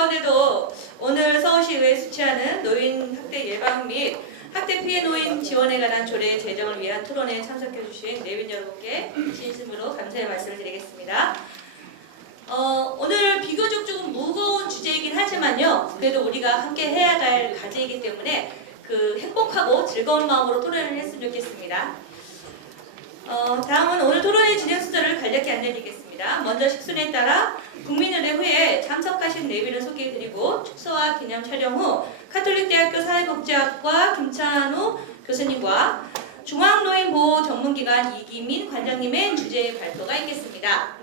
가운데도 오늘 서울시의회에 수취하는 노인 학대 예방 및 학대 피해 노인 지원에 관한 조례 제정을 위한 토론에 참석해 주신 내빈 여러분께 진심으로 감사의 말씀을 드리겠습니다. 오늘 비교적 조금 무거운 주제이긴 하지만요. 그래도 우리가 함께 해야 할 과제이기 때문에 행복하고 즐거운 마음으로 토론을 했으면 좋겠습니다. 다음은 오늘 토론의 진행 순서를 간략히 안내드리겠습니다. 먼저 식순에 따라 국민의례 후에 참석하신 내빈을 소개해드리고 축소와 기념 촬영 후 카톨릭대학교 사회복지학과 김찬우 교수님과 중앙노인보호 전문기관 이기민 관장님의 주제 발표가 있겠습니다.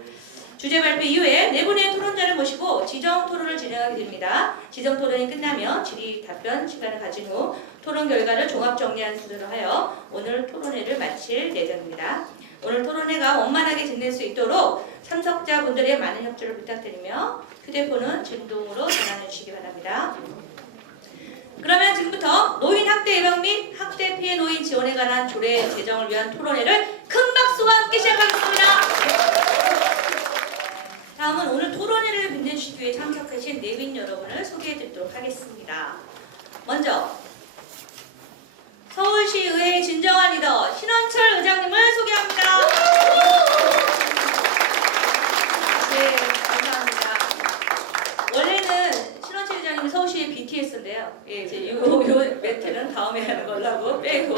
주제 발표 이후에 네 분의 토론자를 모시고 지정 토론을 진행하게 됩니다. 지정 토론이 끝나면 질의 답변 시간을 가진 후 토론 결과를 종합 정리하는 순서로 하여 오늘 토론회를 마칠 예정입니다. 오늘 토론회가 원만하게 진행될 수 있도록 참석자분들의 많은 협조를 부탁드리며 휴대폰은 진동으로 전환해 주시기 바랍니다. 그러면 지금부터 노인 학대 예방 및 학대 피해 노인 지원에 관한 조례 제정을 위한 토론회를 큰 박수와 함께 시작하겠습니다. 다음은 오늘 토론회를 빛내주시기 위해 참석하신 내빈 여러분을 소개해드리도록 하겠습니다. 먼저 서울시의회 진정한 리더 신원철 의장님을 소개합니다. 네, 감사합니다. 원래는 신원철 의장님은 서울시의 BTS인데요. 예, 이제 요 멘트는 다음에 하는 걸로 하고 빼고.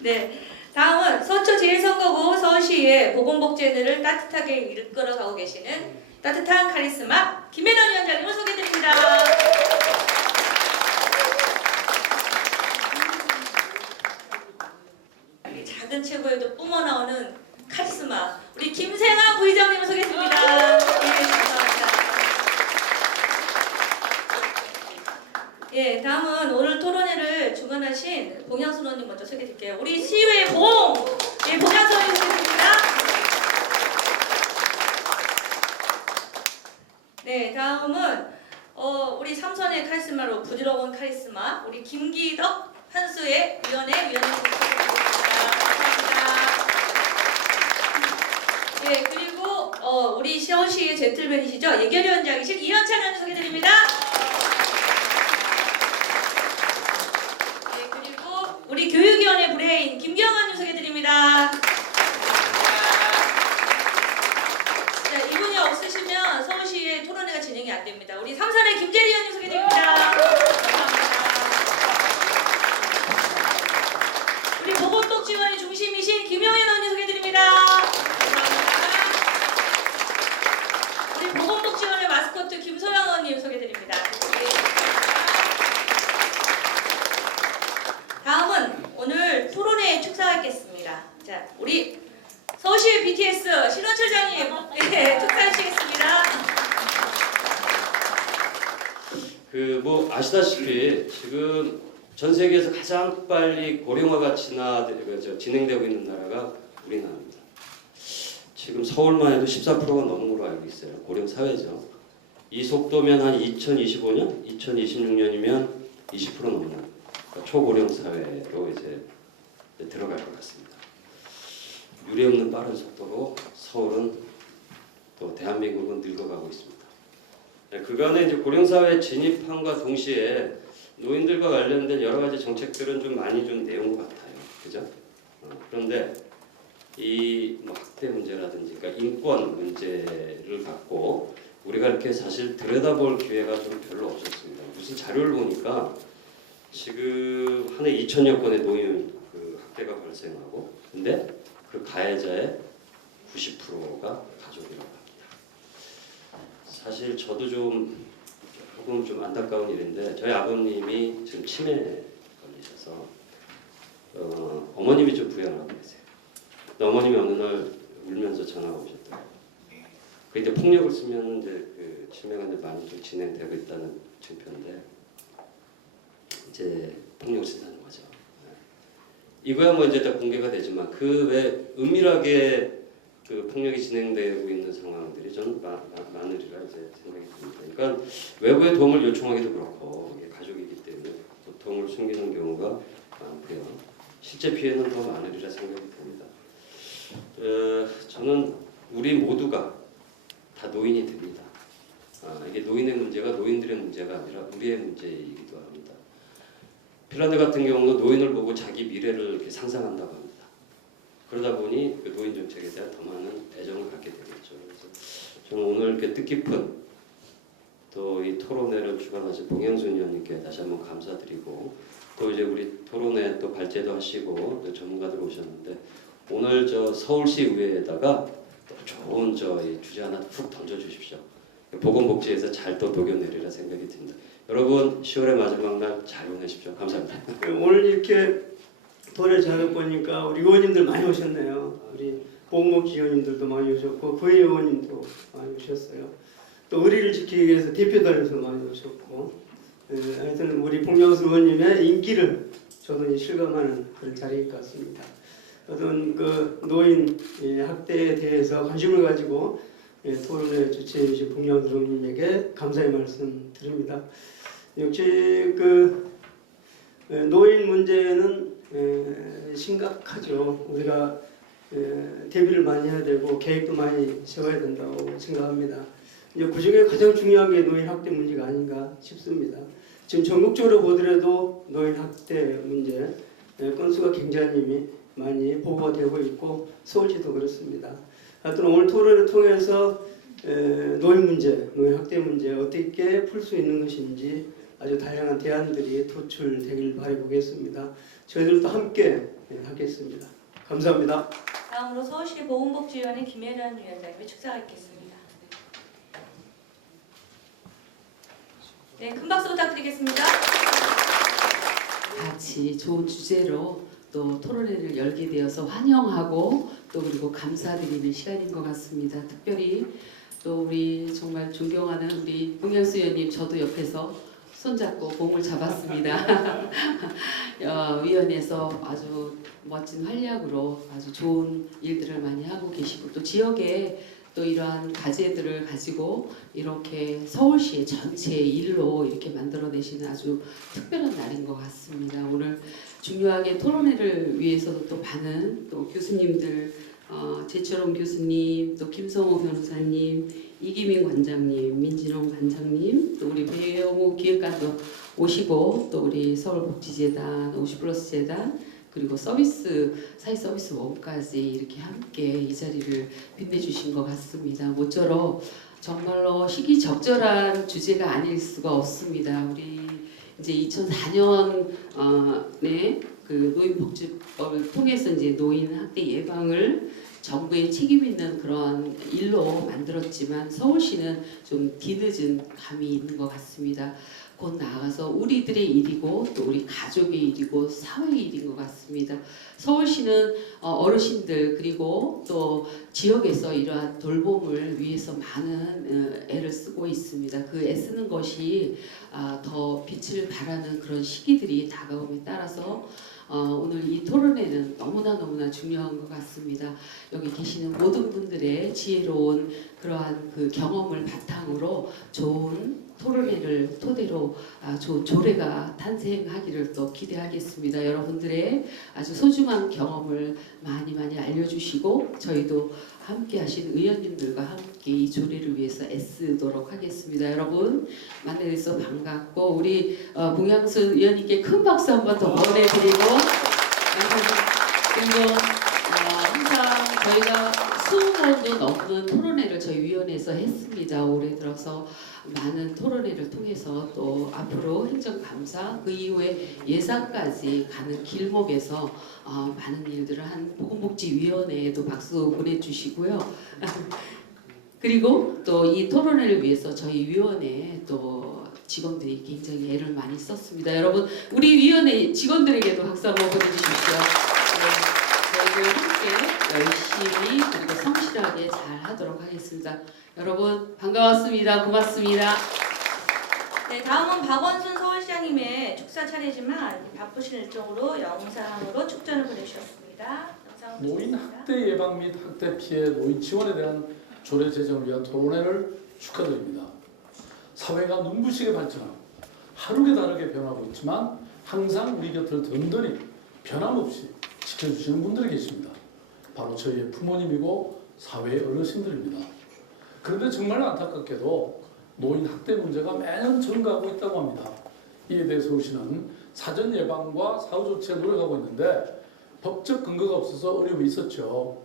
네. 다음은 서초 제1선거구 서울시의 보건복지회를 따뜻하게 이끌어가고 계시는 따뜻한 카리스마 김혜련 위원장님을 소개해드립니다. 작은 체구에도 뿜어나오는 카리스마 우리 김생아 부의장님을 소개해드립니다. 예, 감사합니다. 예, 다음은 오늘 토론회를 주관하신 봉양순 의원님 먼저 소개해드릴게요. 우리 시의회 예, 봉양순 의원님 소개해드립니다. 네, 다음은 우리 삼선의 카리스마로 부드러운 카리스마 우리 김기덕 한수의 위원회 위원님 소개해드립니다. 감사합니다. 네, 그리고 우리 서울시의 젠틀맨이시죠? 예결위원장이신 이현찬 의원님 소개해드립니다. 우리 교육위원회 브레인 김경환님 소개드립니다. 자, 이분이 없으시면 서울시의 토론회가 진행이 안 됩니다. 우리 삼선의 김재리 의원님 소개드립니다. 감사합니다. 우리 보건복지원의 중심이신 김용현 의원님 소개드립니다. 감사합니다. 우리 보건복지원의 마스코트 김소영 의원님 소개드립니다. 다음은 오늘 토론회에 축사하겠습니다. 자, 우리 서울시 BTS 신원철장님 네, 축사하시겠습니다. 아시다시피 지금 전 세계에서 가장 빨리 고령화가 진행되고 있는 나라가 우리나라입니다. 지금 서울만 해도 14%가 넘는 걸로 알고 있어요. 고령 사회죠. 이 속도면 한 2025년, 2026년이면 20% 넘는 초고령 사회로 이제 들어갈 것 같습니다. 유례없는 빠른 속도로 서울은 또 대한민국은 늙어가고 있습니다. 그간에 이제 고령 사회에 진입함과 동시에 노인들과 관련된 여러 가지 정책들은 좀 많이 내온 것 같아요. 그죠? 그런데 이 학대 문제라든지 그러니까 인권 문제를 갖고 우리가 이렇게 사실 들여다볼 기회가 좀 별로 없었습니다. 무슨 자료를 보니까 지금 한 해 2천여 건의 노인 학대가 발생하고 근데 그 가해자의 90%가 가족이라고 합니다. 사실 저도 조금 안타까운 일인데 저희 아버님이 지금 치매 걸리셔서 어머님이 좀 부양하고 계세요. 근데 어머님이 어느 날 울면서 전화가 오셨더라고요. 그때 폭력을 쓰면 이제 치매가 이제 많이 좀 진행되고 있다는 증표인데 이제 폭력을 쓴다는 거죠. 이거야 이제 다 공개가 되지만 그 외 은밀하게 폭력이 진행되고 있는 상황들이 좀 많으리라 이제 생각이 듭니다. 그러니까 외부의 도움을 요청하기도 그렇고 이게 가족이기 때문에 고통을 숨기는 경우가 많고요. 실제 피해는 더 많으리라 생각이 듭니다. 저는 우리 모두가 다 노인이 됩니다. 이게 노인의 문제가 노인들의 문제가 아니라 우리의 문제이기도 합니다. 핀란드 같은 경우도 노인을 보고 자기 미래를 이렇게 상상한다고 합니다. 그러다 보니 그 노인 정책에 대한 더 많은 애정을 갖게 되겠죠. 그래서 저는 오늘 이렇게 뜻깊은 또 이 토론회를 주관하신 봉영순 의원님께 다시 한번 감사드리고, 또 이제 우리 토론회 또 발제도 하시고 또 전문가들 오셨는데, 오늘 저 서울시 의회에다가 또 좋은 이 주제 하나 훅 던져주십시오. 보건복지에서 잘 또 녹여내리라 생각이 듭니다. 여러분 10월의 마지막 날 잘 보내십시오. 감사합니다. 오늘 이렇게 토론회 자료 보니까 우리 의원님들 많이 오셨네요. 우리 보건복지 의원님들도 많이 오셨고 부회 의원님도 많이 오셨어요. 또 의리를 지키기 위해서 대표단에서 많이 오셨고, 하여튼 우리 봉영수 의원님의 인기를 저도 실감하는 그런 자리인 것 같습니다. 어떤 그 노인 학대에 대해서 관심을 가지고 토론회 주최해 주신 봉영수 의원님에게 감사의 말씀 드립니다. 역시 그 노인 문제는 심각하죠. 우리가 대비를 많이 해야 되고 계획도 많이 세워야 된다고 생각합니다. 그중에 가장 중요한 게 노인 학대 문제가 아닌가 싶습니다. 지금 전국적으로 보더라도 노인 학대 문제 건수가 굉장히 많이 보고가 되고 있고 서울시도 그렇습니다. 하여튼 오늘 토론을 통해서 노인 문제, 노인 학대 문제 어떻게 풀 수 있는 것인지 아주 다양한 대안들이 도출되길 바라보겠습니다. 저희들도 함께 하겠습니다. 감사합니다. 다음으로 서울시 보건복지위원회 김혜란 위원장님의 축사가 있겠습니다. 네, 큰 박수 부탁드리겠습니다. 같이 좋은 주제로 또 토론회를 열게 되어서 환영하고 또 그리고 감사드리는 시간인 것 같습니다. 특별히 또 우리 정말 존경하는 우리 봉영수 의원님, 저도 옆에서 손잡고 봉을 잡았습니다. 위원회에서 아주 멋진 활약으로 아주 좋은 일들을 많이 하고 계시고, 또 지역에 또 이러한 과제들을 가지고 이렇게 서울시의 전체 일로 이렇게 만들어내시는 아주 특별한 날인 것 같습니다. 오늘 중요하게 토론회를 위해서도 또 많은 또 교수님들, 제철원 교수님, 또 김성호 변호사님, 이기민 관장님, 민진홍 관장님, 또 우리 배영호 기획관도 오시고, 또 우리 서울복지재단, 50플러스 재단, 그리고 사회서비스 원까지 이렇게 함께 이 자리를 빛내주신 것 같습니다. 모쪼록 정말로 시기적절한 주제가 아닐 수가 없습니다. 우리 이제 2004년에 그 노인복지법을 통해서 이제 노인 학대 예방을 정부의 책임 있는 그런 일로 만들었지만 서울시는 좀 뒤늦은 감이 있는 것 같습니다. 곧 나아가서 우리들의 일이고 또 우리 가족의 일이고 사회의 일인 것 같습니다. 서울시는 어르신들 그리고 또 지역에서 이러한 돌봄을 위해서 많은 애를 쓰고 있습니다. 그 애쓰는 것이 더 빛을 발하는 그런 시기들이 다가옴에 따라서 오늘 이 토론회는 너무나 중요한 것 같습니다. 여기 계시는 모든 분들의 지혜로운 그러한 그 경험을 바탕으로 좋은 토론회를 토대로 좋은 조례가 탄생하기를 또 기대하겠습니다. 여러분들의 아주 소중한 경험을 많이 알려주시고 저희도 함께 하신 의원님들과 함께 이 조례를 위해서 애쓰도록 하겠습니다. 여러분 만나서 반갑고 우리 봉양수 의원님께 큰 박수 한번 더 보내드리고 그리고 항상 저희가 20번도 넘는 토론회를 저희 위원회에서 했습니다. 올해 들어서 많은 토론회를 통해서 또 앞으로 행정감사 그 이후에 예산까지 가는 길목에서 많은 일들을 한 보건복지위원회에도 박수 보내주시고요. 그리고 또 이 토론회를 위해서 저희 위원회 또 직원들이 굉장히 애를 많이 썼습니다. 여러분 우리 위원회 직원들에게도 박수 한번 보내주십시오. 저희들 함께 열심히 그리고 성실하게 잘 하도록 하겠습니다. 여러분 반가웠습니다. 고맙습니다. 네, 다음은 박원순 서울시장님의 축사 차례지만 바쁘신 일정으로 영상으로 축전을 보내주셨습니다. 영상을 노인 보겠습니다. 학대 예방 및 학대 피해 노인 지원에 대한 조례 제정을 위한 토론회를 축하드립니다. 사회가 눈부시게 발전하고 하루가 다르게 변하고 있지만 항상 우리 곁을 든든히 변함없이 지켜주시는 분들이 계십니다. 바로 저희의 부모님이고 사회의 어르신들입니다. 그런데 정말 안타깝게도 노인 학대 문제가 매년 증가하고 있다고 합니다. 이에 대해 서울시는 사전 예방과 사후 조치에 노력하고 있는데 법적 근거가 없어서 어려움이 있었죠.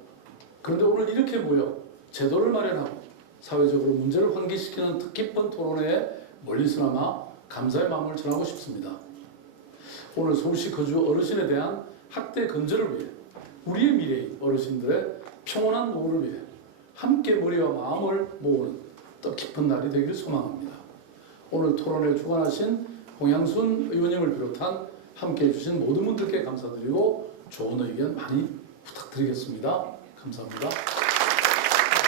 그런데 오늘 이렇게 모여 제도를 마련하고 사회적으로 문제를 환기시키는 뜻깊은 토론회에 멀리서나마 감사의 마음을 전하고 싶습니다. 오늘 서울시 거주 어르신에 대한 학대 근절을 위해 우리의 미래인 어르신들의 평온한 노후를 위해 함께 머리와 마음을 모으는 뜻깊은 날이 되기를 소망합니다. 오늘 토론회 주관하신 홍양순 의원님을 비롯한 함께해 주신 모든 분들께 감사드리고 좋은 의견 많이 부탁드리겠습니다. 감사합니다.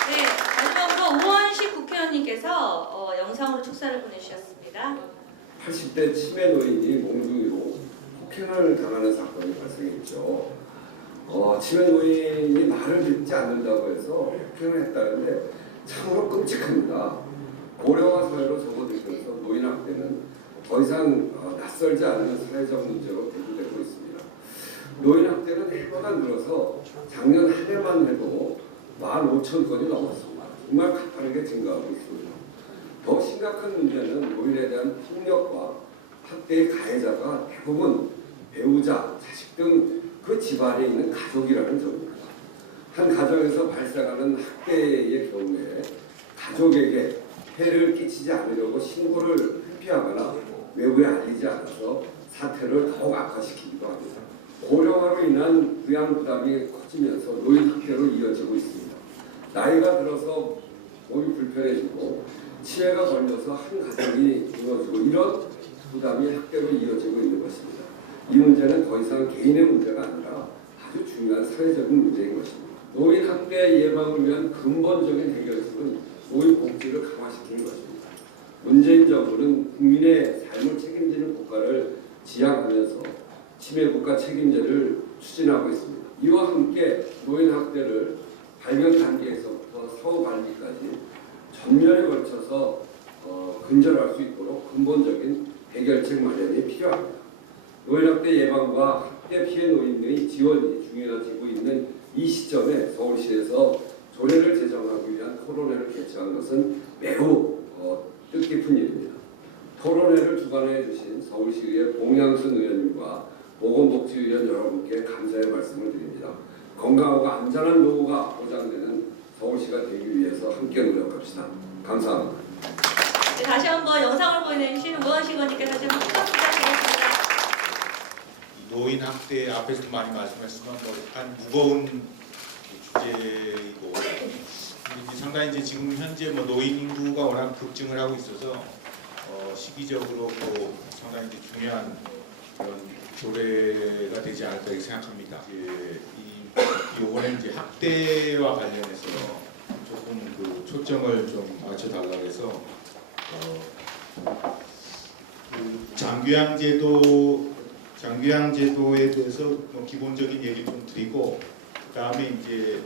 네, 마지막으로 오원식 국회의원님께서 영상으로 축사를 보내주셨습니다. 80대 치매 노인이 몽둥이로 폭행을 당하는 사건이 발생했죠. 치매 노인이 말을 듣지 않는다고 해서 폭행을 했다는데 참으로 끔찍합니다. 고령화 사회로 접어들면서 노인 학대는 더 이상 낯설지 않은 사회적 문제로 대두되고 있습니다. 노인 학대는 해마다 늘어서 작년 한 해만 해도 15,000건이 넘었습니다. 정말 가파르게 증가하고 있습니다. 더 심각한 문제는 노인에 대한 폭력과 학대의 가해자가 대부분 배우자, 자식 등 그 집안에 있는 가족이라는 점입니다. 한 가정에서 발생하는 학대의 경우에 가족에게 해를 끼치지 않으려고 신고를 회피하거나 외부에 알리지 않아서 사태를 더욱 악화시키기도 합니다. 고령화로 인한 부양 부담이 커지면서 노인 학대로 이어지고 있습니다. 나이가 들어서 몸이 불편해지고 치매가 걸려서 한 가정이 무너지고 이런 부담이 학대로 이어지고 있는 것입니다. 이 문제는 더 이상 개인의 문제가 아니라 아주 중요한 사회적인 문제인 것입니다. 노인 학대 예방을 위한 근본적인 해결책은 노인 복지를 강화시키는 것입니다. 문재인 정부는 국민의 삶을 책임지는 국가를 지향하면서 치매 국가 책임제를 추진하고 있습니다. 이와 함께 노인 학대를 발견 단계에서부터 사후 관리까지 전면에 걸쳐서 근절할 수 있도록 근본적인 해결책 마련이 필요합니다. 노인학대 예방과 학대 피해 노인의 지원이 중요해지고 있는 이 시점에 서울시에서 조례를 제정하기 위한 토론회를 개최한 것은 매우 뜻깊은 일입니다. 토론회를 주관해 주신 서울시의회 봉양순 의원님과 보건복지위원 여러분께 감사의 말씀을 드립니다. 건강하고 안전한 노후가 보장되는 서울시가 되기 위해서 함께 노력합시다. 감사합니다. 네, 다시 한번 영상을 보내주신 오원식 의원님께 다시 한번 큰 박수 부탁드리겠습니다. 노인 학대 앞에서도 많이 말씀하셨지만 한 무거운 주제이고 상당히 이제 지금 현재 노인 인구가 워낙 급증을 하고 있어서 시기적으로 또 상당히 이제 중요한 그런 조례가 되지 않을까 이렇게 생각합니다. 이번에 이제 학대와 관련해서 조금 그 초점을 좀 맞춰달라고 해서 그 장교양제도에 대해서 기본적인 얘기 좀 드리고 그다음에 이제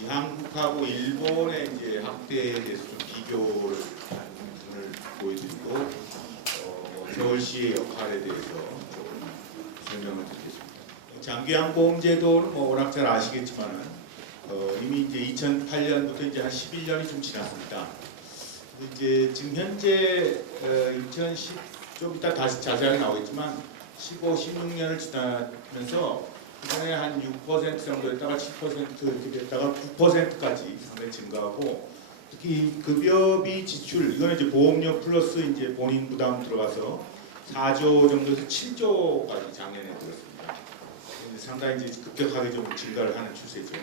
이 한국하고 일본의 이제 학대에 대해서 좀 비교를 하는 부분을 보여드리고 서울시의 역할에 대해서 조금 설명을 드리겠습니다. 장교양보험제도는 워낙 잘 아시겠지만은 이미 이제 2008년부터 이제 한 11년이 좀 지났습니다. 이제 지금 현재 2010 좀 이따 다시 자세하게 나오겠지만 15, 16년을 지나면서 그전에 한 6% 정도였다가 7% 이렇게 됐다가 9%까지 상당히 증가하고 특히 급여비 지출 이거는 이제 보험료 플러스 이제 본인 부담 들어가서 4조 정도에서 7조까지 작년에 들었습니다. 상당히 이제 급격하게 좀 증가를 하는 추세죠.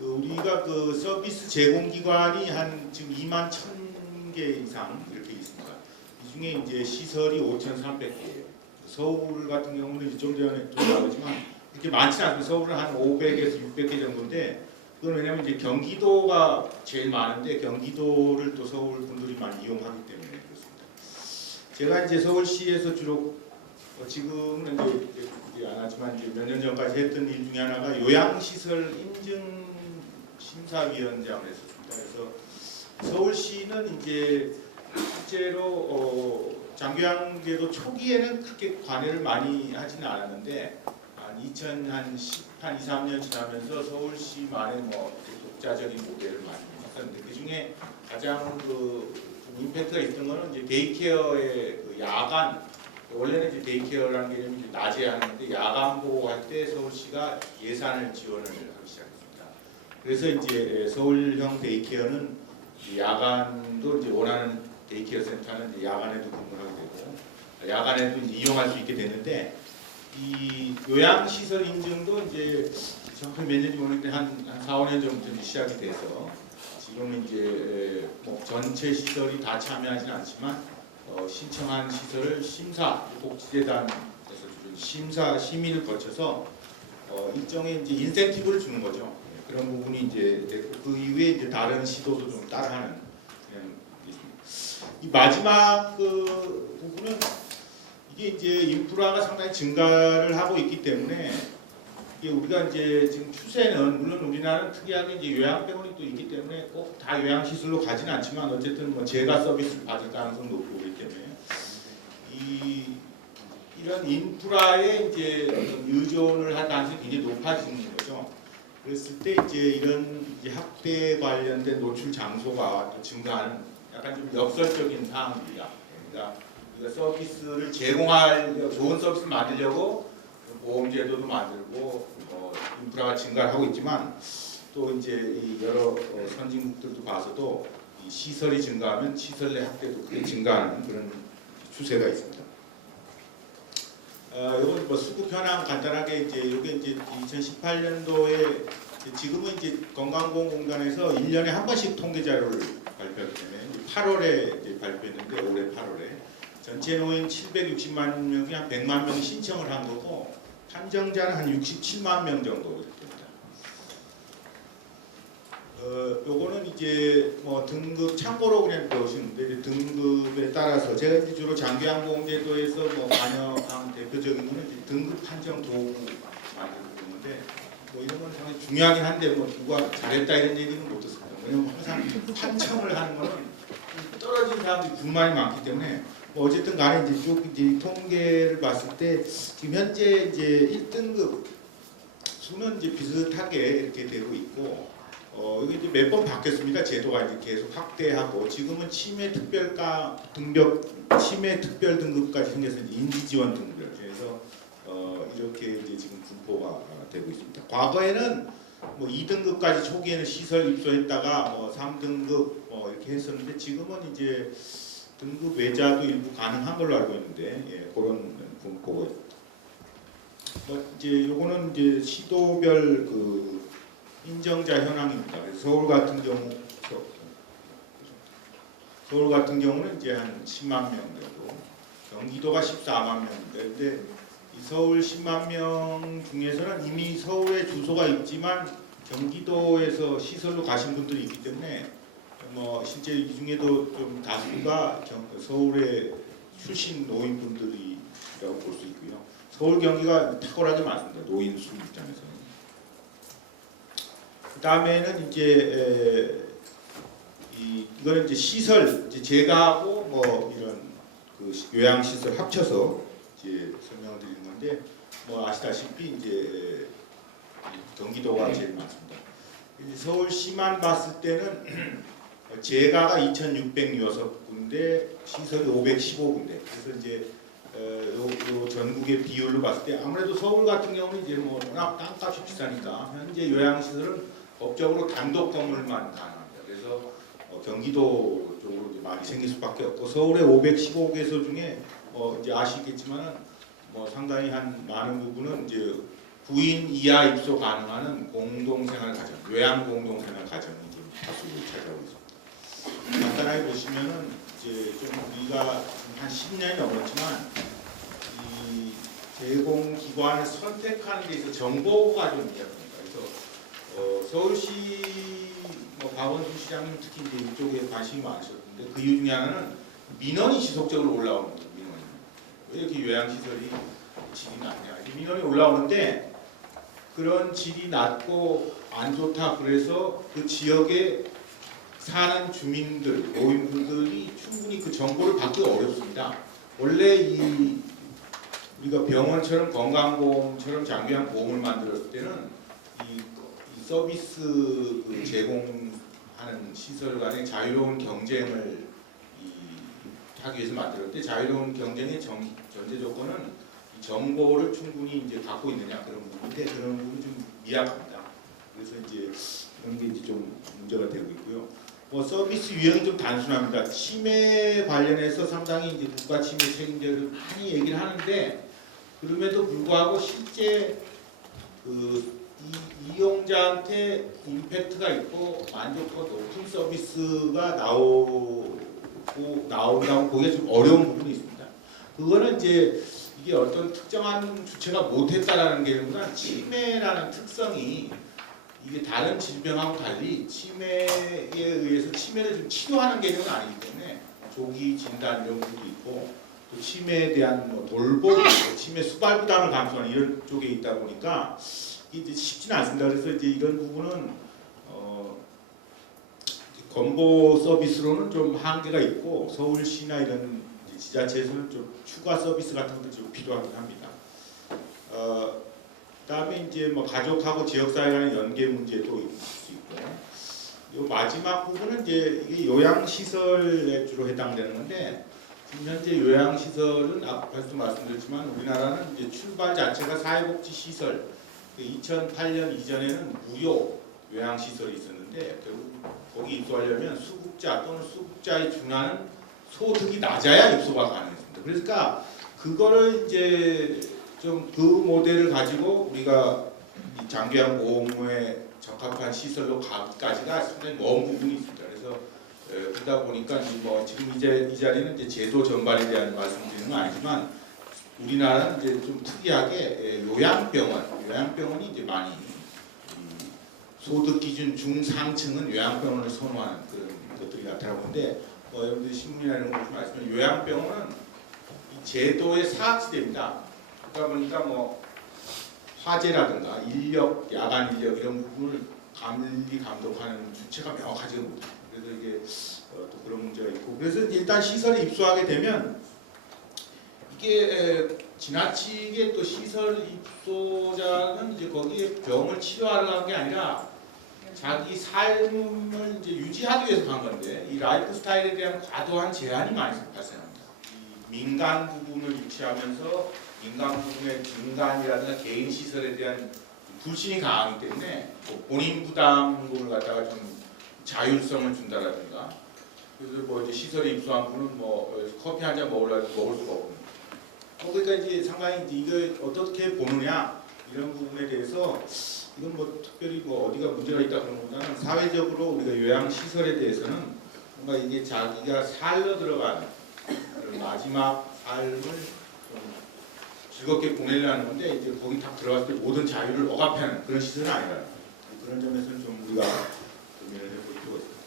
우리가 그 서비스 제공 기관이 한 지금 2만 1,000개 이상 이렇게 있습니다. 이 중에 이제 시설이 5,300개예요. 서울 같은 경우는 좀 전에 좀 나오지만 그렇게 많지 않고 서울은 한 500에서 600개 정도인데 그건 왜냐하면 이제 경기도가 제일 많은데 경기도를 또 서울 분들이 많이 이용하기 때문에 그렇습니다. 제가 이제 서울시에서 주로 지금은 이제 안 하지만 이제 몇 년 전까지 했던 일 중에 하나가 요양시설 인증 심사위원장을 했었습니다. 그래서 서울시는 이제 실제로 장교양제도 초기에는 그렇게 관여를 많이 하지는 않았는데 한 2010한 2, 3년 지나면서 서울시만의 독자적인 모델을 많이 했었는데 그 중에 가장 그 임팩트가 있던 거는 이제 데이케어의 그 야간, 원래는 이제 데이케어라는 개념이 이제 낮에 하는데 야간 보호할 때 서울시가 예산을 지원을 하기 시작했습니다. 그래서 이제 서울형 데이케어는 이 야간도 이제 원하는 데이케어 센터는 이제 야간에도 근무를 하게 되고 야간에도 이제 이용할 수 있게 되는데, 이 요양시설 인증도 이제 정확히 몇 년인지 모르겠는데 한 4, 5년 전부터 시작이 돼서 지금은 이제 뭐 전체 시설이 다 참여하지는 않지만 신청한 시설을 복지재단에서 심사 심의를 거쳐서 일종의 이제 인센티브를 주는 거죠. 그런 부분이 이제 그 이후에 이제 다른 시도도 좀 따라하는 그런 게 있습니다. 이 마지막 그 부분은 이게 이제 인프라가 상당히 증가를 하고 있기 때문에 이게 우리가 이제 지금 추세는 물론 우리나라는 특이하게 이제 요양병원이 또 있기 때문에 꼭 다 요양시설로 가지는 않지만 어쨌든 뭐 재가 서비스를 받을 가능성이 높고 그렇기 때문에 이런 인프라에 이제 어떤 의존을 할 가능성이 굉장히 높아지는 거죠. 그랬을 때 이제 이런 이제 학대 관련된 노출 장소가 또 증가하는 약간 좀 역설적인 상황입니다. 그러니까 우리가 서비스를 제공하려고 좋은 서비스를 만들려고 보험제도도 만들고 인프라가 증가하고 있지만 또 이제 이 여러 선진국들도 봐서도 이 시설이 증가하면 시설 내 학대도 크게 증가하는 그런 추세가 있습니다. 이건 뭐 수급 현황 간단하게 이제 이게 이제 2018년도에 지금은 이제 건강보험공단에서 1년에 한 번씩 통계 자료를 발표하기 때문에 8월에 이제 발표했는데 올해 8월에 전체 노인 760만 명이 한 100만 명이 신청을 한 거고 판정자는 한 67만 명 정도 됩니다. 요거는 이제 뭐 등급 참고로 그냥 보시는데 등급에 따라서 제가 이제 주로 장기양보험제도에서 뭐 관여한 대표적인 거는 이제 등급 판정 도구 만들고 있는데 뭐 이런 건 상당히 중요하긴 한데 뭐 누가 잘했다 이런 얘기는 못 듣습니다. 왜냐면 항상 판정을 하는 거는 떨어진 사람들이 불만이 많기 때문에 뭐 어쨌든 간에 이제 쭉 이제 통계를 봤을 때 지금 현재 이제 1등급 수는 이제 비슷하게 이렇게 되고 있고 이게 이제 몇 번 바뀌었습니다. 제도가 이제 계속 확대하고 지금은 치매 특별 등급까지 생겨서 인지지원 등급 그래서 이렇게 이제 지금 분포가 되고 있습니다. 과거에는 뭐 2등급까지 초기에는 시설 입소했다가 뭐 3등급 뭐 이렇게 했었는데 지금은 이제 등급 외자도 일부 가능한 걸로 알고 있는데 예, 그런 분포가 있습니다. 뭐 이제 요거는 이제 시도별 그 인정자 현황입니다. 그래서 서울 같은 경우는 이제 한 10만 명 정도, 경기도가 14만 명인데, 근데 이 서울 10만 명 중에서는 이미 서울에 주소가 있지만 경기도에서 시설로 가신 분들이 있기 때문에 뭐 실제 이 중에도 좀 다수가 서울에 출신 노인분들이라고 볼 수 있고요. 서울 경기가 탁월하게 많습니다. 노인 수 입장에서는. 그 다음에는 이제 이거는 이제 시설 이제 제가하고 뭐 이런 그 요양 시설 합쳐서 이제 설명을 드리는 건데 뭐 아시다시피 이제 경기도가 제일 많습니다. 서울시만 봤을 때는 제가가 2,606군데, 시설이 515군데. 그래서 이제 요 전국의 비율로 봤을 때 아무래도 서울 같은 경우는 이제 뭐 워낙 땅값이 비싸니까 현재 요양시설은 법적으로 단독 건물만 가능합니다. 그래서 경기도 쪽으로 이제 많이 생길 수밖에 없고 서울의 515개소 중에 이제 아시겠지만은 뭐 상당히 한 많은 부분은 이제 9인 이하 입소 가능한 공동생활 가정, 요양 공동생활 가정이 좀 다수를 차지하고 있습니다. 간단하게 보시면은 이제 좀 우리가 한 10년이 넘었지만 이 제공기관을 선택하는 데 있어서 정보가 좀 이야기합니다. 그래서 서울시 뭐 박원순 시장님 특히 이제 이쪽에 관심이 많으셨는데 그 이유 중에 하나는 민원이 지속적으로 올라오는 거예요. 민원이 왜 이렇게 요양시설이 질이 낮냐? 민원이 올라오는데 그런 질이 낮고 안 좋다 그래서 그 지역에 사는 주민들, 노인분들이 충분히 그 정보를 받기가 어렵습니다. 원래 이 우리가 병원처럼 건강보험처럼 장기한 보험을 만들었을 때는 이 서비스 그 제공하는 시설 간의 자유로운 경쟁을 이 하기 위해서 만들었는데 자유로운 경쟁의 전제 조건은 이 정보를 충분히 이제 갖고 있느냐 그런 부분인데 그런 부분이 좀 미약합니다. 그래서 이제 그런 게 이제 좀 문제가 되고 있고요. 뭐 서비스 유형이 좀 단순합니다. 침해 관련해서 상당히 이제 국가 침해 책임자를 많이 얘기를 하는데 그럼에도 불구하고 실제 그 이용자한테 임팩트가 있고 만족도가 높은 서비스가 나온다고 보기가 좀 어려운 부분이 있습니다. 그거는 이제 이게 어떤 특정한 주체가 못했다라는 게 아니라 치매라는 특성이 이게 다른 질병하고 달리 치매에 의해서 치매를 좀 치료하는 개념은 아니기 때문에 조기 진단 이런 것도 있고 또 치매에 대한 뭐 돌봄, 치매 수발 부담을 감수하는 이런 쪽에 있다 보니까 이제 쉽지는 않습니다. 그래서 이제 이런 부분은 건보 서비스로는 좀 한계가 있고 서울시나 이런 지자체에서는 좀 추가 서비스 같은 것도 좀 필요하긴 합니다. 그다음에 이제 뭐 가족하고 지역사회 간의 연계 문제도 있을 수 있고, 요 마지막 부분은 이제 이게 요양시설에 주로 해당되는 건데 지금 현재 요양시설은 앞에서도 말씀드렸지만 우리나라는 이제 출발 자체가 사회복지시설 2008년 이전에는 무료 요양시설이 있었는데 결국 거기 입소하려면 수급자 또는 수급자에 준하는 소득이 낮아야 입소가 가능했습니다. 그러니까 그거를 이제 좀 그 모델을 가지고 우리가 이 장기요양 보호무에 적합한 시설로 가기까지가 상당히 먼 부분이 있습니다. 그래서 그러다 보니까 뭐 지금 이제 이 자리는 이제 제도 전반에 대한 말씀드리는 건 아니지만 우리나라는 이제 좀 특이하게 요양병원이 이제 많이 소득 기준 중상층은 요양병원을 선호하는 그런 것들이 나타나는데 여러분들 신문이나 이런 거 보시면 아시면 요양병원은 이 제도의 사각지대입니다. 그러다 보니까 뭐 화재라든가 인력, 야간 인력 이런 부분을 감독하는 주체가 명확하지가 못해요. 그래서 이게 또 그런 문제가 있고 그래서 일단 시설에 입소하게 되면 이게 지나치게 또 시설 입소자는 이제 거기에 병을 치료하려는 게 아니라 자기 삶을 이제 유지하기 위해서 간 건데 이 라이프 스타일에 대한 과도한 제한이 많이 발생합니다. 이 민간 부분을 유치하면서 민간 부분의 중간이라든가 개인 시설에 대한 불신이 강하기 때문에 뭐 본인 부담금을 갖다가 좀 자율성을 준다라든가 그래서 뭐 이제 시설에 입소한 분은 뭐 커피 한 잔 먹으려고 먹을 수가 없고 그러니까 이제 상당히 이제 이거 어떻게 보느냐 이런 부분에 대해서 이건 뭐 특별히 뭐 어디가 문제가 있다 그런 것보다는 사회적으로 우리가 요양 시설에 대해서는 뭔가 이게 자기가 살러 들어간 그런 마지막 삶을 좀 즐겁게 보내려는 건데 이제 거기 딱 들어갔을 때 모든 자유를 억압하는 그런 시설은 아니라 그런 점에서는 좀 우리가 고민을 해볼 필요가 있습니다.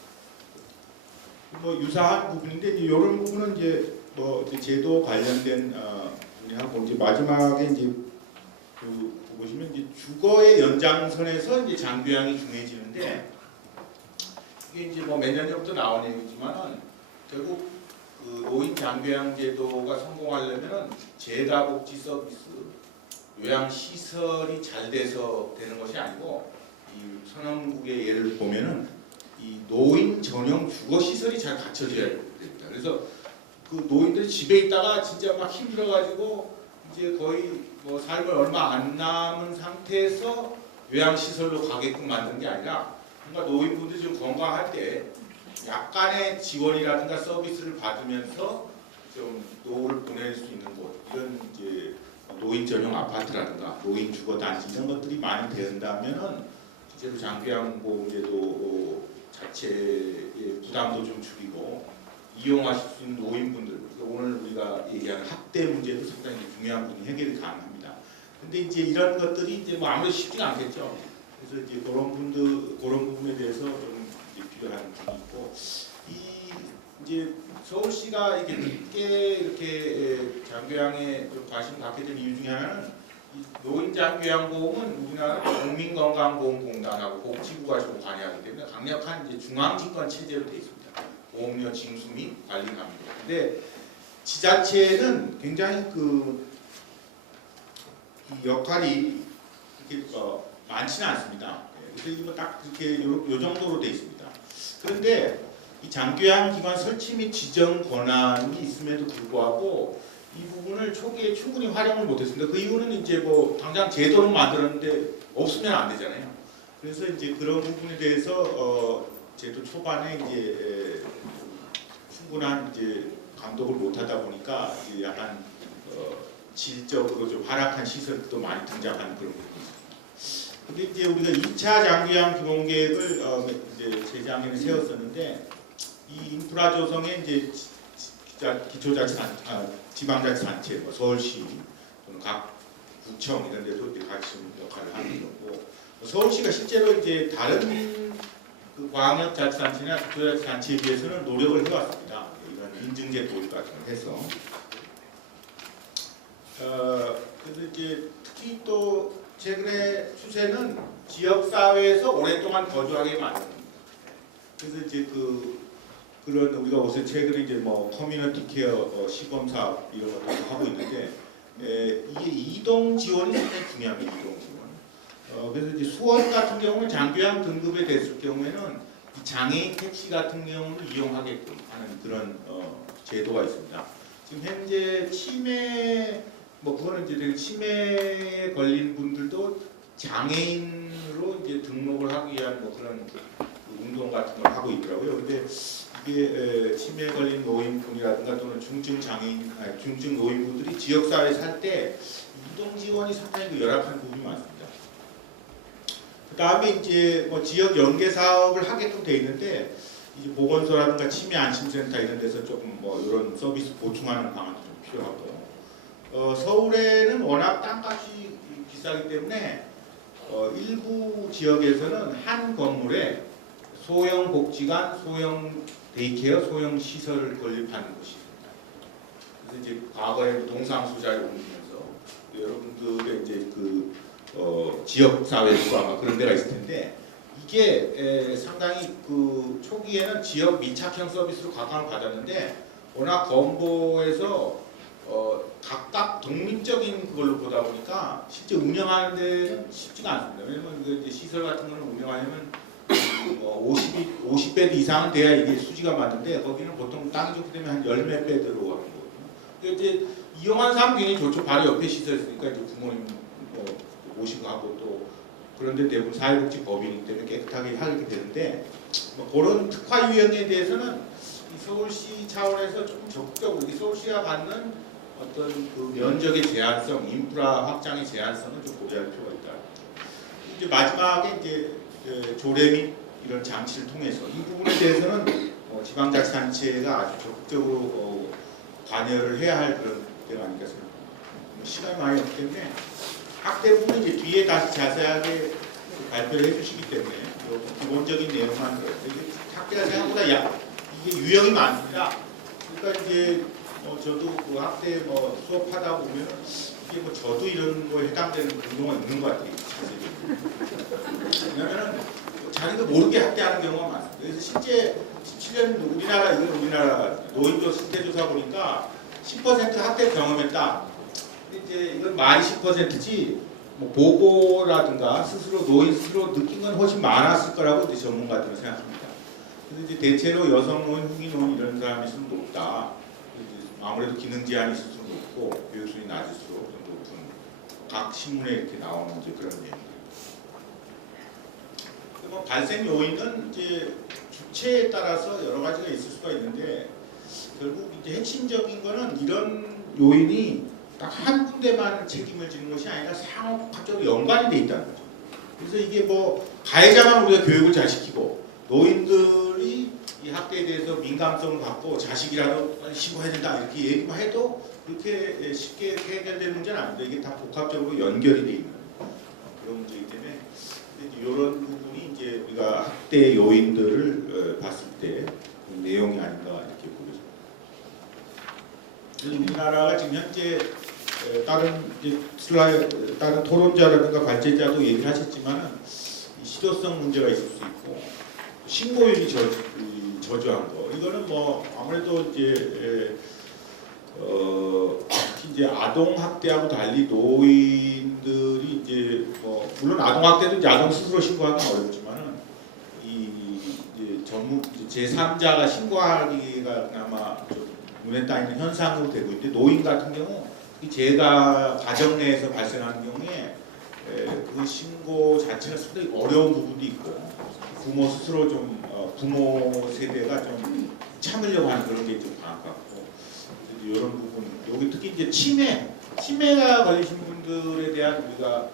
뭐 유사한 부분인데 이런 부분은 이제 뭐 이제 제도 관련된 우리하고 이제 마지막에 이제 그 보시면 이제 주거의 연장선에서 이제 장기요양이 중요해지는데 이게 이제 뭐 몇 년 전부터 나온 얘기지만은 결국 그 노인 장기요양 제도가 성공하려면은 재가복지 서비스, 요양 시설이 잘 돼서 되는 것이 아니고 이 선언국의 예를 보면은 이 노인 전용 주거 시설이 잘 갖춰져야 됩니다. 그래서 그 노인들이 집에 있다가 진짜 막 힘들어가지고 이제 거의 뭐 삶을 얼마 안 남은 상태에서 요양시설로 가게끔 만든 게 아니라 뭔가 노인분들이 좀 건강할 때 약간의 지원이라든가 서비스를 받으면서 좀 노후를 보낼 수 있는 곳 이런 이제 노인 전용 아파트라든가 노인 주거 단지 이런 것들이 많이 된다면은 실제로 장기요양 보험제도 자체의 부담도 좀 줄이고 이용하실 수 있는 노인분들 그러니까 오늘 우리가 얘기하는 학대 문제도 상당히 중요한 부분이 해결이 가능합니다. 근데 이제 이런 것들이 이제 뭐 아무래도 쉽지가 않겠죠. 그래서 이제 그런 부분에 대해서 좀 이제 필요한 부분이 있고 이 이제 서울시가 이렇게 늦게 이렇게 장기요양에 좀 관심 갖게 된 이유 중에 하나는 이 노인 장기요양 보험은 우리나라 국민건강보험공단하고 복지부가 좀 관여하기 때문에 강력한 이제 중앙집권 체제로 되어 있습니다. 보험료 징수 및 관리 감독. 근데 지자체는 굉장히 이 역할이 이렇게 많지는 않습니다. 그래서 이거 딱 이렇게 요 정도로 되어 있습니다. 그런데 이 장교양 기관 설치 및 지정 권한이 있음에도 불구하고 이 부분을 초기에 충분히 활용을 못했습니다. 그 이유는 이제 뭐 당장 제도는 만들었는데 없으면 안 되잖아요. 그래서 이제 그런 부분에 대해서 제도 초반에 이제 충분한 이제 감독을 못하다 보니까 이제 약간 질적으로 좀 하락한 시설도 많이 등장하는 그런 부분입니다. 근데 이제 우리가 2차 장교양 기본계획을 이제 재작년에 세웠었는데 이 인프라 조성에 이제 지방자치단체, 뭐 서울시 또는 각 구청 이런 데도 이제 같이 역할을 하는 거고, 서울시가 실제로 이제 다른 그 광역자치단체나 기초자치단체에 비해서는 노력을 해왔습니다. 이런 인증제 도입 같은 걸 해서. 그래서 이제 특히 또 최근에 추세는 지역 사회에서 오랫동안 거주하게 만드는 겁니다. 그래서 이제 그런 우리가 요새 최근에 이제 뭐 커뮤니티 케어 시범 사업 이런 것도 하고 있는데 이게 이동 지원이 상당히 중요합니다. 이동 지원. 그래서 이제 수원 같은 경우는 장교양 등급에 됐을 경우에는 이 장애인 택시 같은 경우는 이용하게끔 하는 그런 제도가 있습니다. 지금 현재 치매 뭐 그거는 이제 되게 치매에 걸린 분들도 장애인으로 이제 등록을 하기 위한 뭐 그런 운동 같은 걸 하고 있더라고요. 근데 이게 치매에 걸린 노인분이라든가 또는 중증 장애인, 중증 노인분들이 지역 사회에 살 때 이동 지원이 상당히 열악한 부분이 많습니다. 그 다음에 이제 뭐 지역 연계 사업을 하게끔 돼 있는데 이제 보건소라든가 치매 안심센터 이런 데서 조금 뭐 이런 서비스 보충하는 방안도 좀 필요하고. 서울에는 워낙 땅값이 비싸기 때문에 일부 지역에서는 한 건물에 소형 복지관, 소형 데이케어, 소형 시설을 건립하는 곳이 있습니다. 그래서 이제 과거에 동상수자를 옮기면서 여러분들의 이제 지역 사회과 그런 데가 있을 텐데 이게 상당히 초기에는 지역 밀착형 서비스로 각광을 받았는데 워낙 건보에서 각각 독립적인 그걸로 보다 보니까 실제 운영하는 데는 쉽지가 않습니다. 왜냐면 이제 시설 같은 거는 운영하려면 50배 이상은 돼야 이게 수지가 맞는데 거기는 보통 땅이 좋기 때문에 한 10몇 배 들어가는 거거든요. 이제 이용한 사람 굉장히 좋죠. 바로 옆에 시설 있으니까 이제 부모님 모시고 하고 또 그런데 대부분 사회복지법인이기 때문에 깨끗하게 하게 되는데 뭐 그런 특화위원회에 대해서는 이 서울시 차원에서 조금 적극적으로 서울시가 갖는 어떤 그 면적의 제한성, 인프라 확장의 제한성을 좀 고려할 필요가 있다. 이제 마지막에 이제 조례 및 이런 장치를 통해서 이 부분에 대해서는 지방자치단체가 아주 적극적으로 관여를 해야 할 그런 때가 아닐까 생각합니다. 시간이 많이 없기 때문에 학대 부분은 이제 뒤에 다시 자세하게 발표를 해주시기 때문에 기본적인 내용만 들어요. 학대가 생각보다 이게 유형이 많습니다. 그러니까 이제 저도 그 학대 수업하다 보면 이게 저도 이런 거에 해당되는 경우가 있는 것 같아요. 왜냐면은 자기도 모르게 학대하는 경우가 많습니다. 그래서 실제 17년 우리나라 노인도 실태조사 보니까 10% 학대 경험했다. 근데 이제 이건 말이 10%지 보고라든가 노인 스스로 느낀 건 훨씬 많았을 거라고 이제 전문가들은 생각합니다. 그래서 이제 대체로 여성 노인, 후기 노인 이런 사람이 좀 높다. 아무래도 기능 제한이 있을 수도 높고 교육수준이 낮을수록 좀 높은 각 신문에 이렇게 나오는 이제 그런 얘기입니다. 발생 요인은 이제 주체에 따라서 여러 가지가 있을 수가 있는데 결국 이제 핵심적인 거는 이런 요인이 딱 한 군데만 책임을 지는 것이 아니라 상호적으로 연관이 돼 있다는 거죠. 그래서 이게 가해자만 우리가 교육을 잘 시키고 노인들이 이 학대에 대해서 민감성을 갖고 자식이라도 신고해야 된다 이렇게 얘기만 해도 그렇게 쉽게 해결될 문제는 아닙니다. 이게 다 복합적으로 연결이 돼 있는 그런 문제이기 때문에 이런 부분이 이제 우리가 학대 요인들을 봤을 때 그 내용이 아닌가 이렇게 보여집니다. 우리나라가 지금 현재 다른 토론자라든가 발제자도 얘기를 하셨지만은 시도성 문제가 있을 수 있고 신고율이 저조한 거 이거는 아무래도 이제 특히 이제 아동 학대하고 달리 노인들이 이제 물론 아동 학대도 이제 아동 스스로 신고하기는 어렵지만은 이제 그 전문 제3자가 신고하기가 그나마 좀 눈에 띄는 현상으로 되고 있는데 노인 같은 경우 이 재가 가정 내에서 발생하는 경우에 그 신고 자체가 상당히 어려운 부분도 있고 부모 스스로 좀 부모 세대가 좀 참으려고 하는 그런 게 좀 강한 것 같고 이런 부분 여기 특히 이제 치매가 걸리신 분들에 대한 우리가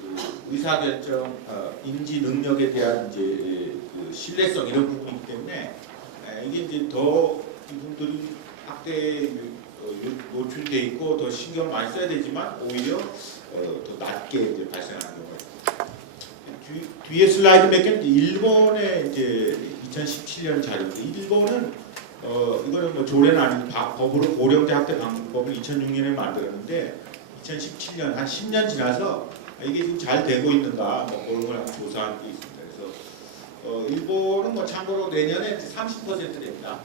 그 의사결정 인지 능력에 대한 이제 그 신뢰성 이런 부분이기 때문에 이게 이제 더 이분들이 학대에 노출돼 있고 더 신경 많이 써야 되지만 오히려 더 낮게 이제 발생하는 경우가 있고 뒤에 슬라이드 몇 개는 일본의 이제 2017년 자료인데 일본은 이거는 뭐 조례는 아닌데 법으로 고령자 학대 방법을 2006년에 만들었는데 2017년 한 10년 지나서 이게 지금 잘 되고 있는가 뭐 그런 걸 조사한 게 있습니다. 그래서 일본은 뭐 참고로 내년에 30%됩니다.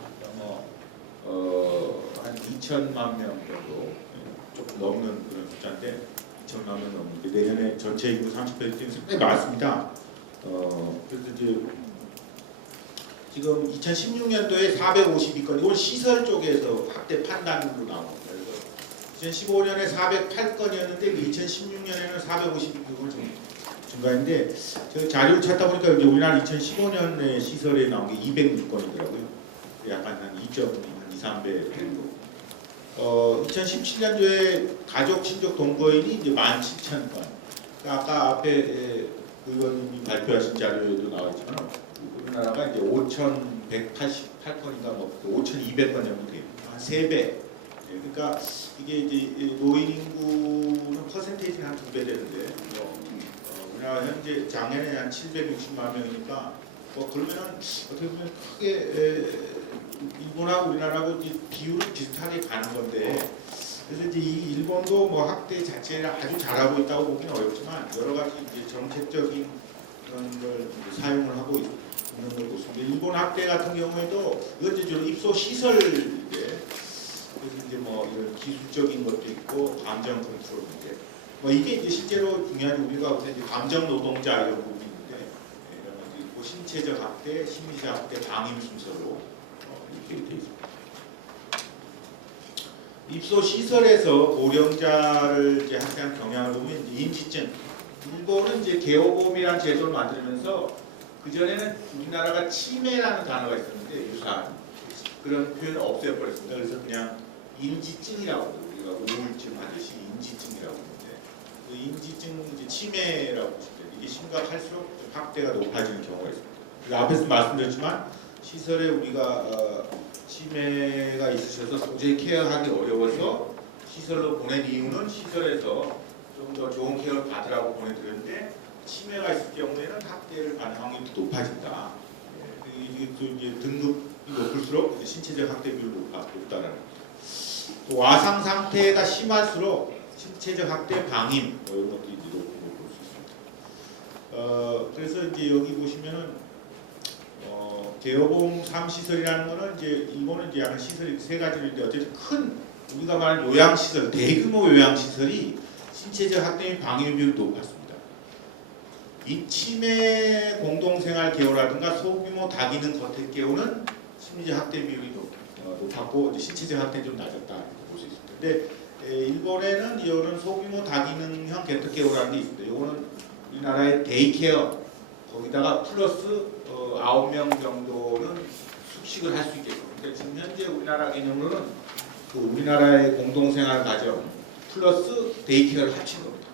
한 2천만 명 정도 조금 넘는 그런 숫자인데 2천만 명 넘는데 내년에 전체 인구 30%는 상당히 많습니다. 그래서 이제 지금 2016년도에 452건 이건 시설 쪽에서 학대 판단으로 나옵니다. 그래서 2015년에 408건이었는데 2016년에는 452건을 증가했는데 제가 자료를 찾다 보니까 이제 우리나라 2015년에 시설에 나온 게 206건이더라고요. 약간 한 2.3배 정도. 2017년도에 가족 친족 동거인이 이제 17,000건. 아까 앞에 의원님이 발표하신 자료에도 나와 있지만 우리나라가 이제 5,188건인가 뭐 5,200건 정도 돼요. 한 3배. 그러니까 이게 이제 노인 인구는 퍼센테이지는 한 2배 되는데 우리나라 현재 장애는 한 760만 명이니까 뭐 그러면은 어떻게 보면 크게 일본하고 우리나라하고 이제 비율은 비슷하게 가는 건데 그래서 이제 이 일본도 뭐 학대 자체를 아주 잘하고 있다고 보기는 어렵지만 여러 가지 이제 정책적인 그런 걸 사용을 하고 있는 걸 보습니다. 일본 학대 같은 경우에도 이건 이제 주로 입소 시설인데 그래서 이제 뭐 이런 기술적인 것도 있고 감정 컨트롤 문제. 뭐 이게 이제 실제로 중요한 게 우리가 이제 감정 노동자 이런 부분이 있는데 이런 것도 있고 신체적 학대, 심리적 학대, 방임 순서로 이렇게 돼 있습니다. 입소 시설에서 고령자를 이제 학대한 경향을 보면 이제 인지증. 일본은 이제 개호범이라는 제도를 만들면서 그 전에는 우리나라가 치매라는 단어가 있었는데 유사한 그런 표현을 없애버렸습니다. 그래서 그냥 인지증이라고 우리가 우울증 하듯이 인지증이라고 하는데 그 인지증 이제 치매라고 보시면 이게 심각할수록 학대가 높아지는 경우가 있습니다. 그래서 앞에서 말씀드렸지만 시설에 우리가 치매가 있으셔서 도저히 케어하기 어려워서 시설로 보낸 이유는 시설에서 좀 더 좋은 케어를 받으라고 보내드렸는데 치매가 있을 경우에는 학대를 받는 확률이 높아진다. 이게 또 이제 등급이 높을수록 이제 신체적 학대 비율이 높다는 거죠. 또 와상 상태가 심할수록 신체적 학대 방임 뭐 이런 것도 이제 높은 걸 볼 수 있습니다. 그래서 이제 여기 보시면은 개호봉 3시설이라는 거는 이제 일본은 이제 약간 시설이 세 가지인데 어쨌든 큰 우리가 말하는 요양시설, 대규모 요양시설이 신체적 학대 및 방임 비율이 높았습니다. 이 치매 공동생활 개호라든가 소규모 다기능 거택 개호는 심리적 학대 비율이 높았고 이제 신체적 학대는 좀 낮았다 볼 수 있습니다. 근데 일본에는 이런 소규모 다기능형 개택 개호라는 게 있습니다. 이거는 우리나라의 데이케어 거기다가 플러스 9명 정도는 숙식을 할 수 있게끔. 그러니까 지금 현재 우리나라 개념으로는 그 우리나라의 공동생활 가정 플러스 데이케어를 합친 겁니다.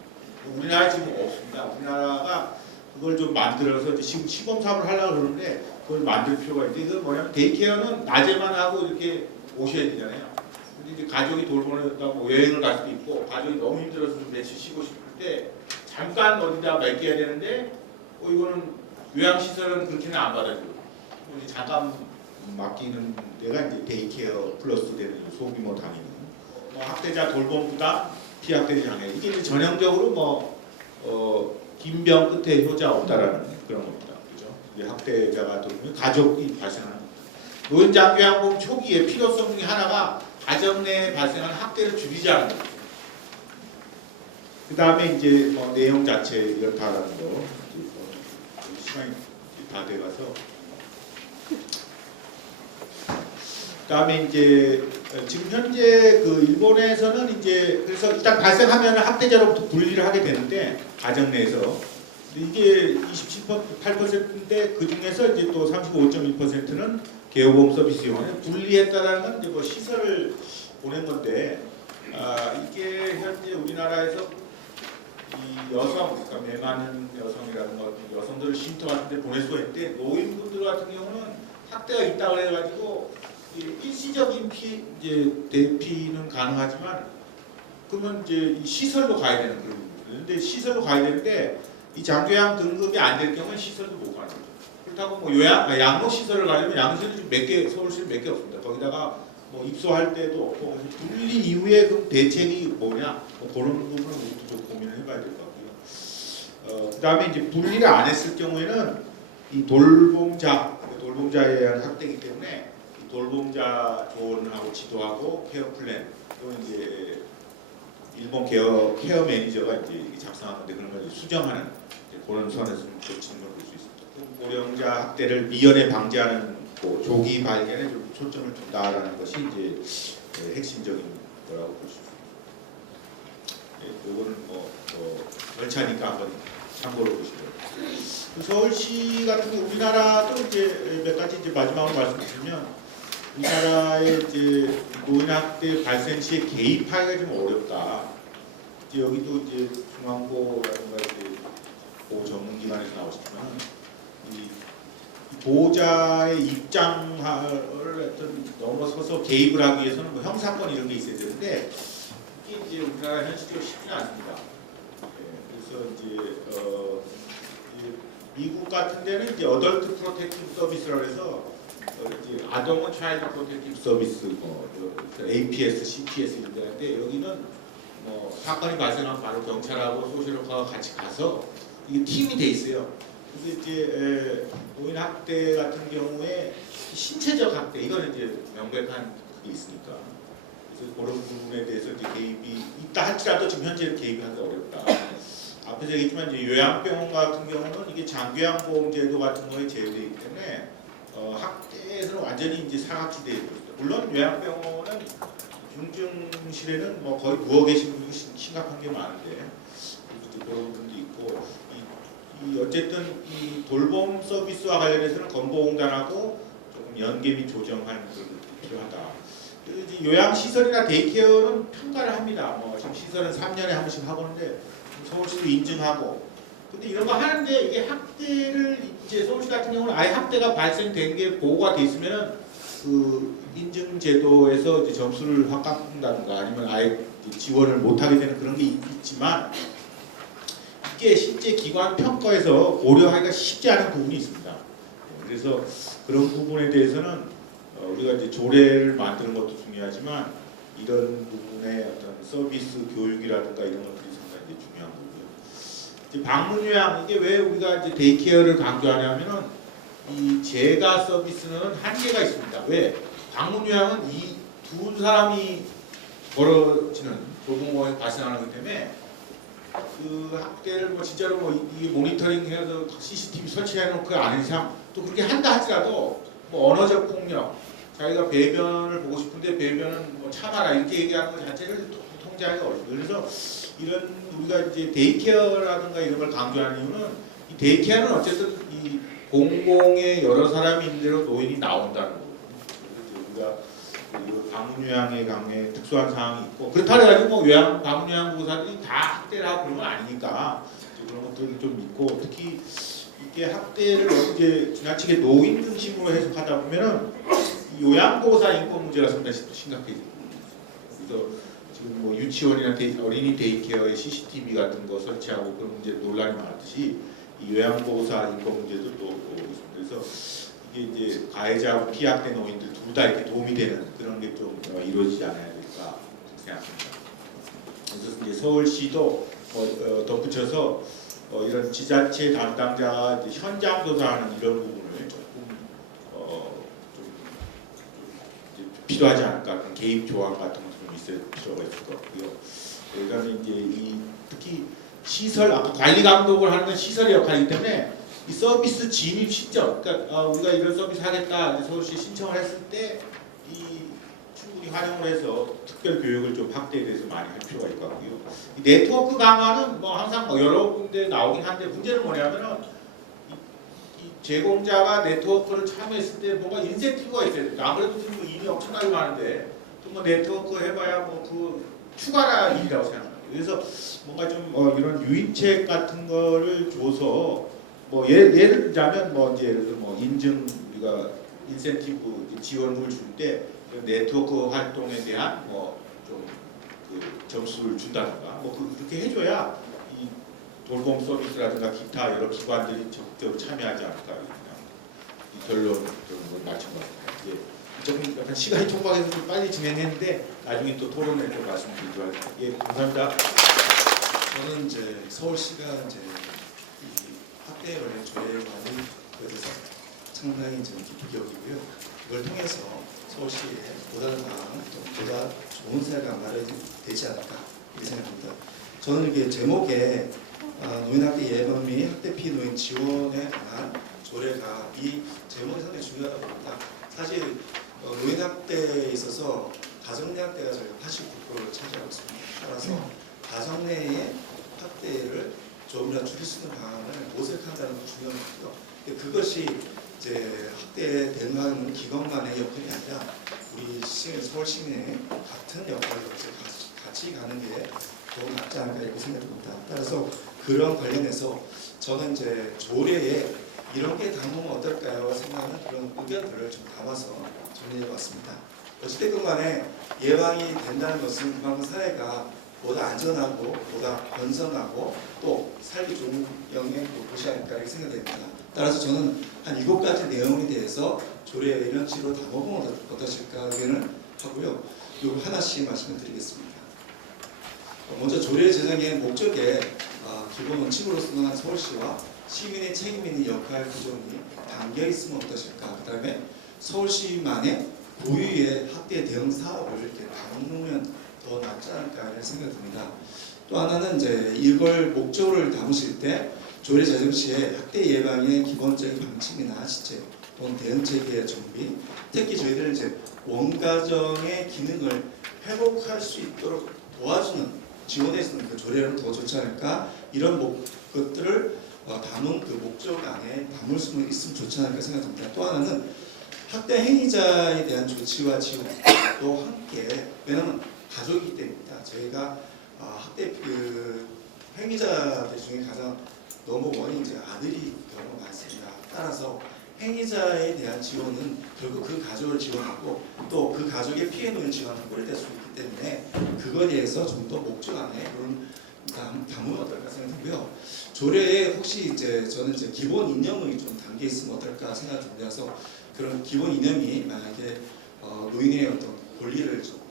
우리나라에 지금 없습니다. 우리나라가 그걸 좀 만들어서 지금 시범 사업을 하려고 그러는데 그걸 만들 필요가 있는데 이건 뭐냐면 데이케어는 낮에만 하고 이렇게 오셔야 되잖아요. 근데 이제 가족이 돌보는다 뭐 여행을 갈 수도 있고 가족이 너무 힘들어서 좀 며칠 쉬고 싶을 때 잠깐 어디다 맡겨야 되는데 이거는 요양시설은 그렇게는 안 받아줘요. 잠깐 맡기는 데가 이제 데이케어 플러스 되는 소규모 단위는 학대자 돌봄 부담, 피학대 장애 이게 이제 전형적으로 긴병 끝에 효자 없다라는 그런 겁니다. 그죠? 이제 학대자가 돌보면 가족이 발생하는 겁니다. 노인 장기요양보험 초기에 필요성 중에 하나가 가정 내에 발생하는 학대를 줄이자는 거죠. 그 다음에 이제 내용 자체 이렇다라는 거 시간이 다 돼가서 그다음에 이제 지금 현재 그 일본에서는 이제 그래서 일단 발생하면 학대자로부터 분리를 하게 되는데 가정 내에서 이게 27.8%인데 그 중에서 이제 또 35.1%는 개호보험 서비스 이용에 분리했다라는 건 이제 뭐 시설을 보낸 건데 이게 현재 우리나라에서 이 여성, 그러니까 매많은 여성이라든가 여성들을 쉼터 같은 데 보낼 수가 있는데 노인분들 같은 경우는 학대가 있다고 해가지고 일시적인 대피는 가능하지만 그러면 이제 이 시설로 가야 되는 그런 근데 시설로 가야 되는데 이 장교양 등급이 안 될 경우는 시설도 못 가는 거죠. 그렇다고 뭐 양로 시설을 가려면 양로 시설이 좀 몇 개 서울시는 몇 개 없습니다. 거기다가 뭐 입소할 때도 없고 분리 이후에 그 대책이 뭐냐 뭐 그런 부분은 우리도 좀 고민을 해봐야 될 것 같고요. 그다음에 이제 분리를 안 했을 경우에는 이 돌봄자에 의한 학대이기 때문에 이 돌봄자 조언하고 지도하고 케어 플랜 또는 이제 일본 케어 매니저가 이제 작성하는데 그런 걸 수정하는 그런 선에서 고치는 걸 볼 수 있습니다. 고령자 학대를 미연에 방지하는 조기 발견에 좀 초점을 둔다라는 것이 이제 핵심적인 거라고 볼 수 있습니다. 이거는 뭐 절차니까 한번 참고로 보시고요. 서울시 같은 경우 우리나라도 이제 몇 가지 이제 마지막으로 말씀드리면 우리나라의 이제 노인 학대 발생 시에 개입하기가 좀 어렵다. 이제 여기도 이제 중앙보라든가 이제 보호 전문기관에서 나오시지만 이 보호자의 입장을 어떤 넘어서서 개입을 하기 위해서는 뭐 형사권 이런 게 있어야 되는데 이게 이제 우리나라 현실적으로 쉽지는 않습니다. 그래서 이제 미국 같은 데는 이제 어덜트 프로텍티브 서비스라고 해서 이제 아동은 차일드 프로텍티브 서비스, APS, CPS 이런 데인데 여기는 뭐 사건이 발생하면 바로 경찰하고 소셜워커가 같이 가서 이게 팀이 돼 있어요. 그래서 이제 노인 학대 같은 경우에 신체적 학대 이거는 이제 명백한 그게 있으니까 그래서 그런 부분에 대해서 이제 개입이 있다 할지라도 지금 현재는 개입하기 어렵다. 앞에서 얘기했지만 이제 요양병원 같은 경우는 이게 장기요양보험제도 같은 거에 제외되기 때문에 학대에서는 완전히 이제 사각지대에 있습니다. 물론 요양병원은 중증실에는 뭐 거의 누워 계신 분이 심각한 게 많은데 그런 부분도 있고 어쨌든 이 돌봄 서비스와 관련해서는 건보공단하고 조금 연계 및 조정하는 그런 게 필요하다. 그리고 이제 요양시설이나 데이케어는 평가를 합니다. 뭐 지금 시설은 3년에 한 번씩 하고 있는데 서울시도 인증하고 근데 이런 거 하는데 이게 학대를 이제 서울시 같은 경우는 아예 학대가 발생된 게 보고가 돼 있으면 그 인증 제도에서 이제 점수를 확 깎는다든가 아니면 아예 지원을 못 하게 되는 그런 게 있지만 이게 실제 기관 평가에서 고려하기가 쉽지 않은 부분이 있습니다. 그래서 그런 부분에 대해서는 우리가 이제 조례를 만드는 것도 중요하지만 이런 부분의 어떤 서비스 교육이라든가 이런 것들이 상당히 이제 중요한 거고요. 이제 방문 요양 이게 왜 우리가 이제 데이케어를 강조하냐면은 이 재가 서비스는 한계가 있습니다. 왜? 방문 요양은 이 두 사람이 벌어지는 돌봄공간에서 발생하는 것 때문에 그 학대를 뭐 진짜로 뭐 이 모니터링 해서 CCTV 설치해놓고 아는 이상 또 그렇게 한다 할지라도 뭐 언어적 폭력 자기가 배변을 보고 싶은데 배변은 뭐 참아라 이렇게 얘기하는 것 자체를 통제하기가 어렵습니다. 그래서 이런 우리가 이제 데이케어라든가 이런 걸 강조하는 이유는 이 데이케어는 어쨌든 이 공공의 여러 사람이 있는 대로 노인이 나온다는 거고 우리가 방문요양의 강에 특수한 상황이 있고 그렇다 해가지고 뭐 요양 방문요양 보호사들이 다 학대를 하고 그런 건 아니니까 그런 것들이 좀 있고 특히 이게 학대를 이제 지나치게 노인 중심으로 해석하다 보면은 요양보호사 인권 문제가 상당히 심각해집니다. 그래서 지금 뭐 유치원이나 어린이 데이케어에 CCTV 같은 거 설치하고 그런 문제 논란이 많았듯이 이 요양보호사 인권 문제도 또 있습니다. 그래서 이게 이제 가해자하고 피학대 노인들 둘 다 이렇게 도움이 되는 그런 게 좀 이루어지지 않아야 될까 생각합니다. 그래서 이제 서울시도 덧붙여서 이런 지자체 담당자가 이제 현장 조사하는 이런 부분을 조금 좀 필요하지 않을까 그런 개입 조항 같은 것도 좀 있을 필요가 있을 것 같고요. 그다음에 이제 이 특히 시설 아까 관리 감독을 하는 건 시설의 역할이기 때문에 이 서비스 진입 시점, 그러니까 우리가 이런 서비스 하겠다 이제 서울시 신청을 했을 때 이 충분히 활용을 해서 특별 교육을 좀 확대에 대해서 많이 할 필요가 있고요. 이 네트워크 강화는 뭐 항상 뭐 여러 군데 나오긴 한데 문제는 뭐냐면은 이 제공자가 네트워크를 참여했을 때 뭔가 인센티브가 있어야 돼요. 아무래도 지금 뭐 일이 엄청나게 많은데 또 뭐 네트워크 해봐야 뭐 그 추가 일이라고 생각합니다. 그래서 뭔가 좀 이런 유인책 같은 거를 줘서 뭐 예를 들자면 뭐 이제 예를 들어 뭐 인증 우리가 인센티브 지원을 줄 때 네트워크 활동에 대한 뭐 좀 그 점수를 준다든가 뭐 그렇게 해줘야 이 돌봄 서비스라든가 기타 여러 기관들이 적극적으로 참여하지 않을까 이 결론을 맞춘 것 같아요. 예. 조금 약간 시간이 촉박해서 좀 빨리 진행했는데 나중에 또 토론회 좀 말씀드리도록 하겠습니다. 예, 감사합니다. 저는 이제 서울시가 이제 이 학대열의 조례관이 그래서 상당히 좀 깊이 여기고요. 이걸 통해서 서울시에 보다 나은 보다 좋은 사회가 마련되지 않을까 이렇게 생각합니다. 저는 이게 제목에 노인학대 예방 및 학대 피해 노인 지원에 관한 조례가 이 제목이 상당히 중요하다고 봅니다. 사실 노인학대에 있어서 가정내학대가 저희가 89%를 차지하고 있습니다. 따라서 가정 내의 학대를 조금이라도 줄일 수 있는 방안을 모색한다는 건 중요한 거고요. 그것이 이제 학대에 대응하는 기관만의 역할이 아니라 우리 서울 시민의 같은 역할로 같이 가는 게 더 낫지 않을까 이렇게 생각합니다. 따라서 그런 관련해서 저는 이제 조례에 이런 게 담으면 어떨까요? 생각하는 그런 의견들을 좀 담아서 정리해봤습니다. 어찌됐든 간에 예방이 된다는 것은 그만큼 사회가 보다 안전하고 보다 건전하고 또 살기 좋은 영역의 곳이 아닐까 이렇게 생각됩니다. 따라서 저는 한 7가지 내용에 대해서 조례에 이런 식으로 담아보면 어떠실까 의견을 하고요. 요 하나씩 말씀을 드리겠습니다. 먼저 조례 제정의 목적에 기본 원칙으로서는 서울시와 시민의 책임 있는 역할 구조니 담겨 있으면 어떠실까. 그 다음에 서울시만의 고유의 학대 대응 사업을 이렇게 담으면 더 낫지 않을까 이런 생각이 듭니다. 또 하나는 이제 이걸 목적을 담으실 때 조례 제정 시에 학대 예방의 기본적인 방침이나 시책 또는 대응 체계의 준비, 특히 저희들은 이제 원가정의 기능을 회복할 수 있도록 도와주는 지원해서는 그 조례는 더 좋지 않을까 이런 것들을 담은 그 목적 안에 담을 수 있으면 좋지 않을까 생각합니다. 또 하나는 학대 행위자에 대한 조치와 지원도 함께, 왜냐하면 가족이기 때문입니다. 저희가 학대 행위자들 중에 가장 넘버원이 이제 아들이 경우가 많습니다. 따라서 행위자에 대한 지원은 결국 그 가족을 지원하고 또 그 가족의 피해 놓인 지원을 뿌리될 수 있기 때문에 그거에 대해서 좀 더 목적 안에 그런 담으면 어떨까 생각하고요. 조례에 혹시 이제 저는 이제 기본 이념이 좀 담겨 있으면 어떨까 생각이 들어서 그런 기본 이념이 만약에 노인의 어떤 권리를 좀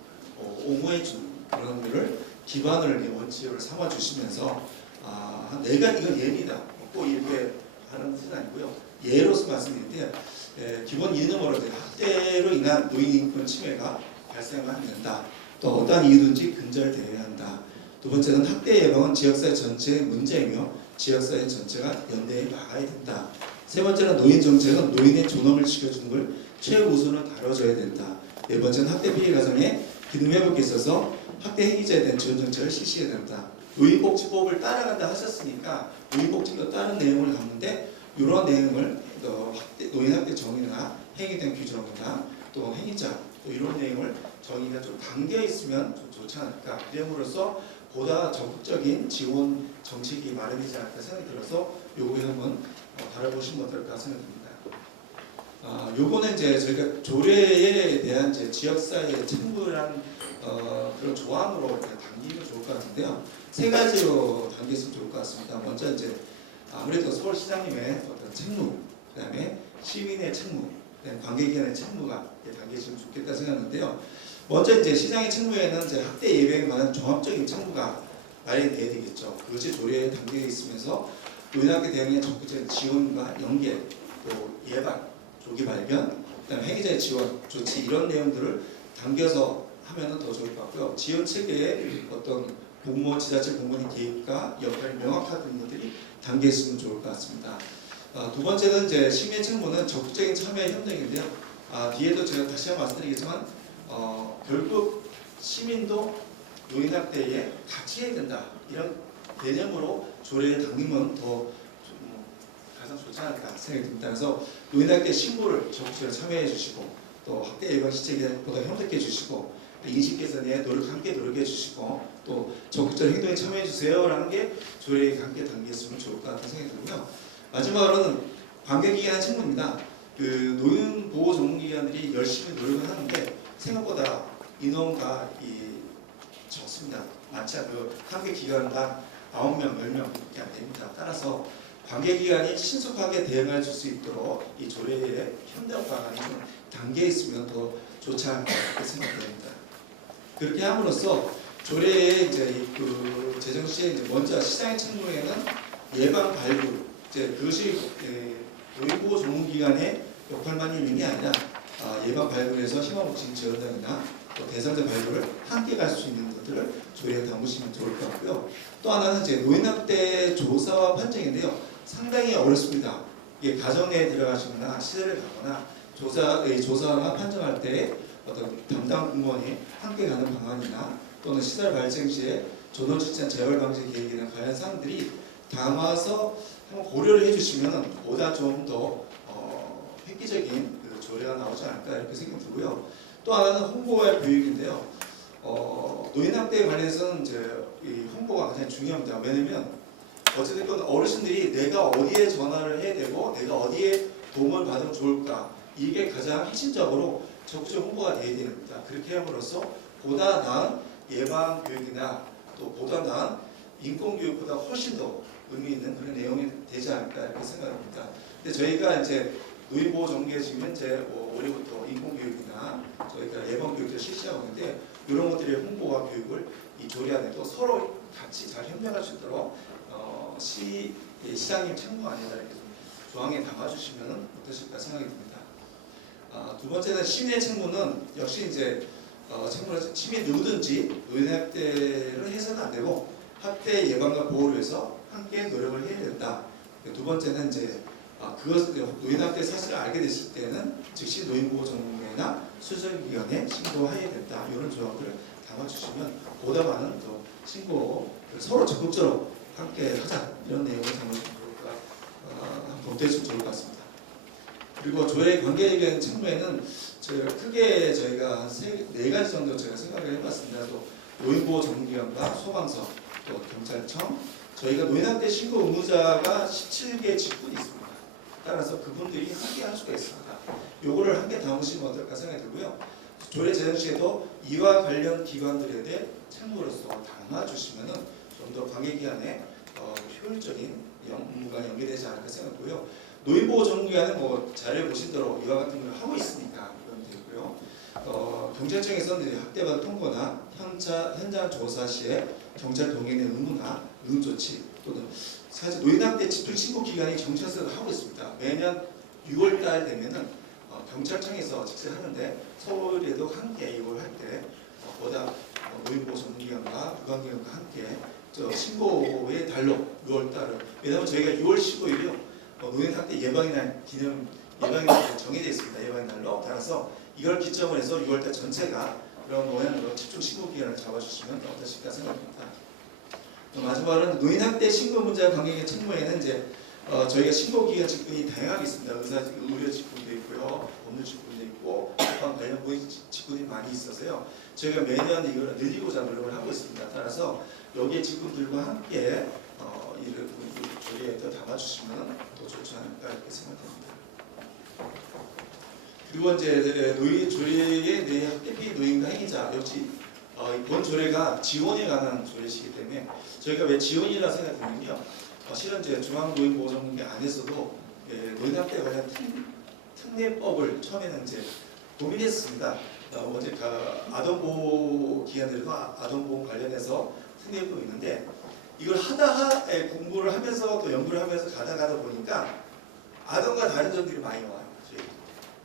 옹호해 주는 그런 거를 기반을 원칙을 삼아 주시면서 한 4가지 이건 예입니다. 꼭 이렇게 하는 것은 아니고요. 예로서 말씀드리는데 기본 이념으로 학대로 인한 노인 인권 침해가 발생하면 안 된다. 또 어떠한 이유든지 근절되어야 한다. 두 번째는 학대 예방은 지역사회 전체의 문제이며 지역사회 전체가 연대해 나가야 된다. 세 번째는 노인 정책은 노인의 존엄을 지켜주는 걸 최우선으로 다뤄줘야 된다. 네 번째는 학대 피해 가정의 기능 회복에 있어서 학대 행위자에 대한 지원 정책을 실시해야 된다. 노인복지법을 따라간다 하셨으니까 노인복지법 다른 내용을 담는데 이런 내용을 노인 학대 정의나 행위에 대한 규정이나 또 행위자 또 이런 내용을 정의가 좀 담겨 있으면 좀 좋지 않을까. 이름으로써 보다 적극적인 지원 정책이 마련되지 않을까 생각이 들어서 요거에 한번 다뤄보시면 어떨까 생각합니다. 요거는 이제 저희가 조례에 대한 이제 지역사회의 책무란 그런 조항으로 담기면 좋을 것 같은데요. 3가지로 담겼으면 좋을 것 같습니다. 먼저 이제 아무래도 서울시장님의 어떤 책무, 그다음에 시민의 책무, 그다음에 관계기관의 책무가 담겨있으면 좋겠다 생각하는데요. 먼저 이제 시장의 책무에는 이제 학대 예방에 관한 종합적인 책무가 마련돼야 되겠죠. 그것이 조례에 담겨 있으면서 노인학대 대응의 적극적인 지원과 연계, 또 예방, 조기 발견, 그다음에 행위자의 지원, 조치 이런 내용들을 담겨서 하면은 더 좋을 것 같고요. 지원 체계에 어떤 공무원, 지자체 공무원의 개입과 역할이 명확한 것들이 담겨 있으면 좋을 것 같습니다. 두 번째는 이제 시민 청구는 적극적인 참여 협력인데요. 뒤에도 제가 다시 한번 말씀드리겠지만 결국 시민도 노인학대에 같이 해야 된다 이런 개념으로 조례에 담기면 더 가장 좋지 않을까 생각이 듭니다. 그래서 노인학대 신고를 적극적으로 참여해 주시고 또 학대 예방 시책에 보다 협력해 주시고 인식 개선에 함께 노력해 주시고 또 적극적인 행동에 참여해 주세요라는 게 조례에 함께 담겼으면 좋을 것 같은 생각이 들고요. 마지막으로는 관계기관 책무입니다. 그 노인 보호 전문기관들이 열심히 노력을 하는데 생각보다 인원과 적습니다. 많지 않고 한개 기관당 9명, 10명밖에 안 됩니다. 따라서 관계기관이 신속하게 대응할 수 있도록 이 조례의 협력 방안이 좀 담겨 있으면 더 좋지 않을까 생각됩니다. 그렇게 함으로써 조례의 이제 그 제정 시에 이제 먼저 시장의 책무에는 예방 발굴, 이제 그것이 노인보호 전문기관의 역할만 있는 게 아니라 예방 발굴에서 희망복지 지원 등이나 또 대상자 발굴을 함께 갈 수 있는 것들을 조례에 담으시면 좋을 것 같고요. 또 하나는 이제 노인학대 조사와 판정인데요. 상당히 어렵습니다. 이게 가정에 들어가시거나 시설에 가거나 조사나 판정할 때 어떤 담당 공무원이 함께 가는 방안이나 또는 시설 발생 시에 전원 출산 재발 방지 계획이나 관련 사항들이 담아서 한번 고려를 해주시면 보다 좀 더 획기적인 그 조례가 나오지 않을까 이렇게 생각이 들고요. 또 하나는 홍보와 교육인데요. 노인학대에 관해서는 이제 이 홍보가 굉장히 중요합니다. 왜냐면 어쨌든 어르신들이 내가 어디에 전화를 해야 되고 내가 어디에 도움을 받으면 좋을까 이게 가장 핵심적으로 적극적 홍보가 되어야 됩니다. 그렇게 함으로써 보다 나은 예방 교육이나 또 보다 나은 인권 교육보다 훨씬 더 의미 있는 그런 내용이 되지 않을까 이렇게 생각합니다. 근데 저희가 이제 노인보호 전문기에 지금 현재 올해부터 인권 교육이나 저희가 예방 교육을 실시하고 있는데 이런 것들의 홍보와 교육을 이 조례 안에도 서로 같이 잘 협력할 수 있도록 시장님 참고안에다 이렇게 좀 조항에 담아주시면 어떠실까 생각이 듭니다. 두 번째는 시민의 책무는 역시 이제 책무는 시민 누구든지 노인학대를 해서는 안 되고 학대 예방과 보호를 위해서 함께 노력을 해야 된다. 두 번째는 이제 노인학대 사실을 알게 됐을 때는 즉시 노인보호 전문기관이나 수술기관에 신고해야 된다. 이런 조항들을 담아주시면 보다 많은 또 신고 서로 적극적으로 함께 하자 이런 내용을 담아주시면 검토했으면 좋을 것 같습니다. 그리고 조례 관계기관 책무에는 크게 저희가 네 가지 정도 제가 생각을 해봤습니다. 또 노인보호 전문기관과 소방서, 또 경찰청, 저희가 노인학대 신고 의무자가 17개 직군이 있습니다. 따라서 그분들이 함께 할 수가 있습니다. 요거를 함께 담으시면 어떨까 생각이 들고요. 조례 제정 시에도 이와 관련 기관들에 대해 책무로서 담아주시면 좀 더 관계기관에 효율적인 업무가 연계되지 않을까 생각하고요. 노인보호 전문기관은 자료에 보신 대로 이와 같은 걸 하고 있으니까 그런 되고요. 경찰청에서는 이제 학대받은 통보나 현장 조사 시에 경찰 동행의 의무나 응조치 또는 사실 노인학대 집중 신고 기간이 경찰서가 하고 있습니다. 매년 6월달 되면은 경찰청에서 직접 하는데 서울에도 함께 이걸 할 때 보다 노인보호 전문기관과 유관기관과 함께 신고의 달로 6월달을 왜냐하면 저희가 6월 15일이요 노인학대 예방날 기념 예방날 정해져 있습니다. 예방날로 따라서 이걸 기점으로 해서 6월달 전체가 그런 모양으로 집중 신고 기간을 잡아주시면 어떠실까 생각합니다. 마지막으로는 노인학대 신고 문제와 관계기관 책무에는 이제 저희가 신고 기관 직군이 다양하게 있습니다. 의료 직군도 있고요, 법률 직군도 있고, 관련 모임 직군이 많이 있어서요. 저희가 매년 이걸 늘리고자 노력을 하고 있습니다. 따라서 여기에 직군들과 함께 이 조례에 담아주시면 더 좋지 않을까 이렇게 생각합니다. 그리고 이제 조례의 내 학대피 노인과 행위자 역시 본 조례가 지원에 관한 조례시기 때문에 저희가 왜 지원이라 생각하면요, 실은 이제 중앙노인보호전문기 안에서도 노인학대 관련 특례법을 처음에는 이제 고민했습니다. 어제 아동보호 기관들도 아동보호 관련해서 특례법이 있는데 이걸 공부를 하면서 또 연구를 하면서 가다 보니까 아동과 다른 점들이 많이 와요.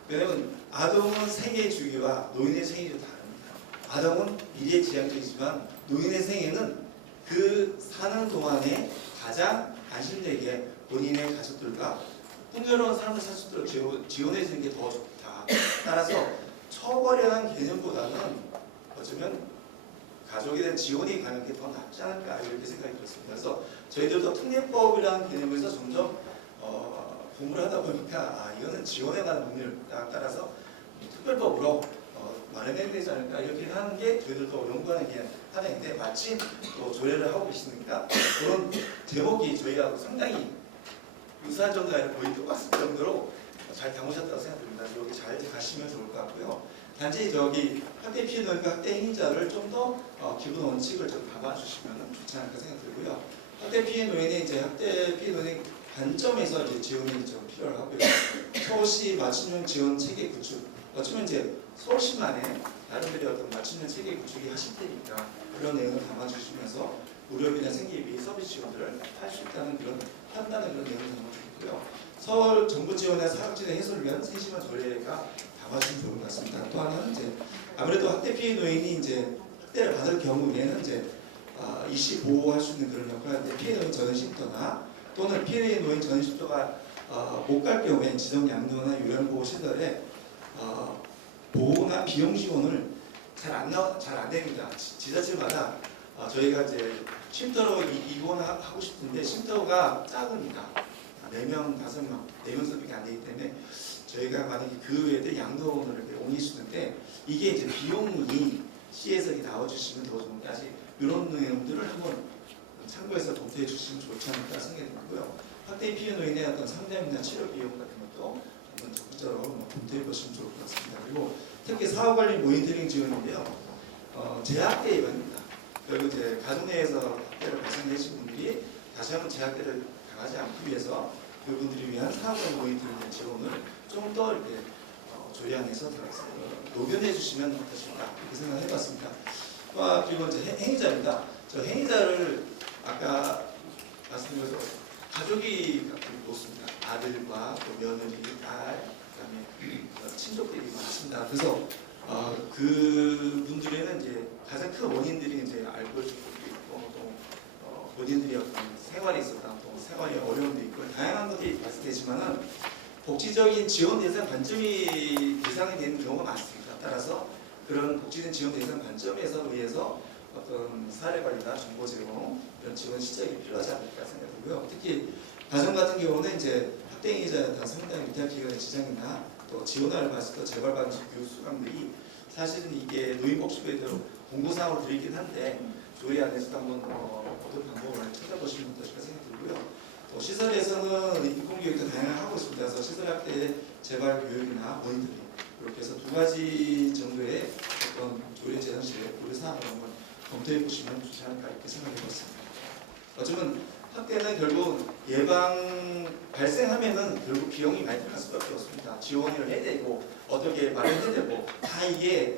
왜냐하면 아동은 생애 주기와 노인의 생애가 다릅니다. 아동은 미래지향적이지만 노인의 생애는 그 사는 동안에 가장 안심되게 본인의 가족들과 풍요로운 삶을 살 수 있도록 지원해 주는 게 더 좋다. 따라서 처벌이라는 개념보다는 어쩌면 가족에 대한 지원이 가는 게 더 낫지 않을까 이렇게 생각이 들었습니다. 그래서 저희들도 특례법이라는 개념에서 점점 공부를 하다 보니까 이거는 지원에 관한 법률에 따라서 특별법으로 마련해야 되지 않을까 이렇게 하는 게 저희들도 연구하는 게 하나인데 마침 또 조례를 하고 계시니까 그런 제목이 저희하고 상당히 유사한 정도가 아니라 거의 똑같은 정도로 잘 담으셨다고 생각됩니다. 여기 잘 가시면 좋을 것 같고요. 단지 저기 학대 피해 노인과 학대 행위자를 좀 더 기본 원칙을 좀 담아주시면 좋지 않을까 생각들고요. 학대 피해 노인의 이제 학대 피해 노인 관점에서 이제 지원이 좀 필요하고요. 서울시 맞춤형 지원 체계 구축. 어쩌면 이제 서울시만의 나름대로 어떤 맞춤형 체계 구축이 하실 테니까 그런 내용을 담아주시면서 의료비나 생계비 서비스 지원들을 할 수 있다는 그런 판단의 그런 내용을 담아주고요. 서울 정부 지원의 사각지대 해소를 위한 세심한 조례가 담아주시면 좋을 것 같습니다. 또 하나는 이제 아무래도 학대 피해 노인이 이제 학대를 받을 경우에는 이제 이시 보호할 수 있는 그런 역할인데 피해 노인 전원 쉼터나 또는 피해 노인 전원 쉼터가 못 갈 경우에 지정 양도나 요양 보호 시설에 보호나 비용 지원을 잘 안 됩니다. 지자체마다 저희가 이제 쉼터로 입원하고 싶은데 쉼터가 작으니까 4명, 5명, 4명밖에 안 되기 때문에 저희가 만약에 그 외에 양도원을 옮기시는데 이게 이제 비용이 시에서 나와주시면 더 좋은데 아직 이런 내용들을 한번 참고해서 검토해 주시면 좋지 않을까 생각이 들고요. 학대 피해 노인의 어떤 상담이나 치료 비용 같은 것도 한번 적극적으로 검토해 보시면 좋을 것 같습니다. 그리고 특히 사후관리 모니터링 지원인데요. 재학대 예방입니다. 그리고 이제 가족 내에서 학대를 발생되신 분들이 다시 한번 재학대를 당하지 않기 위해서 그분들을 위한 사후관리 모니터링 지원을 좀 더 이렇게 조례안에서 녹여내 주시면 어떠실까 이렇게 생각을 해봤습니다. 그리고 이제 행위자입니다. 저 행위자를 아까 말씀드린 것처럼 가족이 높습니다. 아들과 또 며느리, 딸, 그다음에 친족들이 많습니다. 그래서 그분들에는 이제 가장 큰 원인들이 이제 알코올 중독도 있고 또 본인들이 어떤 생활에 있었던 또 생활에 어려움도 있고 다양한 것들이 발생되지만은 복지적인 지원 대상 관점이 대상이 되는 경우가 많습니다. 따라서 그런 복지적인 지원 대상 관점에서 의해서 어떤 사례 관리나 정보 제공 이런 지원 시작이 필요하지 않을까 생각하고요. 특히 가정 같은 경우는 이제 학대 행위자였던 상당히 위탁기관의 지장이나 또 지원을 받을 때 재발 방지 교육 수강들이 사실은 이게 노인복지부에 대한 공고사항으로 드리긴 한데 조례 안에서도 한번 어떤 방법을 찾아보시면 어떨까 생각이 들고요. 또 시설에서는 인권교육도 다양하고 있습니다. 그래서 시설학대 재발 교육이나 모니터링 이렇게 해서 2가지 정도의 어떤 조례 제정 시에 고려사항을 한번 검토해 보시면 좋지 않을까 이렇게 생각해 봤습니다. 어쩌면 학대는 결국 예방 발생하면은 결국 비용이 많이 들어갈 수밖에 없습니다. 지원을 해야 되고 어떻게 마련해야 되고 다 이게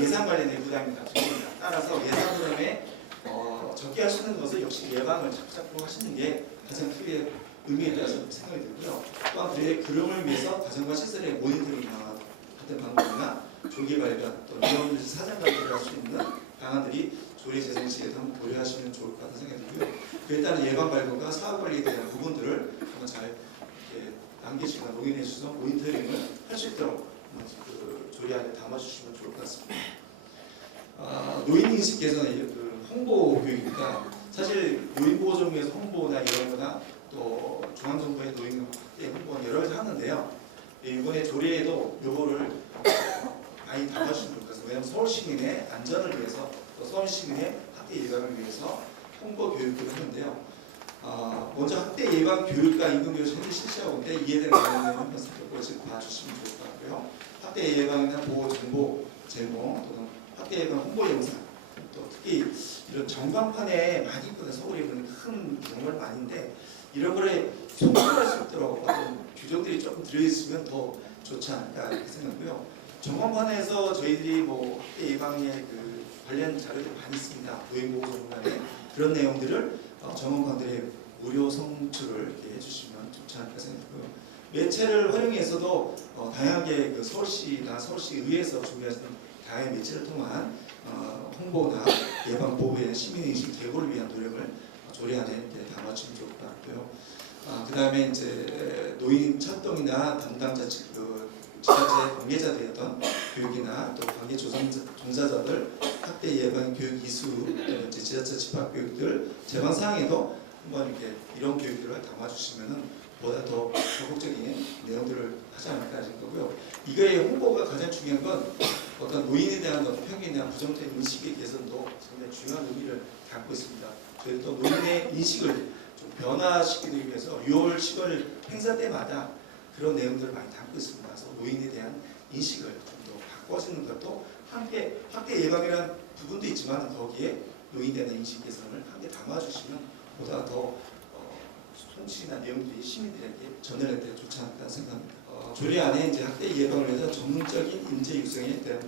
예산 관련된 부담이 다 들어옵니다. 따라서 예산 부담에 적게 할 수 있는 것은 역시 예방을 자꾸 하시는 게 가장 크게 의미에 있다고 생각이 들고요. 또한 그럼을 위해서 가정과 시설의 모니터링 같은 방법이나 조기 발견 또 위험 사전 관리를 할 수 있는 방안들이 조례 제정 시에도 한번 고려하시면 좋을 것 같은 생각이 들고요. 그에 따른 예방 발견과 사후 관리에 대한 부분들을 한번 잘 남기시거나 녹여내 주셔서 모니터링을 할 수 있도록 그 조례 안에 담아주시면 좋을 것 같습니다. 노인인식 개선의 홍보 교육입니다. 사실 노인보호정부에서 홍보나 이런 거나 또 중앙정부의 노인 홍보는 여러 가지 하는데요. 이번에 조례에도 요거를 많이 담아주시면 좋을 것 같습니다. 왜냐하면 서울 시민의 안전을 위해서 또 서울 시민의 학대 예방을 위해서 홍보 교육을 하는데요. 먼저 학대 예방 교육과 임금교육을 현재 실시하고 있는데 이에 대한 관련된 한번 살펴보시고 봐주시면 좋을 것 같고요. 학대 예방이나 보호 정보 제공 또는 학대 예방 홍보 영상 또 특히 이런 전광판에 많이 있거든요. 서울에 있는 큰 정말 많은데 이런 거를 송출할 수 있도록 어떤 규정들이 조금 들어있으면 더 좋지 않을까 이렇게 생각하고요. 전광판에서 저희들이 뭐 학대 예방에 그 관련 자료들이 많이 있습니다. 노인보호 전문가의 그런 내용들을 전문가들의 무료 송출을 이렇게 해주시면 좋지 않을까 생각하고요. 매체를 활용해서도 다양하게 그 서울시나 서울시의회에서 준비하신 다양한 매체를 통한 홍보나 예방 보호에 시민의식 제고를 위한 노력을 조례안에 담아주시면 좋을 것 같고요. 그다음에 이제 노인 활동이나 담당자 지자체 관계자들이었던 교육이나 또 관계 종사자들 학대 예방 교육 이수 이제 지자체 집합 교육들 제방 사항에도 한번 이렇게 이런 교육들을 담아주시면은 보다 더 적극적인 내용들을 하지 않을까 하는 거고요. 이거의 홍보가 가장 중요한 건 어떤 노인에 대한 어떤 편견에 대한 부정적인 인식에 대해서도 상당히 중요한 의미를 갖고 있습니다. 저희 또 노인의 인식을 좀 변화시키기 위해서 6월 10월 행사 때마다 그런 내용들을 많이 담고 있습니다. 그래서 노인에 대한 인식을 좀 더 바꿔주는 것도 함께 학대 예방이라는 부분도 있지만 거기에 노인에 대한 인식 개선을 함께 담아주시면 보다 더 성취나 내용들이 시민들에게 전달될 때 좋지 않을까 생각합니다. 조례 안에 이제 학대 예방을 위해서 전문적인 인재 육성에 대한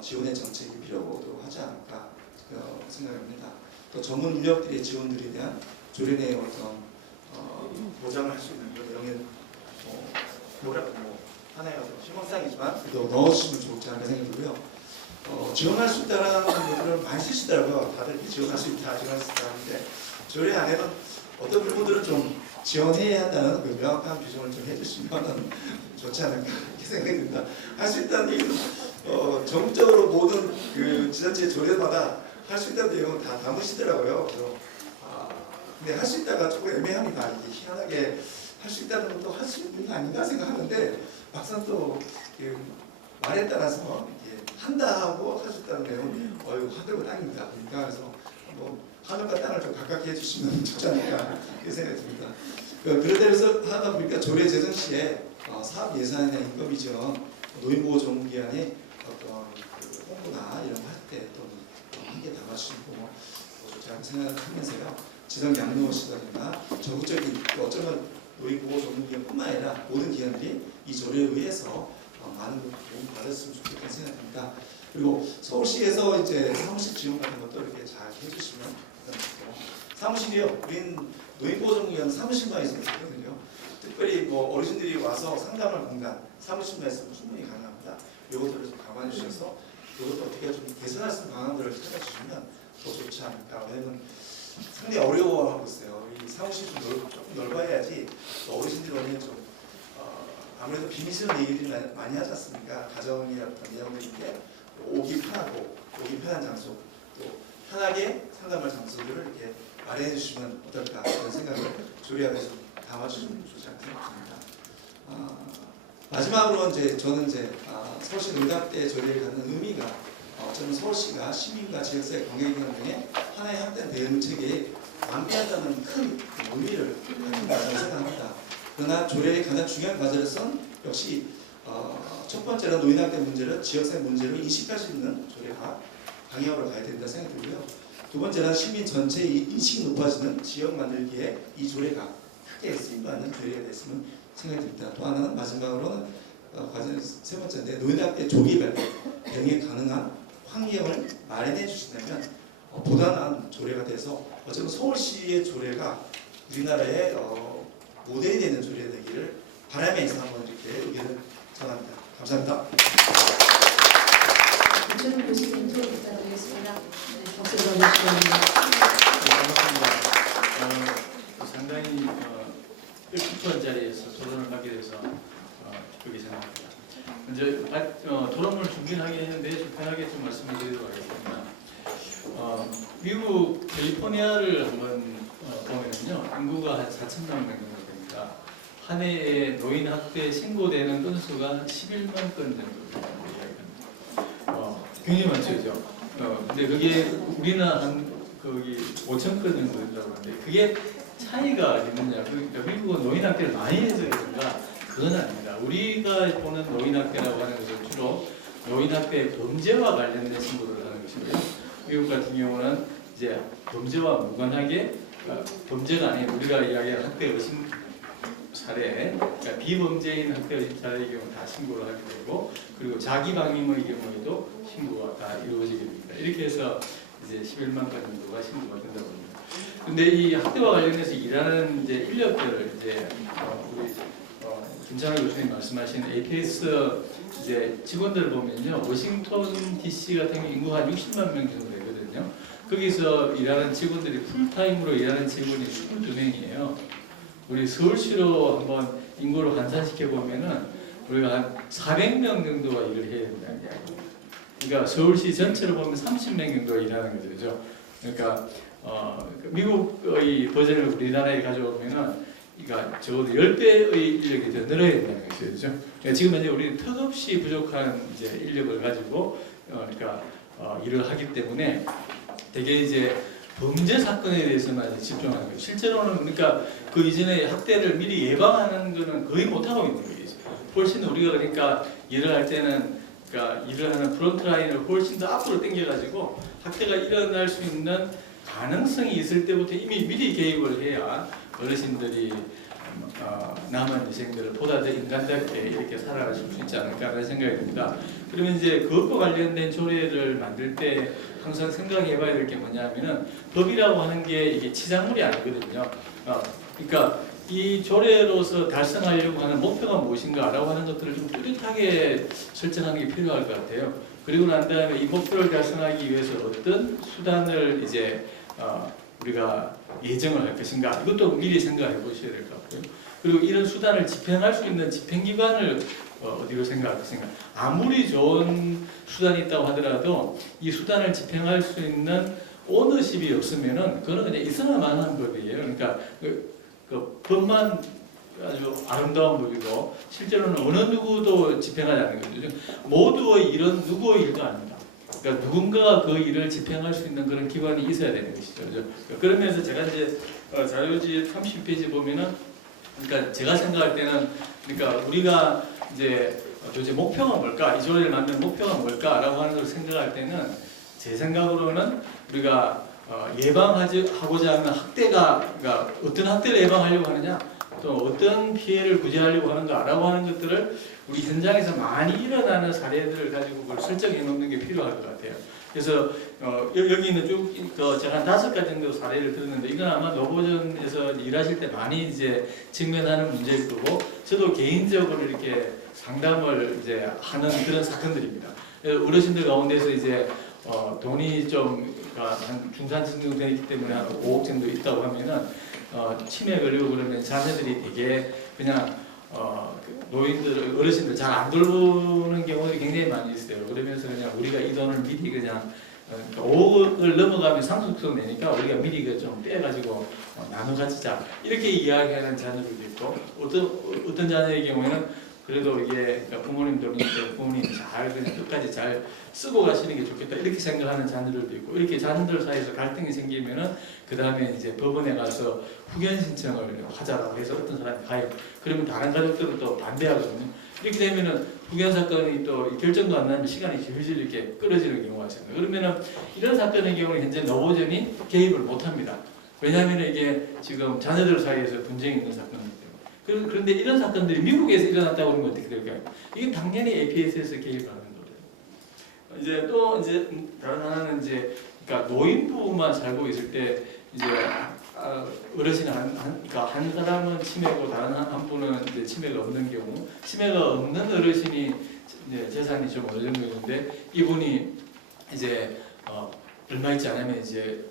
지원의 정책이 필요하도록 하지 않을까 생각합니다. 또 전문 인력들의 지원들에 대한 조례 내의 어떤 보장을 할 수 있는 그런 내용의 하나의 어떤 희망사항이지만 또 넣어주시면 좋지 않을까 생각되고요. 지원할 수 있다라는 부분을 많이 쓰시더라고요. 다들 지원할 수 있다, 지원할 수 있다 하는데 조례 안에는 어떤 부분들은 좀 지원해야 한다는 그 명확한 규정을 좀 해주시면 좋지 않을까 이렇게 생각이 듭니다. 할 수 있다는 얘기는 전국적으로 모든 그 지자체 조례마다 할 수 있다는 내용을 다 담으시더라고요. 그래서 근데 할 수 있다가 조금 애매합니다. 이게 희한하게 할 수 있다는 것도 할 수 있는 게 아닌가 생각하는데 막상 또 그 말에 따라서 이렇게 한다 하고 할 수 있다는 내용은 하늘과 땅입니다. 그러니까 그래서 뭐 하늘과 땅을 좀 가깝게 해주시면 좋지 않을까 이렇게 생각이 듭니다. 그러다 해서 하다 보니까 조례 제정 시에 사업 예산이나 인건비 지원, 노인보호 전문기관의 어떤 그 홍보나 이런 거 할 때 또 함께 담아주시고 좋지 않게 생각하면서요. 지정 양로 시설이나 전국적인 어쩌면 노인보호 전문기관뿐만 아니라 모든 기관들이 이 조례에 의해서 많은 도움 받았으면 좋겠다는 생각입니다. 그리고 서울시에서 이제 사무실 지원 같은 것도 이렇게 잘 해주시면 좋겠고 사무실이요. 우린 노인보호전문기관 사무실만 있으면 좋거든요. 특별히 뭐 어르신들이 와서 상담을 공간 사무실만 있으면 충분히 가능합니다. 이것들을 좀 감안해 주셔서 이것도 어떻게 좀 개선할 수 있는 방안들을 찾아주시면 더 좋지 않을까. 왜냐면 상당히 어려워하고 있어요. 이 사무실 조금 넓어야지 어르신들이 오면 좀 아무래도 비밀스러운 얘기들이 많이 하지 않습니까? 가정의 어떤 내용들인데 오기 편하고 오기 편한 장소 또 편하게 상담할 장소들을 이렇게 마련해 주시면 어떨까 그런 생각을 조례안에서 담아주시면 좋지 않을까 생각합니다. 마지막으로 이제 저는 서울시 노인학대 조례를 갖는 의미가 저는 서울시가 시민과 지역사회 관계기관 등의 하나의 학대 대응 체계에 완비한다는 큰 의미를 갖는다고 생각합니다. 그러나 조례의 가장 중요한 과제로서는 역시 첫 번째로 노인학대 문제를 지역사회 문제로 인식할 수 있는 조례가 방향으로 가야 된다 생각이 들고요. 두 번째는 시민 전체의 인식이 높아지는 지역 만들기에 이 조례가 크게 쓰임받는 조례가 됐으면 생각이 듭니다. 또 하나는 마지막으로는 과제 세 번째인데 노인학대 조기 발견 대응에 가능한 환경을 마련해 주신다면 보다 나은 조례가 돼서 어쩌면 서울시의 조례가 우리나라의 모델이 되는 조례가 되기를 바라면서 한번 이렇게 의견을 전합니다. 감사합니다. 문제를 보시면 인터뷰 부탁드리겠습니다. 박수 주시기 반갑습니다. 상당히 뜻깊은 자리에서 토론을 하게 돼서 기쁘게 생각합니다. 이제 토론을 준비를 하긴 했는데 좀 편하게 좀 말씀을 드리도록 하겠습니다. 미국 캘리포니아를 한번 보면요, 인구가 한 4천만 명 정도 됩니다. 한 해에 노인 학대 신고되는 건수가 11만 건 정도 이야기합니다. 굉장히 많죠, 그죠? 근데 그게 우리는 한 거기 5천 건 정도 된다고 하는데 그게 차이가 있느냐? 그러니까 미국은 노인 학대를 많이 해서 그런가? 그건 아닙니다. 우리가 보는 노인 학대라고 하는 것은 주로 노인 학대 범죄와 관련된 신고를 하는 것이고요. 미국 같은 경우는 이제 범죄와 무관하게 범죄가 아닌 우리가 이야기하는 학대 의심 사례, 그러니까 비범죄인 학대 의심 사례의 경우 다 신고를 하게 되고 그리고 자기 방임의 경우에도 신고가 다 이루어지게 됩니다. 이렇게 해서 이제 11만 건 정도가 신고가 된다고 합니다. 근데 이 학대와 관련해서 일하는 이제 인력들을 이제 우리 김찬호 교수님 말씀하신 APS 이제 직원들을 보면요, 워싱턴 DC 같은 경우 인구가 한 60만 명 정도 되거든요. 거기서 일하는 직원들이 풀타임으로 일하는 직원이 22명이에요. 우리 서울시로 한번 인구를 환산시켜 보면은 우리가 한 400명 정도가 일을 해야 된다는 이야기. 그러니까 서울시 전체로 보면 30명 정도가 일하는 거죠. 그죠? 그러니까 미국의 버전을 우리나라에 가져오면은 그러니까 적어도 10배의 인력이 더 늘어야 된다는 것이죠. 그죠? 그러니까 지금 현재 우리는 턱없이 부족한 이제 인력을 가지고 일을 하기 때문에 되게 이제 범죄 사건에 대해서만 이제 집중하는 거예요. 실제로는 그러니까 그 이전에 학대를 미리 예방하는 거는 거의 못 하고 있는 거예요. 훨씬 더 우리가 그러니까 일을 할 때는 그러니까 일을 하는 프론트 라인을 훨씬 더 앞으로 당겨가지고 학대가 일어날 수 있는 가능성이 있을 때부터 이미 미리 개입을 해야 어르신들이 남은 여생들을 보다 더 인간답게 이렇게 살아가실 수 있지 않을까라는 생각이 듭니다. 그러면 이제 그것과 관련된 조례를 만들 때 항상 생각해봐야 될 게 뭐냐면은 법이라고 하는 게 이게 치장물이 아니거든요. 그러니까 이 조례로서 달성하려고 하는 목표가 무엇인가라고 하는 것들을 좀 뚜렷하게 설정하는 게 필요할 것 같아요. 그리고 난 다음에 이 목표를 달성하기 위해서 어떤 수단을 이제 우리가 예정을 할 것인가 이것도 미리 생각해 보셔야 될 것 같고요. 그리고 이런 수단을 집행할 수 있는 집행기관을 어디로 생각할 것인가. 아무리 좋은 수단이 있다고 하더라도 이 수단을 집행할 수 있는 오너십이 없으면은 그거는 그냥 있어야만 하는 법이에요. 그러니까 그 법만 아주 아름다운 법이고 실제로는 어느 누구도 집행하지 않는 거죠. 모두의 일은 누구의 일도 아닙니다. 그러니까 누군가가 그 일을 집행할 수 있는 그런 기관이 있어야 되는 것이죠. 그러면서 제가 이제 자료지 30페이지 보면은 그러니까 제가 생각할 때는 그러니까 우리가 이제 도대체 목표가 뭘까? 이 조례를 만드는 목표가 뭘까라고 하는 걸 생각할 때는 제 생각으로는 우리가 예방하고자 하는 학대가 그러니까 어떤 학대를 예방하려고 하느냐 또 어떤 피해를 구제하려고 하는가라고 하는 것들을 우리 현장에서 많이 일어나는 사례들을 가지고 그걸 설정해 놓는 게 필요할 것 같아요. 그래서 여기 있는 쭉 제가 한 5가지 정도 사례를 들었는데 이건 아마 노보전에서 일하실 때 많이 이제 직면하는 문제일 거고 저도 개인적으로 이렇게 상담을 이제 하는 그런 사건들입니다. 어르신들 가운데서 이제 돈이 좀 한 중산층 정도 되기 때문에 한 5억 정도 있다고 하면은 치매 걸리고 그러면 자녀들이 되게 그냥 노인들, 어르신들 잘 안 돌보는 경우들이 굉장히 많이 있어요. 그러면서 그냥 우리가 이 돈을 미리 그냥 5억을 넘어가면 상속세 내니까 우리가 미리 좀 빼가지고 나눠 가지자 이렇게 이야기하는 자녀들도 있고 어떤 자녀의 경우에는 그래도 이게 그러니까 부모님 돈이니까 부모님 잘 그냥 끝까지 잘 쓰고 가시는 게 좋겠다 이렇게 생각하는 자녀들도 있고 이렇게 자녀들 사이에서 갈등이 생기면은 그 다음에 이제 법원에 가서 후견 신청을 하자라고 해서 어떤 사람이 가요. 그러면 다른 가족들은 또 반대하거든요. 이렇게 되면은 후견 사건이 또 결정도 안 나면 시간이 질질 이렇게 끌어지는 경우가 있습니다. 그러면은 이런 사건의 경우는 현재 노보전이 개입을 못합니다. 왜냐하면 이게 지금 자녀들 사이에서 분쟁이 있는 사건입니다. 그런데 이런 사건들이 미국에서 일어났다고 그러면 어떻게 될까요? 이게 당연히 APS에서 개입하는 거예요. 이제 또 이제 다른 하나는 이제 그러니까 노인부만 살고 있을 때 이제 어르신 그러니까 한 사람은 치매고 다른 한 분은 이제 치매가 없는 경우, 치매가 없는 어르신이 이제 재산이 좀 어느 정도 있는데 이분이 이제 얼마 있지 않으면 이제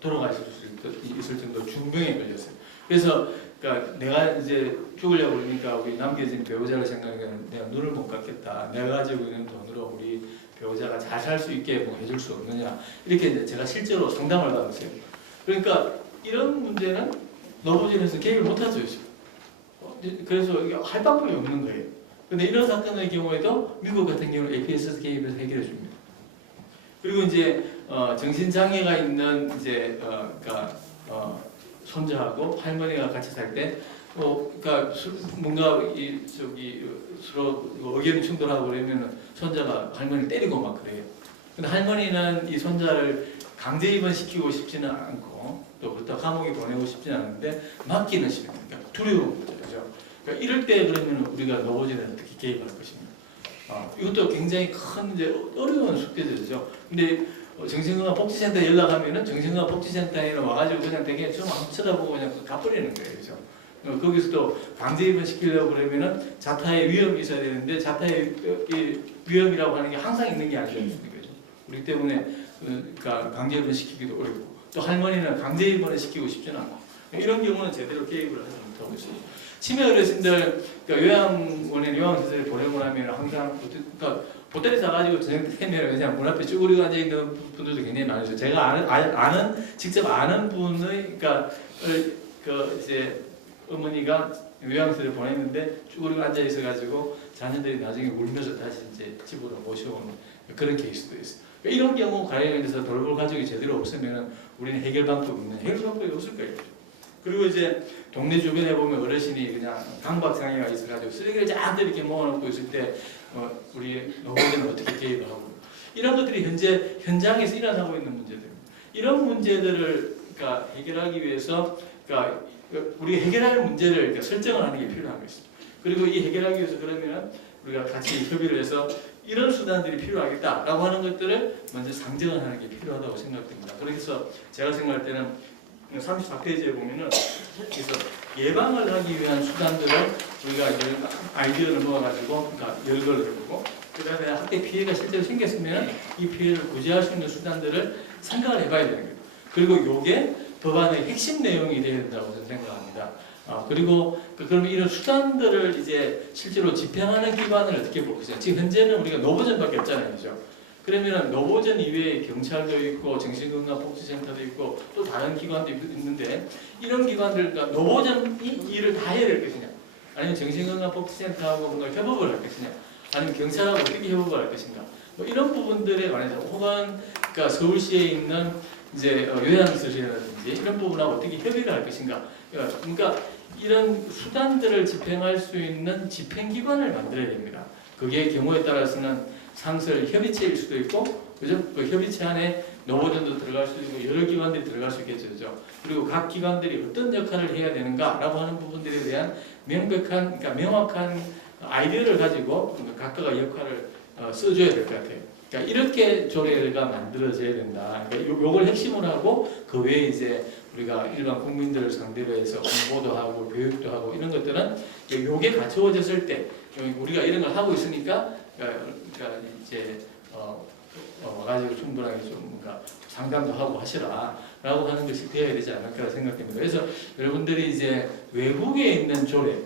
돌아가실 수 있을 정도 중병에 걸렸어요. 그래서 그러니까 내가 이제 죽으려고 그러니까 우리 남겨진 배우자를 생각하면 내가 눈을 못 감겠다. 내가 가지고 있는 돈으로 우리 배우자가 잘 살 수 있게 뭐 해줄 수 없느냐. 이렇게 이제 제가 실제로 상담을 받았어요. 그러니까 이런 문제는 노보전에서 개입을 못하죠. 그래서 할 방법이 없는 거예요. 근데 이런 사건의 경우에도 미국 같은 경우는 APS에서 개입해서 해결해 줍니다. 그리고 이제 정신장애가 있는 이제 그러니까 손자하고 할머니가 같이 살 때, 그러니까 뭔가 서로 의견이 충돌하고 그러면 손자가 할머니를 때리고 막 그래요. 근데 할머니는 이 손자를 강제 입원시키고 싶지는 않고 또 그렇다고 감옥에 보내고 싶지는 않은데 맡기는 싫은 그러니까 두려운 거죠. 그러니까 이럴 때 그러면 우리가 노보전에 어떻게 개입할 것입니까? 이것도 굉장히 큰 이제 어려운 숙제들이죠. 근데 정신건강 복지센터에 연락하면은 정신건강 복지센터에는 와가지고 그냥 되게 좀 안 쳐다보고 그냥 가버리는 거예요, 그죠? 거기서도 강제 입원시키려고 그러면은 자타의 위험이 있어야 되는데 자타의 위험이라고 하는 게 항상 있는 게 아니거든요, 그죠? 우리 때문에 그러니까 강제 입원시키기도 어렵고 또 할머니는 강제 입원을 시키고 싶지는 않고 이런 경우는 제대로 개입을 하지 못하고 있어요. 치매 어르신들 그러니까 요양원에 요양시설에 보내고 나면 항상 그러니까 보따리 싸가지고 저녁 때 되면 그냥 문 앞에 쭈그리고 앉아 있는 분들도 굉장히 많으세요. 제가 직접 아는 분의 그러니까 그 이제 어머니가 요양실에 보냈는데 쭈그리고 앉아 있어가지고 자녀들이 나중에 울면서 다시 이제 집으로 모셔오는 그런 케이스도 있어요. 그러니까 이런 경우 관련해서 돌볼 가족이 제대로 없으면 우리는 해결 방법이 없는 해결 방법이 없을 거예요. 그리고 이제 동네 주변에 보면 어르신이 그냥 강박장애가 있어가지고 쓰레기를 쫙 이렇게 모아놓고 있을 때 우리 노동자는 어떻게 개입을 하고 이런 것들이 현재 현장에서 일어나고 있는 문제들입니다. 이런 문제들을 그러니까 해결하기 위해서 그러니까 우리가 해결할 문제를 그러니까 설정을 하는 게 필요한 것입니다. 그리고 이 해결하기 위해서 그러면 우리가 같이 협의를 해서 이런 수단들이 필요하겠다라고 하는 것들을 먼저 상정을 하는 게 필요하다고 생각됩니다. 그래서 제가 생각할 때는 34페이지에 보면은 그래서 예방을 하기 위한 수단들을 우리가 아이디어를 모아가지고 그러니까 열거를 해보고 그다음에 학대 피해가 실제로 생겼으면 이 피해를 구제할 수 있는 수단들을 생각을 해봐야 되는 거예요. 그리고 이게 법안의 핵심 내용이 되어야 된다고 저는 생각합니다. 그리고 그러면 이런 수단들을 이제 실제로 집행하는 기관을 어떻게 보겠어요? 지금 현재는 우리가 노보전밖에 없잖아요, 그죠? 그러면 노보전 이외에 경찰도 있고 정신건강복지센터도 있고 또 다른 기관도 있는데 이런 기관들 그러니까 노보전이 일을 다 해야 될 것이냐? 아니면 정신건강복지센터하고 뭔가 협업을 할 것이냐? 아니면 경찰하고 어떻게 협업을 할 것인가? 뭐 이런 부분들에 관해서 혹은 그러니까 서울시에 있는 이제 요양시설이라든지 이런 부분하고 어떻게 협의를 할 것인가? 그러니까 이런 수단들을 집행할 수 있는 집행기관을 만들어야 됩니다. 그게 경우에 따라서는 상설 협의체일 수도 있고, 그죠? 그 협의체 안에 노보전도 들어갈 수 있고 여러 기관들이 들어갈 수 있겠죠, 그죠? 그리고 각 기관들이 어떤 역할을 해야 되는가라고 하는 부분들에 대한 명백한, 그러니까 명확한 아이디어를 가지고 각각의 역할을 써줘야 될 것 같아요. 그러니까 이렇게 조례가 만들어져야 된다. 그러니까 요걸 핵심으로 하고 그 외에 이제 우리가 일반 국민들을 상대로 해서 공부도 하고 교육도 하고 이런 것들은 요게 갖춰졌을 때 우리가 이런 걸 하고 있으니까 그러니까 이제 와가지고 충분하게 좀 뭔가 상담도 하고 하시라라고 하는 것이 되어야 되지 않을까 생각됩니다. 그래서 여러분들이 이제 외국에 있는 조례,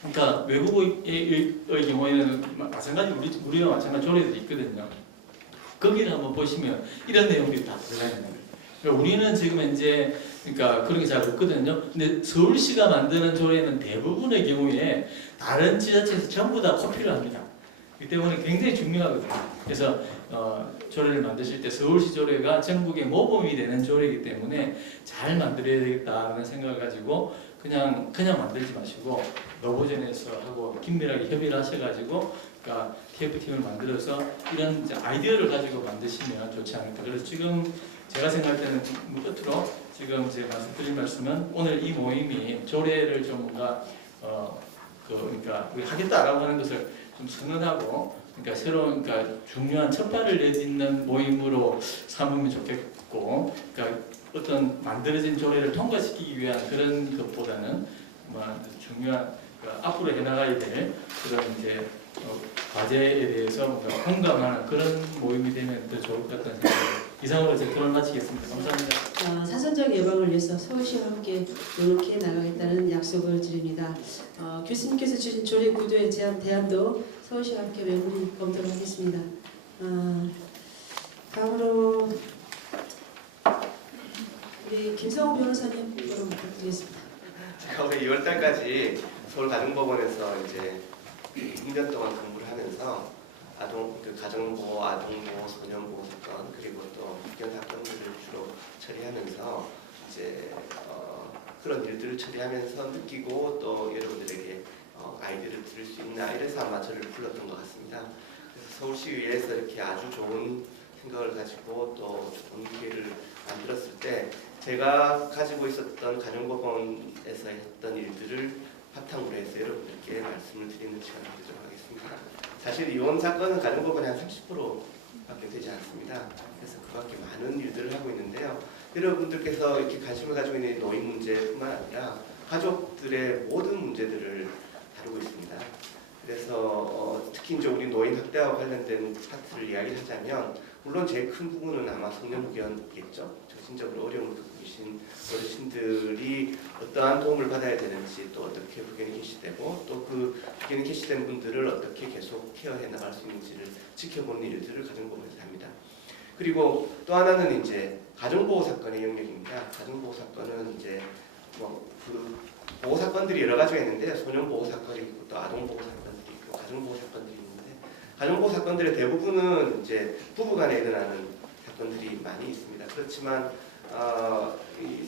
그러니까 외국의 경우에는 마찬가지 우리와 마찬가지 조례들이 있거든요. 거기를 한번 보시면 이런 내용들이 다 들어가 있는 거예요. 그러니까 우리는 지금 현재 그러니까 그런 게 잘 없거든요. 근데 서울시가 만드는 조례는 대부분의 경우에 다른 지자체에서 전부 다 코피를 합니다. 그 때문에 굉장히 중요하거든요. 그래서 조례를 만드실 때 서울시 조례가 전국에 모범이 되는 조례이기 때문에 잘 만들어야 되겠다는 생각을 가지고 그냥 만들지 마시고 노보전에서 하고 긴밀하게 협의를 하셔가지고 그러니까 TF팀을 만들어서 이런 이제 아이디어를 가지고 만드시면 좋지 않을까. 그래서 지금 제가 생각할 때는 끝으로 지금 제가 말씀드린 말씀은 오늘 이 모임이 조례를 좀 뭔가 그러니까 우리 하겠다라고 하는 것을 좀 선언하고 그러니까 새로운 그러니까 중요한 첫발을 내딛는 모임으로 삼으면 좋겠고 그러니까 어떤 만들어진 조례를 통과시키기 위한 그런 것보다는 중요한 앞으로 해나가야 될 그런 이제 과제에 대해서 뭔가 공감하는 그런 모임이 되면 더 좋을 것 같다는 생각을 이상으로 제 토론을 마치겠습니다. 감사합니다. 사전적 예방을 위해서 서울시와 함께 노력해 나가겠다는 약속을 드립니다. 교수님께서 주신 조례 구도에 대한 대안도 서울시와 함께 면밀히 검토를 하겠습니다. 다음으로 우리 김성호 변호사님 토론 부탁드리겠습니다. 제가 올해 2월달까지 서울가정법원에서 이제 6년 동안 근무를 하면서 가정보호, 아동보호, 소년보호 사건 그리고 또 학교 사건들을 주로 처리하면서 이제 그런 일들을 처리하면서 느끼고 또 여러분들에게 아이디어를 들을 수 있나 이래서 아마 저를 불렀던 것 같습니다. 그래서 서울시의회에서 이렇게 아주 좋은 생각을 가지고 또 좋은 기회를 만들었을 때 제가 가지고 있었던 가정법원에서 했던 일들을 바탕으로 해서 여러분들께 말씀을 드리는 시간을 갖도록 하겠습니다. 사실 이혼 사건은 가정법원이 한 30%밖에 되지 않습니다. 그래서 그 밖에 많은 일들을 하고 있는데요. 여러분들께서 이렇게 관심을 가지고 있는 노인 문제뿐만 아니라 가족들의 모든 문제들을 다루고 있습니다. 그래서 특히 이제 우리 노인 학대와 관련된 파트를 이야기하자면 물론 제일 큰 부분은 아마 성년후견이겠죠. 정신적으로 어려움을 겪고 계신 어르신들이 어떠한 도움을 받아야 되는지, 또 어떻게 후견이 개시되고 또 그 후견이 개시된 분들을 어떻게 계속 케어해 나갈 수 있는지를 지켜보는 일들을 가정보호에서 합니다. 그리고 또 하나는 이제 가정보호 사건의 영역입니다. 가정보호 사건은 이제 뭐 그 보호 사건들이 여러 가지가 있는데 소년 보호 사건이 있고 또 아동 보호 사건들이 있고 가정보호 사건들이 있는데 가정보호 사건들의 대부분은 이제 부부간에 일어나는 사건들이 많이 있습니다. 그렇지만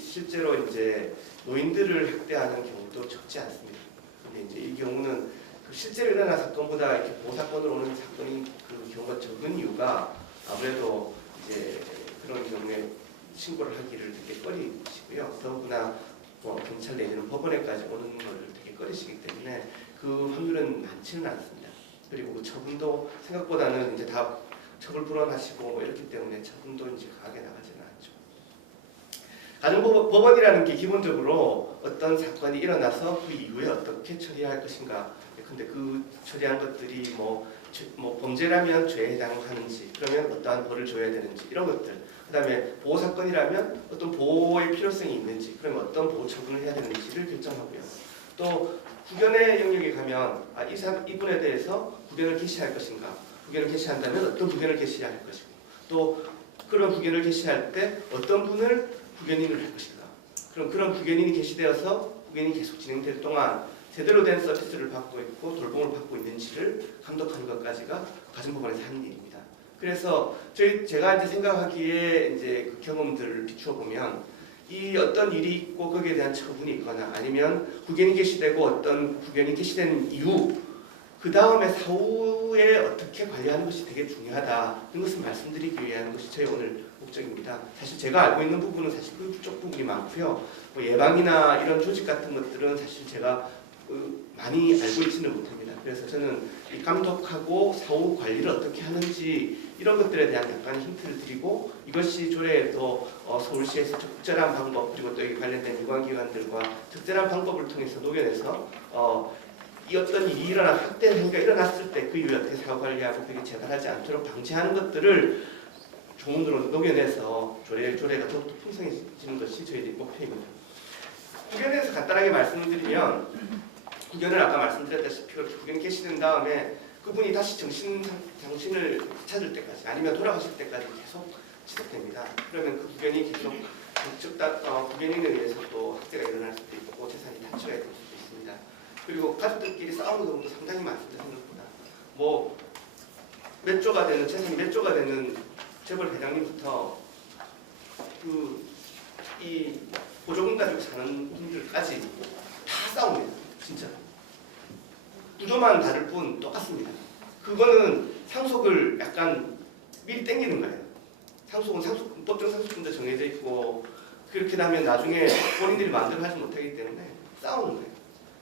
실제로 이제 노인들을 학대하는 경우도 적지 않습니다. 근데 이제 이 경우는 그 실제로 일어난 사건보다 이렇게 보호 사건으로 오는 사건이 그 경우가 적은 이유가 아무래도 이제 그런 경우에 신고를 하기를 되게 꺼리시고요. 더구나 경찰 내지는 법원에까지 오는 것을 되게 꺼리시기 때문에 그 확률은 많지는 않습니다. 그리고 그 처분도 생각보다는 이제 다 처벌 불원하시고 뭐 이렇기 때문에 처분도 이제 강하게 나가지는 않죠. 가정법원이라는 게 기본적으로 어떤 사건이 일어나서 그 이후에 어떻게 처리할 것인가. 근데 그 처리한 것들이 뭐 범죄라면 죄에 해당하는지, 그러면 어떠한 벌을 줘야 되는지 이런 것들. 그다음에 보호 사건이라면 어떤 보호의 필요성이 있는지, 그러면 어떤 보호 처분을 해야 되는지를 결정하고요. 또 후견의 영역에 가면 이분에 대해서 후견을 개시할 것인가, 후견을 개시한다면 어떤 후견을 개시할 것이고, 또 그런 후견을 개시할 때 어떤 분을 후견인을 할 것인가. 그럼 그런 후견인이 개시되어서 후견이 계속 진행될 동안 제대로 된 서비스를 받고 있고 돌봄을 받고 있는지를 감독하는 것까지가 가정법원에서 하는 일입니다. 그래서 제가 이제 생각하기에 이제 그 경험들을 비추어 보면 이 어떤 일이 있고 거기에 대한 처분이 있거나 아니면 후견이 개시되고 어떤 후견이 개시된 이후 그 다음에 사후에 어떻게 관리하는 것이 되게 중요하다. 이것을 말씀드리기 위한 것이 저희 오늘 목적입니다. 사실 제가 알고 있는 부분은 사실 그쪽 부분이 많고요. 뭐 예방이나 이런 조직 같은 것들은 사실 제가 많이 알고 있지는 못합니다. 그래서 저는 이 감독하고 사후 관리를 어떻게 하는지 이런 것들에 대한 약간 힌트를 드리고, 이것이 조례에도 서울시에서 적절한 방법, 그리고 또 이 관련된 유관기관들과 적절한 방법을 통해서 녹여내서 이 어떤 일이 학대 행위가 일어났을 때 그 이후에 어떻게 사후 관리하고 그게 재발하지 않도록 방지하는 것들을 조문으로 녹여내서 조례가 더욱더 풍성해지는 것이 저희들의 목표입니다. 후견에 대해서 간단하게 말씀을 드리면, 후견을 아까 말씀드렸다시피 후견이 개시된 다음에 그분이 다시 정신을 찾을 때까지 아니면 돌아가실 때까지 계속 지속됩니다. 그러면 그 후견이 계속 후견인에 의해서 또 학대가 일어날 수도 있고 재산이 단초가 될 수도 있습니다. 그리고 가족들끼리 싸우는 경우도 상당히 많습니다. 생각보다 뭐 몇 조가 되는 재산이 몇 조가 되는 재벌 회장님부터 이 보조금 가지고 사는 분들까지 다 싸웁니다. 진짜 구조만 다를 뿐 똑같습니다. 그거는 상속을 약간 미리 땡기는 거예요. 상속은 법정 상속금도 정해져 있고 그렇게 되면 나중에 본인들이 마음대로 하지 못하기 때문에 싸우는 거예요.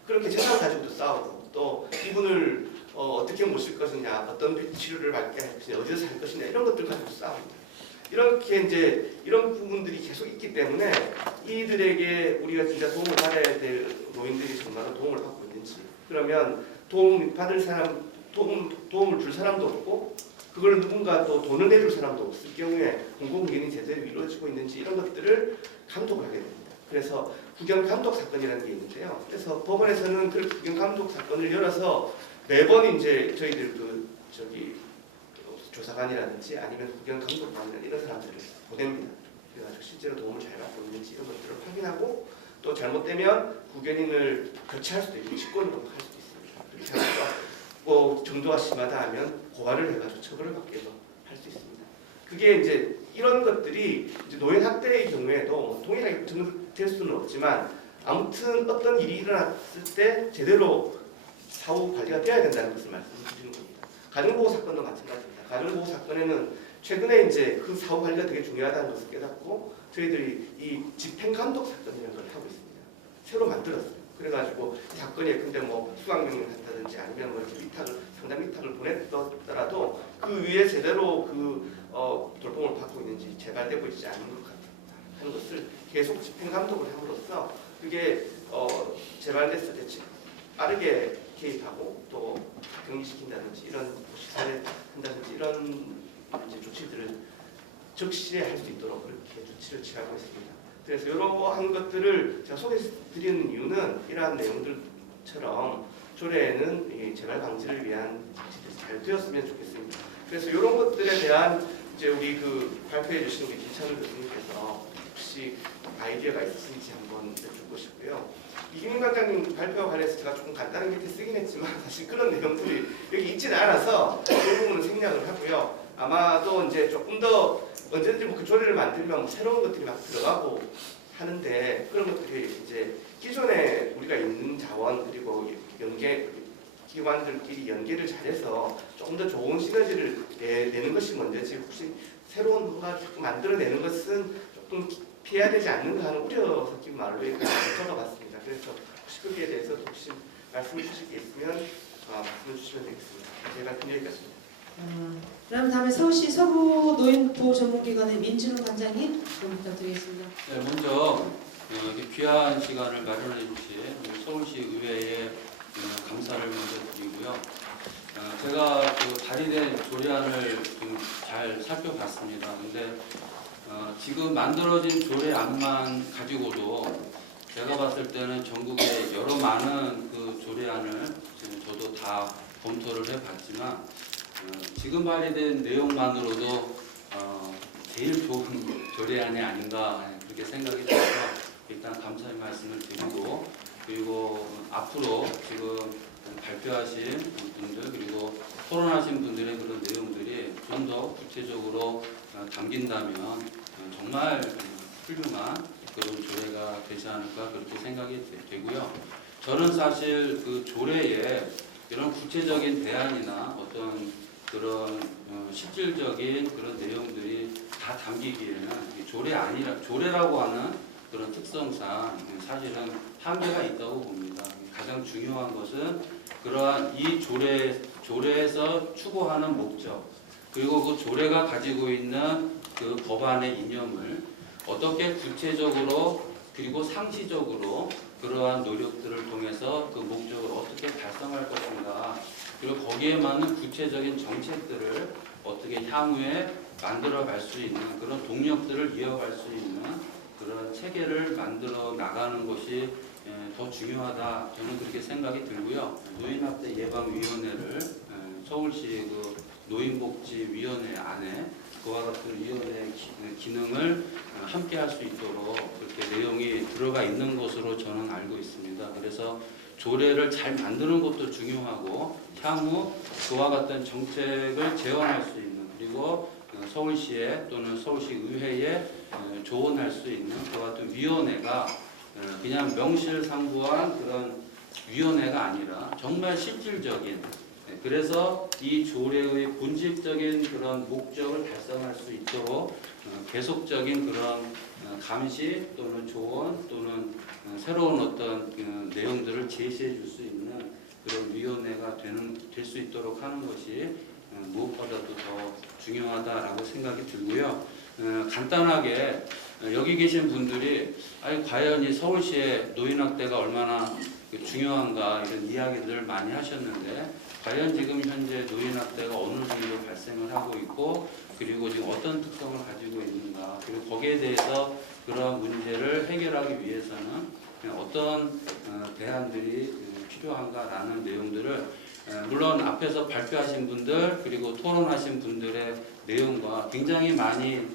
그렇게 재산 가지고도 싸우고, 또 이분을 어떻게 모실 것이냐, 어떤 치료를 받게 할 것이냐, 어디서 살 것이냐 이런 것들 가지고 싸웁니다. 이렇게 이제 이런 부분들이 계속 있기 때문에 이들에게 우리가 진짜 도움을 받아야 될 노인들이 정말로 도움을 받고 있는지, 그러면 도움을 줄 사람도 없고 그걸 누군가 또 돈을 내줄 사람도 없을 경우에 공공후견이 제대로 이루어지고 있는지 이런 것들을 감독을 하게 됩니다. 그래서 후견 감독 사건이라는 게 있는데요. 그래서 법원에서는 그 후견 감독 사건을 열어서 매번 이제 저희들 조사관이라든지 아니면 후견 감독관이나 이런 사람들을 보냅니다. 그래가지고 실제로 도움을 잘 받고 있는지 이런 것들을 확인하고, 또 잘못되면 후견인을 교체할 수도 있고 직권으로 할 수도 있습니다. 그렇게 해서 뭐 정도가 심하다 하면 고발을 해가지고 처벌을 받게도 할 수 있습니다. 그게 이제 이런 것들이 이제 노인 학대의 경우에도 동일하게 될 수는 없지만 아무튼 어떤 일이 일어났을 때 제대로 사후 관리가 되어야 된다는 것을 말씀드리는 겁니다. 가정보호 사건도 마찬가지입니다. 가정보호 사건에는 최근에 이제 그 사후 관리가 되게 중요하다는 것을 깨닫고 저희들이 이 집행감독 사건이라는 걸 하고 있습니다. 새로 만들었어요. 그래가지고 사건이 근데 뭐 수강명령 한다든지 아니면 뭐 상담 위탁을 보냈더라도 그 위에 제대로 돌봄을 받고 있는지 재발되고 있지 않은 것 같다 하는 것을 계속 집행감독을 함으로써 그게 재발됐을 때 빠르게 개입하고 또 격리시킨다든지 이런 시설을 한다든지 이런 이제 조치들을 즉시 할 수 있도록 그렇게 조치를 취하고 있습니다. 그래서 이러한 것들을 제가 소개드리는 이유는 이러한 내용들처럼 조례에는 이 재발 방지를 위한 조치들이 잘 되었으면 좋겠습니다. 그래서 이런 것들에 대한 이제 우리 그 발표해 주신 우리 김찬우 교수님께서 혹시 아이디어가 있으신지 한번 여쭙고 싶고요. 이김 관장님 발표와 관련해서 제가 조금 간단한 밑에 쓰긴 했지만 사실 그런 내용들이 여기 있지는 않아서 이 부분은 생략을 하고요. 아마도 이제 조금 더 언제든지 뭐 그 조례를 만들면 뭐 새로운 것들이 막 들어가고 하는데 그런 것들이 이제 기존에 우리가 있는 자원 그리고 연계 기관들끼리 연계를 잘해서 조금 더 좋은 시너지를 내는 것이 먼저지 혹시 새로운 뭔가 만들어내는 것은 조금 피해야 되지 않는가 하는 우려 섞인 말로 이렇게 적어봤습니다. 그래서 혹시 거기에 대해서 혹시 말씀해 주실 게 있으면 말씀해 주시면 되겠습니다. 제가 여기까지입니다. 그럼 다음에 서울시 서부 노인보호 전문기관의 민준호 관장님 좀 부탁드리겠습니다. 네, 먼저 이렇게 귀한 시간을 마련해 주신 서울시 의회에 감사를 먼저 드리고요. 제가 그 발의된 조례안을 좀 잘 살펴봤습니다. 근데 지금 만들어진 조례안만 가지고도 제가 봤을 때는 전국에 여러 많은 그 조례안을 지금 저도 다 검토를 해봤지만 지금 발의된 내용만으로도 제일 좋은 조례안이 아닌가 그렇게 생각이 들어서 일단 감사의 말씀을 드리고 그리고 앞으로 지금 발표하신 분들 그리고 토론하신 분들의 그런 내용들이 좀 더 구체적으로 담긴다면 정말 훌륭한 그런 조례가 되지 않을까 그렇게 생각이 되고요. 저는 사실 그 조례에 이런 구체적인 대안이나 어떤 그런 실질적인 그런 내용들이 다 담기기에는 조례라고 하는 그런 특성상 사실은 한계가 있다고 봅니다. 가장 중요한 것은 그러한 이 조례에서 추구하는 목적 그리고 그 조례가 가지고 있는 그 법안의 이념을 어떻게 구체적으로 그리고 상시적으로 그러한 노력들을 통해서 그 목적을 어떻게 달성할 것인가 그리고 거기에 맞는 구체적인 정책들을 어떻게 향후에 만들어갈 수 있는 그런 동력들을 이어갈 수 있는 그런 체계를 만들어 나가는 것이 더 중요하다 저는 그렇게 생각이 들고요. 노인학대 예방위원회를 서울시 그 노인복지위원회 안에 그와 같은 위원회 기능을 함께 할 수 있도록 그렇게 내용이 들어가 있는 것으로 저는 알고 있습니다. 그래서 조례를 잘 만드는 것도 중요하고 향후 그와 같은 정책을 제언할 수 있는 그리고 서울시에 또는 서울시 의회에 조언할 수 있는 그와 같은 위원회가 그냥 명실상부한 그런 위원회가 아니라 정말 실질적인 그래서 이 조례의 본질적인 그런 목적을 달성할 수 있도록 계속적인 그런 감시 또는 조언 또는 새로운 어떤 내용들을 제시해 줄 수 있는 그런 위원회가 될 수 있도록 하는 것이 무엇보다도 더 중요하다라고 생각이 들고요. 간단하게 여기 계신 분들이 과연 이 서울시의 노인학대가 얼마나 중요한가 이런 이야기들을 많이 하셨는데 과연 지금 현재 노인학대가 어느 정도 발생을 하고 있고 그리고 지금 어떤 특성을 가지고 있는가 그리고 거기에 대해서 그런 문제를 해결하기 위해서는 어떤 대안들이 필요한가라는 내용들을 물론 앞에서 발표하신 분들 그리고 토론하신 분들의 내용과 굉장히 많이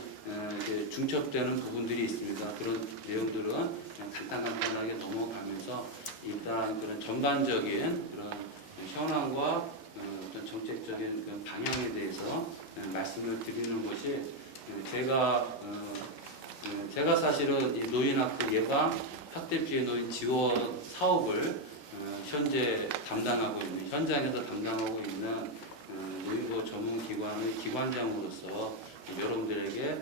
중첩되는 부분들이 있습니다. 그런 내용들은 그냥 간단하게 넘어가면서 일단 그런 전반적인 그런 현황과 어떤 정책적인 그런 방향에 대해서 말씀을 드리는 것이 제가 사실은 이 노인학대 예방 학대 피해 노인 지원 사업을 현재 담당하고 있는 현장에서 담당하고 있는 노인보호 전문기관의 기관장으로서 여러분들에게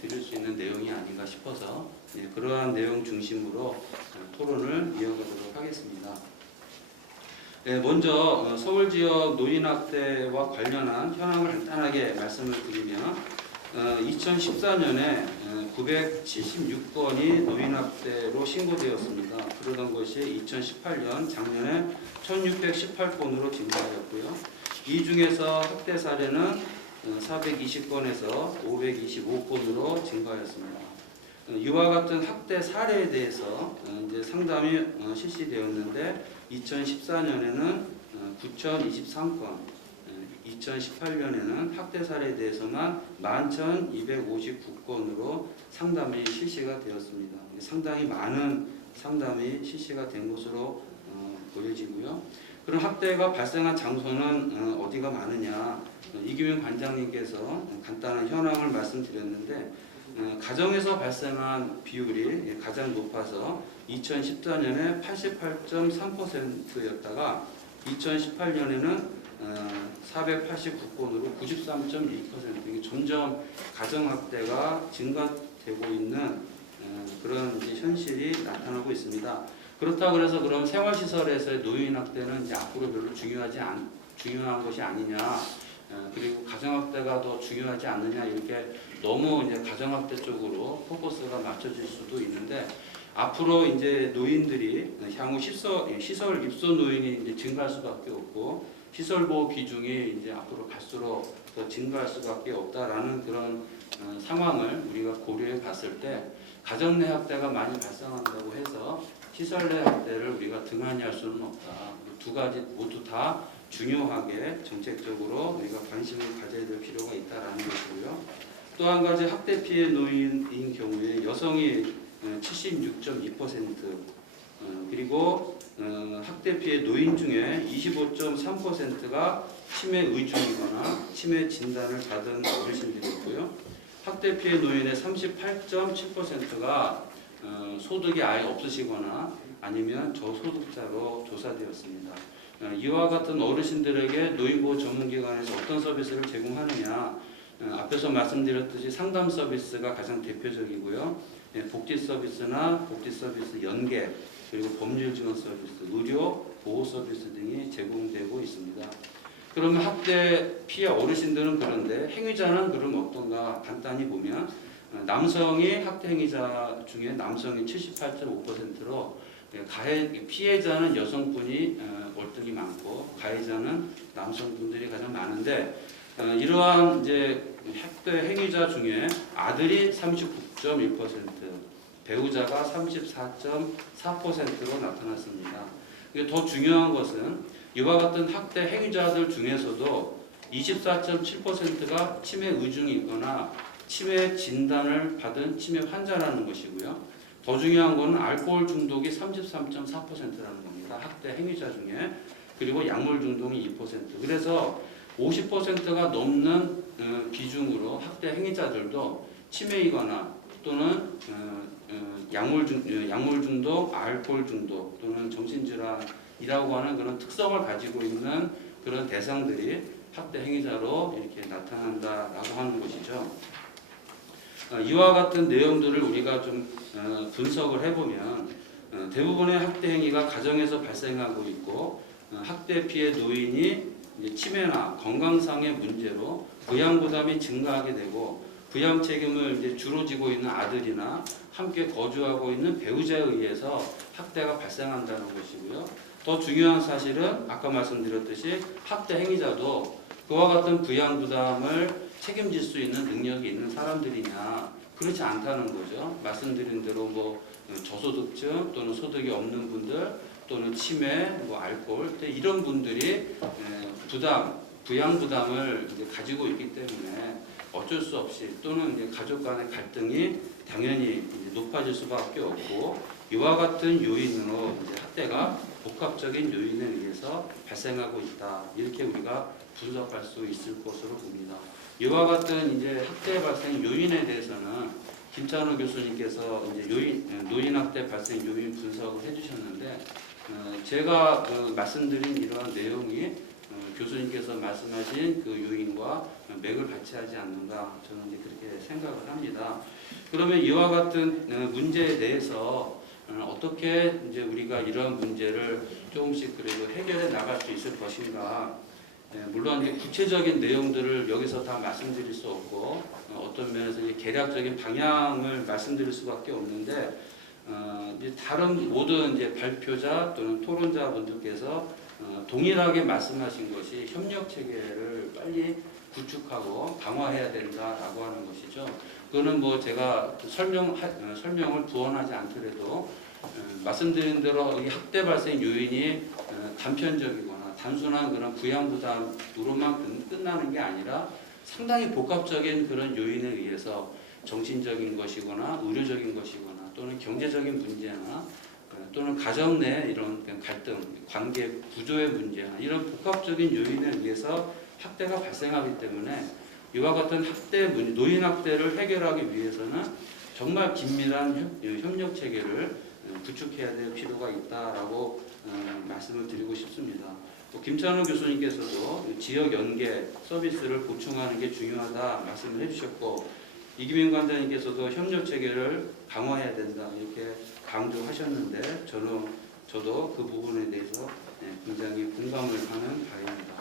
드릴 수 있는 내용이 아닌가 싶어서 그러한 내용 중심으로 토론을 이어가도록 하겠습니다. 먼저 서울 지역 노인학대와 관련한 현황을 간단하게 말씀을 드리면 2014년에 976건이 노인학대로 신고되었습니다. 그러던 것이 2018년 작년에 1618건으로 증가하였고요. 이 중에서 학대 사례는 420건에서 525건으로 증가하였습니다. 이와 같은 학대 사례에 대해서 이제 상담이 실시되었는데 2014년에는 9,023건, 2018년에는 학대 사례에 대해서만 11,259건으로 상담이 실시가 되었습니다. 상당히 많은 상담이 실시가 된 것으로 보여지고요. 그런 학대가 발생한 장소는 어디가 많으냐? 이규민 관장님께서 간단한 현황을 말씀드렸는데 가정에서 발생한 비율이 가장 높아서 2014년에 88.3%였다가 2018년에는 489건으로 93.2%, 점점 가정학대가 증가되고 있는 그런 이제 현실이 나타나고 있습니다. 그렇다고 해서 그럼 생활시설에서의 노인학대는 이제 앞으로 별로 중요한 것이 아니냐, 그리고 가정학대가 더 중요하지 않느냐, 이렇게 너무 이제 가정학대 쪽으로 포커스가 맞춰질 수도 있는데, 앞으로 이제 노인들이 향후 시설 입소 노인이 이제 증가할 수밖에 없고, 시설 보호 비중이 이제 앞으로 갈수록 더 증가할 수밖에 없다라는 그런 상황을 우리가 고려해 봤을 때, 가정 내 학대가 많이 발생한다고 해서 시설 내 학대를 우리가 등한히 할 수는 없다. 두 가지 모두 다 중요하게 정책적으로 우리가 관심을 가져야 될 필요가 있다라는 것이고요. 또 한 가지 학대 피해 노인인 경우에 여성이 76.2%, 그리고 학대 피해 노인 중에 25.3%가 치매 의중이거나 치매 진단을 받은 어르신들이 있고요. 학대 피해 노인의 38.7%가 소득이 아예 없으시거나 아니면 저소득자로 조사되었습니다. 이와 같은 어르신들에게 노인보호 전문기관에서 어떤 서비스를 제공하느냐, 앞에서 말씀드렸듯이 상담 서비스가 가장 대표적이고요. 복지 서비스나 복지 서비스 연계, 그리고 법률 지원 서비스, 의료 보호 서비스 등이 제공되고 있습니다. 그러면 학대 피해 어르신들은 그런데 행위자는 그럼 어떤가 간단히 보면, 남성이 학대 행위자 중에 남성이 78.5%로 피해자는 여성분이 월등히 많고 가해자는 남성분들이 가장 많은데, 이러한 이제 학대 행위자 중에 아들이 39.1%, 배우자가 34.4%로 나타났습니다. 더 중요한 것은 이와 같은 학대 행위자들 중에서도 24.7%가 치매 의중이 있거나 치매 진단을 받은 치매 환자라는 것이고요. 더 중요한 것은 알코올 중독이 33.4%라는 겁니다. 학대 행위자 중에. 그리고 약물 중독이 2%. 그래서 50%가 넘는 비중으로 학대 행위자들도 치매이거나 또는 약물 중독, 알코올 중독 또는 정신질환이라고 하는 그런 특성을 가지고 있는 그런 대상들이 학대 행위자로 이렇게 나타난다라고 하는 것이죠. 이와 같은 내용들을 우리가 좀 분석을 해보면 대부분의 학대 행위가 가정에서 발생하고 있고, 학대 피해 노인이 이제 치매나 건강상의 문제로 부양 부담이 증가하게 되고, 부양 책임을 이제 주로 지고 있는 아들이나 함께 거주하고 있는 배우자에 의해서 학대가 발생한다는 것이고요. 더 중요한 사실은 아까 말씀드렸듯이 학대 행위자도 그와 같은 부양 부담을 책임질 수 있는 능력이 있는 사람들이냐, 그렇지 않다는 거죠. 말씀드린 대로 뭐 저소득층 또는 소득이 없는 분들 또는 치매, 뭐 알코올, 이런 분들이 부양 부담을 이제 가지고 있기 때문에 어쩔 수 없이, 또는 이제 가족 간의 갈등이 당연히 이제 높아질 수밖에 없고, 이와 같은 요인으로 이제 학대가 복합적인 요인에 의해서 발생하고 있다, 이렇게 우리가 분석할 수 있을 것으로 봅니다. 이와 같은 이제 학대 발생 요인에 대해서는 김찬호 교수님께서 이제 노인 학대 발생 요인 분석을 해주셨는데, 제가 말씀드린 이러한 내용이 교수님께서 말씀하신 그 요인과 맥을 같이 하지 않는가, 저는 이제 그렇게 생각을 합니다. 그러면 이와 같은 문제에 대해서 어떻게 이제 우리가 이러한 문제를 조금씩 그래도 해결해 나갈 수 있을 것인가. 물론 이제 구체적인 내용들을 여기서 다 말씀드릴 수 없고, 어떤 면에서 이제 계략적인 방향을 말씀드릴 수밖에 없는데, 이제 다른 모든 이제 발표자 또는 토론자분들께서 동일하게 말씀하신 것이 협력 체계를 빨리 구축하고 강화해야 된다라고 하는 것이죠. 그거는 뭐 제가 설명을 부언하지 않더라도 말씀드린 대로 이 학대 발생 요인이 단편적이거나 단순한 그런 부양 부담으로만 끝나는 게 아니라 상당히 복합적인 그런 요인에 의해서 정신적인 것이거나 의료적인 것이거나 또는 경제적인 문제나 또는 가정 내 이런 갈등, 관계 구조의 문제나 이런 복합적인 요인에 의해서 학대가 발생하기 때문에 이와 같은 노인 학대를 해결하기 위해서는 정말 긴밀한 협력 체계를 구축해야 될 필요가 있다라고 말씀을 드리고 싶습니다. 또 김찬호 교수님께서도 지역 연계 서비스를 보충하는 게 중요하다 말씀을 해주셨고 이기민 관장님께서도 협력 체계를 강화해야 된다 이렇게 강조하셨는데 저도 그 부분에 대해서 굉장히 공감을 하는 바입니다.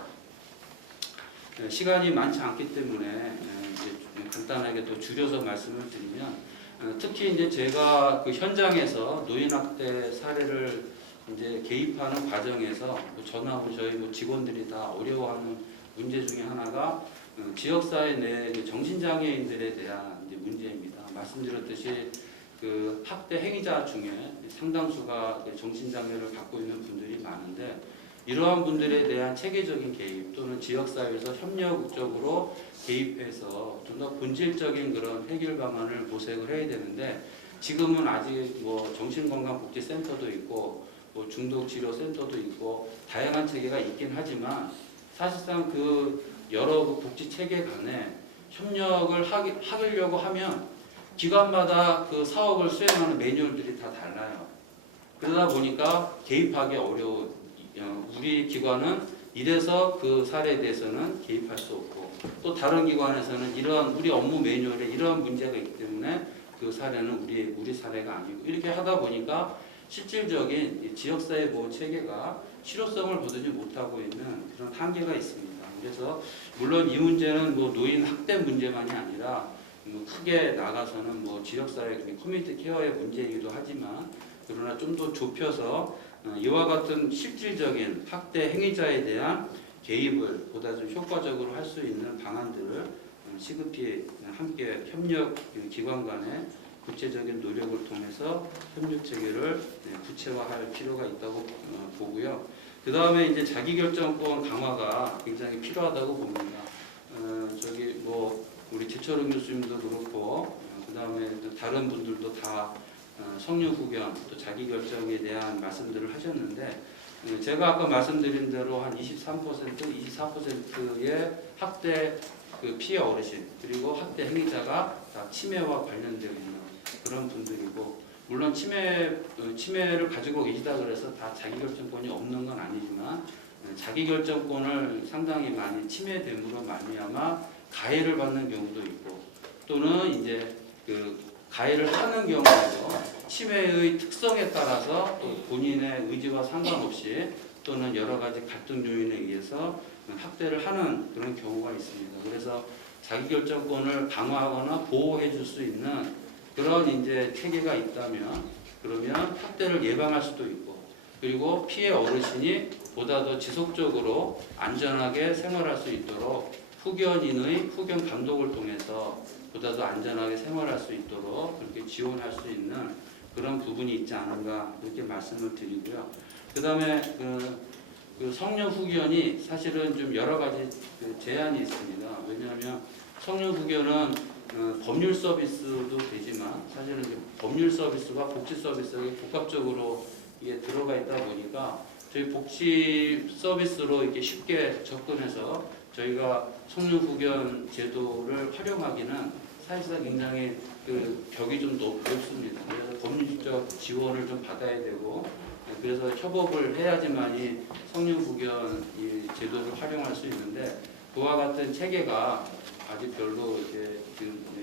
시간이 많지 않기 때문에 이제 간단하게 또 줄여서 말씀을 드리면 특히 이제 제가 그 현장에서 노인 학대 사례를 이제 개입하는 과정에서 저하고 저희 직원들이 다 어려워하는 문제 중에 하나가 지역사회 내 정신장애인들에 대한 이제 문제입니다. 말씀드렸듯이 그 학대 행위자 중에 상당수가 정신장애를 갖고 있는 분들이 많은데 이러한 분들에 대한 체계적인 개입 또는 지역사회에서 협력적으로 개입해서 좀 더 본질적인 그런 해결 방안을 모색을 해야 되는데 지금은 아직 뭐 정신건강복지센터도 있고 뭐 중독치료센터도 있고 다양한 체계가 있긴 하지만 사실상 그 여러 그 복지 체계 간에 협력을 하려고 하면 기관마다 그 사업을 수행하는 매뉴얼들이 다 달라요. 그러다 보니까 개입하기 어려워. 우리 기관은 이래서 그 사례에 대해서는 개입할 수 없고 또 다른 기관에서는 이러한 우리 업무 매뉴얼에 이러한 문제가 있기 때문에 그 사례는 우리 사례가 아니고 이렇게 하다 보니까 실질적인 지역사회 보호 체계가 실효성을 거두지 못하고 있는 그런 한계가 있습니다. 그래서 물론 이 문제는 뭐 노인 학대 문제만이 아니라 뭐 크게 나가서는 뭐 지역사회 커뮤니티 케어의 문제이기도 하지만 그러나 좀 더 좁혀서 이와 같은 실질적인 학대 행위자에 대한 개입을 보다 좀 효과적으로 할 수 있는 방안들을 시급히 함께 협력 기관 간의 구체적인 노력을 통해서 협력 체계를 구체화할 필요가 있다고 보고요. 그 다음에 이제 자기결정권 강화가 굉장히 필요하다고 봅니다. 우리 최철웅 교수님도 그렇고 그 다음에 다른 분들도 다 성년 후견 또 자기결정에 대한 말씀들을 하셨는데 제가 아까 말씀드린 대로 한 24%의 학대 그 피해 어르신 그리고 학대 행위자가 다 치매와 관련되어 있는 그런 분들이고 물론 치매를 가지고 계시다 그래서 다 자기결정권이 없는 건 아니지만 자기결정권을 상당히 많이 침해됨으로 말미암아 가해를 받는 경우도 있고 또는 이제 그 가해를 하는 경우에도 치매의 특성에 따라서 또 본인의 의지와 상관없이 또는 여러 가지 갈등 요인에 의해서 학대를 하는 그런 경우가 있습니다. 그래서 자기결정권을 강화하거나 보호해 줄 수 있는 그런 이제 체계가 있다면 그러면 학대를 예방할 수도 있고 그리고 피해 어르신이 보다 더 지속적으로 안전하게 생활할 수 있도록 후견인의 후견 감독을 통해서 보다 더 안전하게 생활할 수 있도록 그렇게 지원할 수 있는 그런 부분이 있지 않은가 그렇게 말씀을 드리고요. 그 다음에 그 성년 후견이 사실은 좀 여러 가지 제한이 있습니다. 왜냐하면 성년 후견은 법률 서비스도 되지만 사실은 법률 서비스와 복지 서비스가 복합적으로 이게 들어가 있다 보니까 저희 복지 서비스로 이렇게 쉽게 접근해서 저희가 성년 후견 제도를 활용하기는 사실상 굉장히 그 벽이 좀 높습니다. 그래서 법률적 지원을 좀 받아야 되고 그래서 협업을 해야지만이 성년 후견 이 제도를 활용할 수 있는데 그와 같은 체계가 아직 별로 이제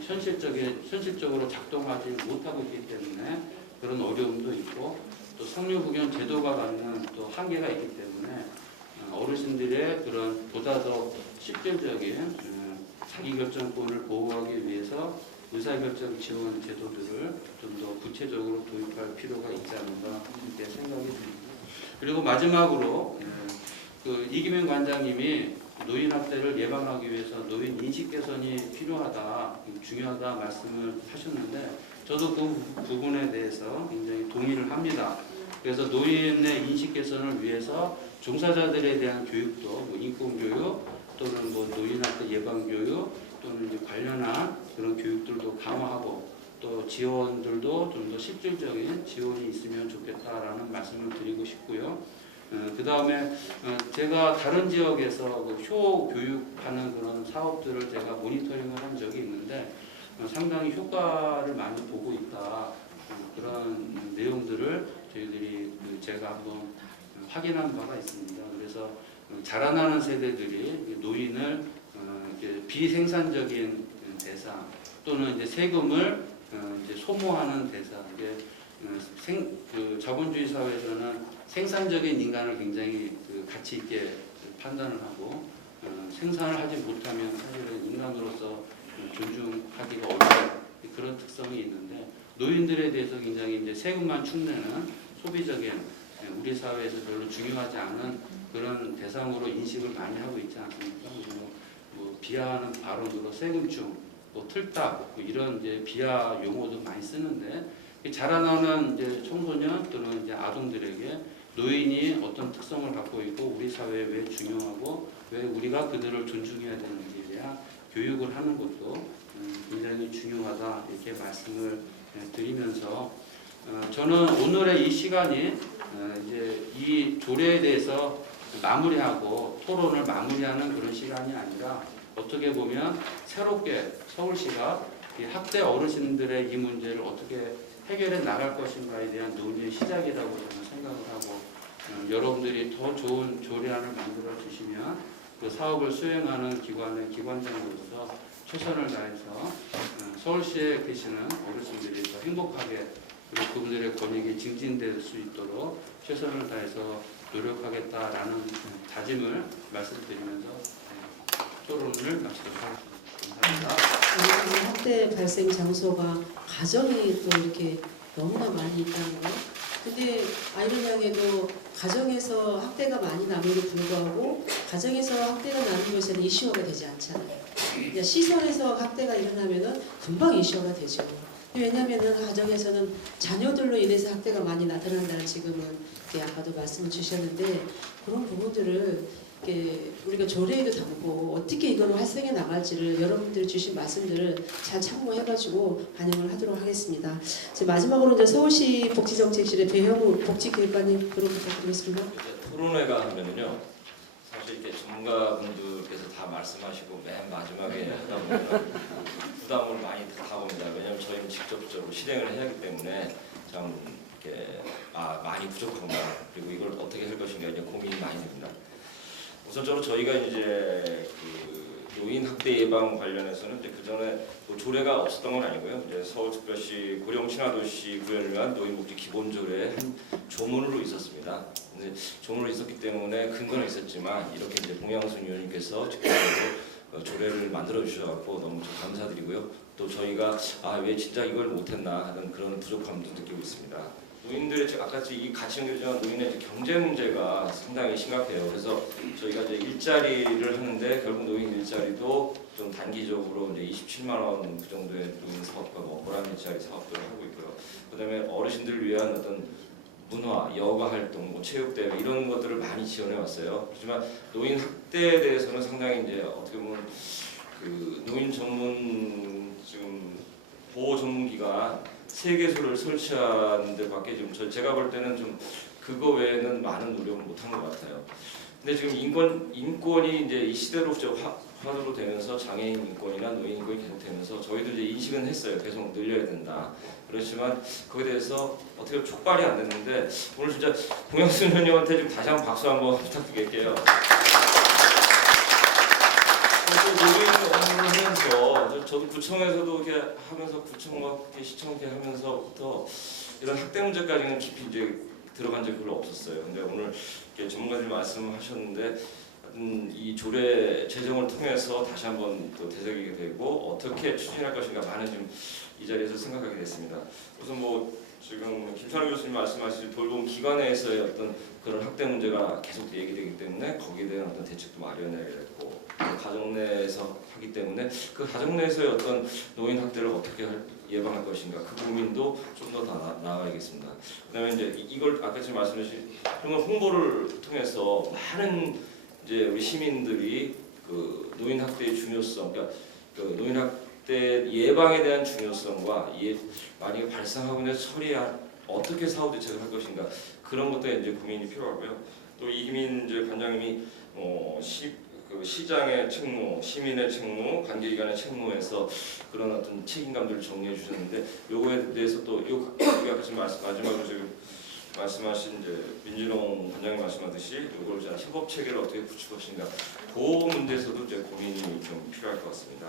현실적으로 작동하지 못하고 있기 때문에 그런 어려움도 있고 또 성년 후견 제도가 갖는 또 한계가 있기 때문에 어르신들의 그런 보다 더 실질적인 자기결정권을 보호하기 위해서 의사결정 지원 제도들을 좀 더 구체적으로 도입할 필요가 있지 않은가 이렇게 생각이 듭니다. 그리고 마지막으로 그 이기명 관장님이 노인 학대를 예방하기 위해서 노인 인식 개선이 필요하다, 중요하다 말씀을 하셨는데 저도 그 부분에 대해서 굉장히 동의를 합니다. 그래서 노인의 인식 개선을 위해서 종사자들에 대한 교육도 뭐 인권교육 또는 뭐 노인학대 예방교육 또는 이제 관련한 그런 교육들도 강화하고 또 지원들도 좀 더 실질적인 지원이 있으면 좋겠다라는 말씀을 드리고 싶고요. 그 다음에 제가 다른 지역에서 그 효 교육하는 그런 사업들을 제가 모니터링을 한 적이 있는데 상당히 효과를 많이 보고 있다. 그런 내용들을 저희들이 제가 한번 확인한 바가 있습니다. 그래서 자라나는 세대들이 노인을 이제 비생산적인 대상 또는 이제 세금을 이제 소모하는 대상. 그 자본주의 사회에서는 생산적인 인간을 굉장히 그 가치 있게 판단을 하고 생산을 하지 못하면 사실은 인간으로서 존중하기가 어려운 그런 특성이 있는데 노인들에 대해서 굉장히 이제 세금만 축내는 소비적인 우리 사회에서 별로 중요하지 않은 그런 대상으로 인식을 많이 하고 있지 않습니까? 뭐 비하하는 발언으로 세금충, 뭐 틀딱 뭐 이런 이제 비하 용어도 많이 쓰는데 자라나는 이제 청소년 또는 이제 아동들에게 노인이 어떤 특성을 갖고 있고 우리 사회에 왜 중요하고 왜 우리가 그들을 존중해야 되는지에 대한 교육을 하는 것도 굉장히 중요하다 이렇게 말씀을 드리면서 저는 오늘의 이 시간이 이제 이 조례에 대해서 마무리하고 토론을 마무리하는 그런 시간이 아니라 어떻게 보면 새롭게 서울시가 이 학대 어르신들의 이 문제를 어떻게 해결해 나갈 것인가에 대한 논의의 시작이라고 저는 생각을 하고 여러분들이 더 좋은 조례안을 만들어 주시면 그 사업을 수행하는 기관의 기관장으로서 최선을 다해서 서울시에 계시는 어르신들이 더 행복하게 그리고 그분들의 권익이 증진될 수 있도록 최선을 다해서 노력하겠다라는 다짐을 말씀드리면서 토론을 마치도록 하겠습니다. 감사합니다. 학대 발생 장소가 가정이 또 이렇게 너무나 많이 있다는 거. 근데 아이러니하게도 가정에서 학대가 많이 남에도 불구하고 가정에서 학대가 나는 것에는 이슈화가 되지 않잖아요. 그냥 시설에서 학대가 일어나면은 금방 이슈화가 되죠. 왜냐하면은 가정에서는 자녀들로 인해서 학대가 많이 나타난다는 지금은 아까도 말씀을 주셨는데 그런 부분들을 우리가 조례에도 담고 어떻게 이걸 활성해 나갈지를 여러분들이 주신 말씀들을 잘 참고해가지고 반영을 하도록 하겠습니다. 마지막으로 이제 서울시 복지정책실의 배형우 복지교육관님 그럼 부탁드리겠습니다. 토론회가 하면은요 사실 이렇게 전문가분들께서 다 말씀하시고 맨 마지막에 하다 보면 부담을 많이 다가옵니다. 왜냐하면 저희는 직접적으로 실행을 해야 하기 때문에 참 이렇게 많이 부족한가 그리고 이걸 어떻게 할 것인가 이제 고민이 많이 됩니다. 우선적으로 저희가 이제 그 노인 학대 예방 관련해서는 이제 그 전에 뭐 조례가 없었던 건 아니고요. 이제 서울특별시 고령친화도시 구현을 위한 노인복지 기본조례 한 조문으로 있었습니다. 근데 조문으로 있었기 때문에 근거는 있었지만 이렇게 이제 봉양순 의원님께서 직접적으로 조례를 만들어 주셔서 너무 좀 감사드리고요. 또 저희가 왜 진짜 이걸 못했나 하는 그런 부족함도 느끼고 있습니다. 노인들의 아까 이 같이 연결된 노인의 경제 문제가 상당히 심각해요. 그래서 저희가 이제 일자리를 하는데 결국 노인 일자리도 좀 단기적으로 이제 27만 원 그 정도의 노인 사업과 뭐 보람 일자리 사업들을 하고 있고요. 그다음에 어르신들을 위한 어떤 문화, 여가 활동, 뭐 체육 대회 이런 것들을 많이 지원해 왔어요. 그렇지만 노인 학대에 대해서는 상당히 이제 어떻게 보면 그 노인 전문 지금 보호 전문 기관 3개소를 설치하는 데밖에 좀 제가 볼 때는 좀 그거 외에는 많은 노력을 못한 것 같아요. 근데 지금 인권이 이제 이 시대로 화두로 되면서 장애인 인권이나 노인 인권이 계속 되면서 저희도 이제 인식은 했어요. 계속 늘려야 된다. 그렇지만 거기에 대해서 어떻게 보면 촉발이 안 됐는데 오늘 진짜 봉양순 의원님한테 좀 다시 한번 박수 한번 부탁드릴게요. 노인 업무를 하면서 저도 구청에서도 이렇게 하면서 구청과 시청 이렇게 하면서부터 이런 학대 문제까지는 깊이 이제 들어간 적이 별로 없었어요. 근데 오늘 이렇게 전문가들이 말씀하셨는데 이 조례 제정을 통해서 다시 한번 또 되새기게 되고 어떻게 추진할 것인가 많은 좀 이 자리에서 생각하게 됐습니다. 우선 뭐 지금 김찬호 교수님 말씀하신 돌봄 기관에서의 어떤 그런 학대 문제가 계속 얘기되기 때문에 거기에 대한 어떤 대책도 마련해야 되고 가정 내에서 하기 때문에 그 가정 내에서의 어떤 노인 학대를 어떻게 예방할 것인가 그 고민도 좀 더 나아가야겠습니다. 그다음에 이제 이걸 아까 지금 말씀하신 이런 홍보를 통해서 많은 이제 우리 시민들이 그 노인 학대의 중요성, 그러니까 그 노인 학대 예방에 대한 중요성과 만약에 발생하고 나서 처리할 어떻게 사후 대책을 할 것인가 그런 것들에 이제 고민이 필요하고요. 또 이기민 이제 관장님이 그 시장의 책무, 시민의 책무, 관계기관의 책무에서 그런 어떤 책임감들을 정리해 주셨는데 요거에 대해서 또 아까 지금 마지막으로 지금 말씀하신 이제 민진홍 관장님 말씀하듯이 요걸 이제 협업 체계를 어떻게 구축할 것인가 그 문제에서도 이제 고민이 좀 필요할 것 같습니다.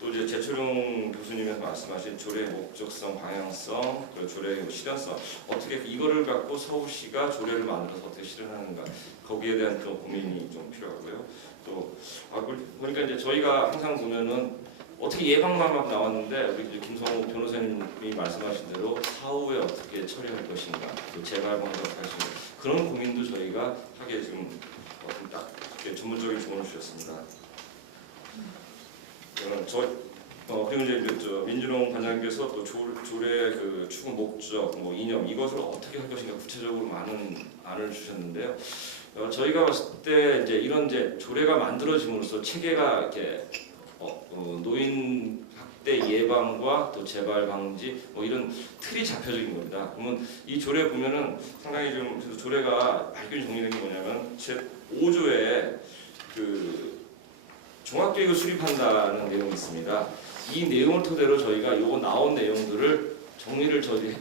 또 이제 제철용 교수님께서 말씀하신 조례의 목적성, 방향성, 그리고 조례의 실현성 어떻게 이거를 갖고 서울시가 조례를 만들어서 어떻게 실현하는가 거기에 대한 그런 고민이 좀 필요하고요. 또 보니까 이제 저희가 항상 보면은 어떻게 예방만 막 나왔는데 우리 이제 김성호 변호사님이 말씀하신 대로 사후에 어떻게 처리할 것인가, 또 재발 방법 할 것인가 그런 고민도 저희가 하게 지금 딱 전문적인 조언을 주셨습니다. 그리고 이제 민준홍 관장님께서 또 조례 그 추구 목적, 뭐 이념 이것을 어떻게 할 것인가 구체적으로 많은 안을 주셨는데요. 저희가 봤을 때 이제 이런 이제 조례가 만들어짐으로써 체계가 이렇게 노인 학대 예방과 또 재발 방지 뭐 이런 틀이 잡혀진 겁니다. 그러면 이 조례 보면은 상당히 좀 조례가 밝게 정리된 게 뭐냐면 제 5조에 그 종합계획을 수립한다는 내용이 있습니다. 이 내용을 토대로 저희가 요 나온 내용들을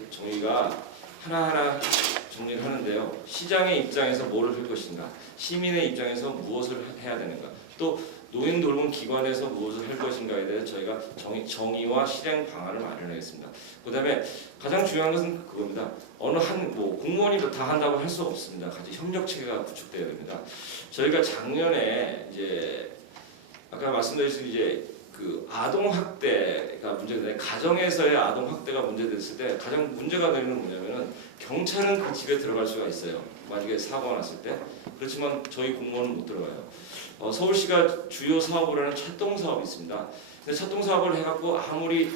저희가 하나하나 정리를 하는데요. 시장의 입장에서 뭐를 할 것인가, 시민의 입장에서 무엇을 해야 되는가, 또 노인 돌봄 기관에서 무엇을 할 것인가에 대해 저희가 정의와 실행 방안을 마련하겠습니다. 그다음에 가장 중요한 것은 그겁니다. 어느 한 공무원이 다 한다고 할 수 없습니다. 같이 협력 체계가 구축돼야 됩니다. 저희가 작년에 이제 아까 말씀드렸듯이 이제 그 아동 학대가 문제가 가정에서의 아동 학대가 문제됐을 때 가장 문제가 되는 뭐냐면은 경찰은 그 집에 들어갈 수가 있어요. 만약에 사고가 났을 때. 그렇지만 저희 공무원은 못 들어가요. 서울시가 주요 사업을 하는 차동 사업이 있습니다. 근데 차동 사업을 해갖고 아무리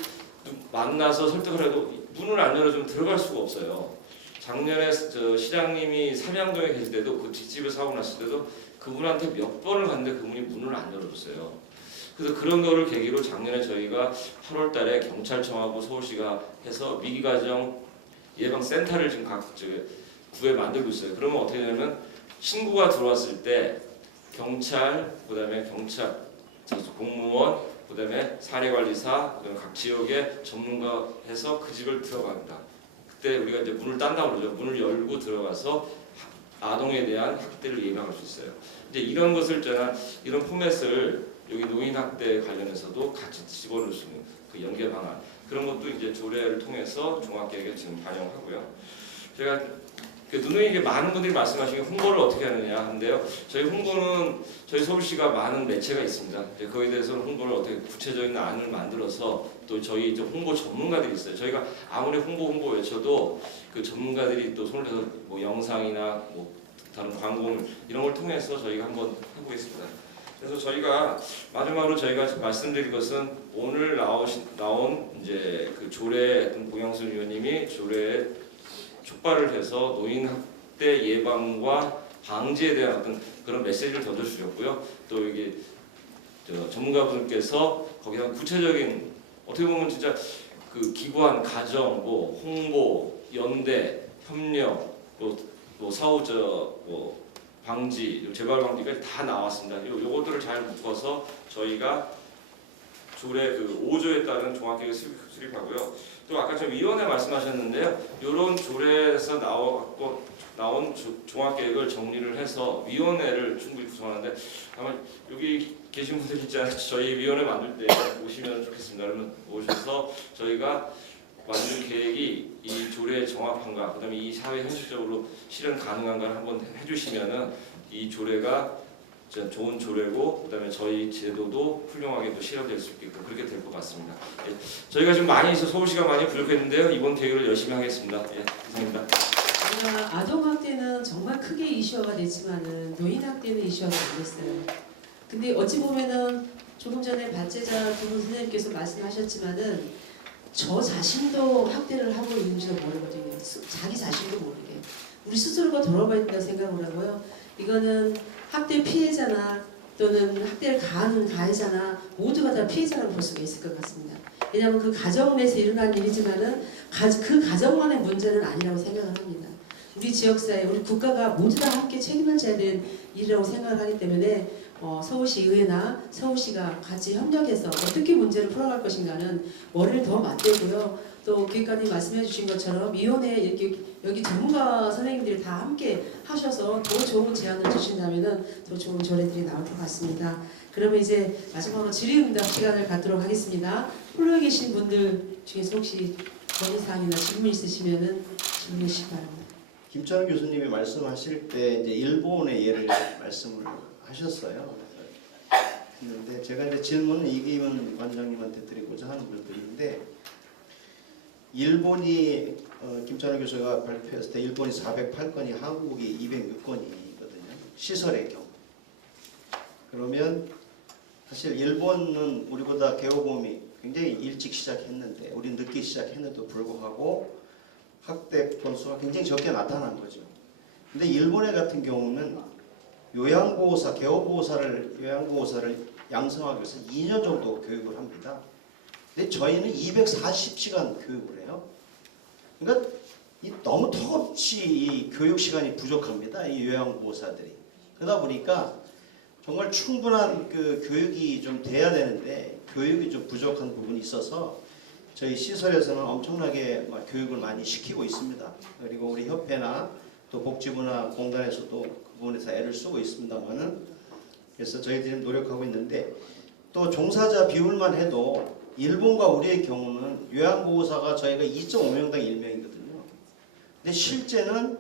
만나서 설득을 해도 문을 안 열어주면 들어갈 수가 없어요. 작년에 시장님이 삼양동에 계실 때도 그 뒷집에 사고 났을 때도 그분한테 몇 번을 갔는데 그분이 문을 안 열어줬어요. 그래서 그런 거를 계기로 작년에 저희가 8월 달에 경찰청하고 서울시가 해서 위기가정 예방센터를 지금 각 구에 만들고 있어요. 그러면 어떻게 되냐면 신고가 들어왔을 때 경찰, 그다음에 경찰, 공무원, 그다음에 사례관리사, 그다음에 각 지역의 전문가 해서 그 집을 들어갑니다. 그때 우리가 이제 문을 딴다고 그러죠. 문을 열고 들어가서 아동에 대한 학대를 예방할 수 있어요. 이제 이런 것을 이런 포맷을 여기 노인 학대 관련해서도 같이 집어넣을 수 있는 그 연계 방안 그런 것도 이제 조례를 통해서 종합계획에 지금 반영하고요. 제가 누누이 많은 분들이 말씀하신 게 홍보를 어떻게 하느냐 하는데요. 저희 홍보는 저희 서울시가 많은 매체가 있습니다. 그거에 대해서는 홍보를 어떻게 구체적인 안을 만들어서 또 저희 이제 홍보 전문가들이 있어요. 저희가 아무리 홍보 외쳐도 그 전문가들이 또 손을 대서 뭐 영상이나 뭐 다른 광고 이런 걸 통해서 저희가 한번 해보겠습니다. 그래서 저희가 마지막으로 저희가 말씀드릴 것은 오늘 나온 이제 그 조례 공영순 의원님이 조례에 촉발을 해서 노인 학대 예방과 방지에 대한 어떤 그런 메시지를 던져주셨고요. 또 여기 전문가분께서 거기다 구체적인 어떻게 보면 진짜 그 기관, 가정, 뭐 홍보, 연대, 협력, 또 사후 방지, 재발 방지까지 다 나왔습니다. 요것들을 잘 묶어서 저희가 조례 그 5조에 따른 종합계획을 수립하고요. 또 아까 좀 위원회 말씀하셨는데요. 이런 조례에서 나온 종합계획을 정리를 해서 위원회를 충분히 구성하는데 아마 여기 계신 분들 있잖아요. 저희 위원회 만들 때 오시면 좋겠습니다. 그러면 오셔서 저희가 만든 계획이 이 조례에 정확한가, 그다음에 이 사회 현실적으로 실현 가능한가를 한번 해주시면은 이 조례가 진짜 좋은 조례고 그다음에 저희 제도도 훌륭하게 또 실현될 수 있게끔 그렇게 될 것 같습니다. 예, 저희가 좀 많이 있어 서울시가 많이 부족했는데요. 이번 계획을 열심히 하겠습니다. 예, 감사합니다. 아동학대는 정말 크게 이슈화가 됐지만은 노인학대는 이슈화가 안 됐어요. 근데 어찌 보면은 조금 전에 발제자 두 분 선생님께서 말씀하셨지만은 저 자신도 학대를 하고 있는지도 모르거든요. 자기 자신도 모르게. 우리 스스로가 돌아봐야 된다고 생각을 하고요. 이거는 학대 피해자나 또는 학대를 가하는 가해자나 모두가 다 피해자라고 볼 수가 있을 것 같습니다. 왜냐하면 그 가정 내에서 일어난 일이지만은 그 가정만의 문제는 아니라고 생각을 합니다. 우리 지역사회, 우리 국가가 모두 다 함께 책임을 져야 되는 일이라고 생각을 하기 때문에 서울시 의회나 서울시가 같이 협력해서 어떻게 문제를 풀어갈 것인가는 머리를 더 맞대고요. 또 교육관님 말씀해 주신 것처럼 위원회 여기 전문가 선생님들이 다 함께 하셔서 더 좋은 제안을 주신다면 더 좋은 조례들이 나올 것 같습니다. 그러면 이제 마지막으로 질의응답 시간을 갖도록 하겠습니다. 홀로에 계신 분들 중에서 혹시 건의사항이나 질문 있으시면 질문해 주시기 바랍니다. 김찬호 교수님이 말씀하실 때 이제 일본의 예를 말씀을 하셨어요. 근데 제가 이제 질문은 이기문 관장님한테 드리고자 하는 부분인데 일본이 김찬호 교수가 발표했을 때 일본이 408건이 한국이 206건이거든요. 시설의 경우. 그러면 사실 일본은 우리보다 개호범이 굉장히 일찍 시작했는데 우리는 늦게 시작했는데도 불구하고 학대 건수가 굉장히 적게 나타난 거죠. 근데 일본의 같은 경우는 요양보호사, 요양보호사를 양성하기 위해서 2년 정도 교육을 합니다. 근데 저희는 240시간 교육을 해요. 그러니까 너무 턱없이 이 교육 시간이 부족합니다. 이 요양보호사들이. 그러다 보니까 정말 충분한 그 교육이 좀 돼야 되는데 교육이 좀 부족한 부분이 있어서 저희 시설에서는 엄청나게 교육을 많이 시키고 있습니다. 그리고 우리 협회나 또 복지부나 공단에서도 그 부분에서 애를 쓰고 있습니다만은 그래서 저희들이 노력하고 있는데 또 종사자 비율만 해도 일본과 우리의 경우는 요양보호사가 저희가 2.5명당 1명이거든요. 근데 실제는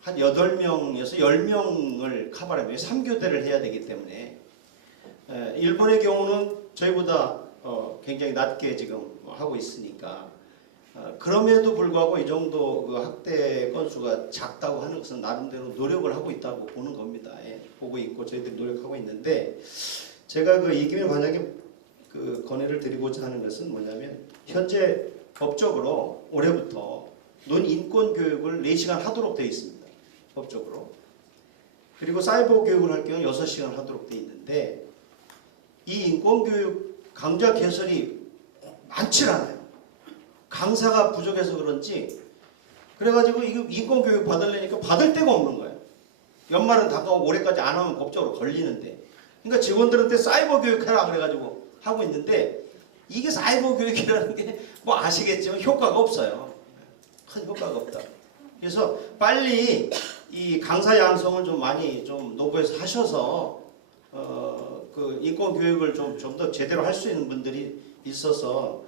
한 8명에서 10명을 커버하면 3교대를 해야 되기 때문에 일본의 경우는 저희보다 굉장히 낮게 지금 하고 있으니까 그럼에도 불구하고 이 정도 그 학대 건수가 작다고 하는 것은 나름대로 노력을 하고 있다고 보는 겁니다. 예, 보고 있고 저희들이 노력하고 있는데 제가 그 이기민 관장님 그 건의를 드리고자 하는 것은 뭐냐면 현재 법적으로 올해부터 논인권 교육을 4시간 하도록 되어 있습니다. 법적으로. 그리고 사이버 교육을 할 경우 6시간 하도록 되어 있는데 이 인권 교육 강좌 개설이 많지 않아요. 강사가 부족해서 그런지 그래가지고 이거 인권교육 받으려니까 받을 데가 없는 거예요. 연말은 다가오고 올해까지 안 하면 법적으로 걸리는데 그러니까 직원들한테 사이버 교육해라 그래가지고 하고 있는데 이게 사이버 교육이라는 게 뭐 아시겠지만 효과가 없어요. 큰 효과가 없다. 그래서 빨리 이 강사 양성을 좀 많이 좀 노부에서 하셔서 그 인권 교육을 좀 더 제대로 할 수 있는 분들이 있어서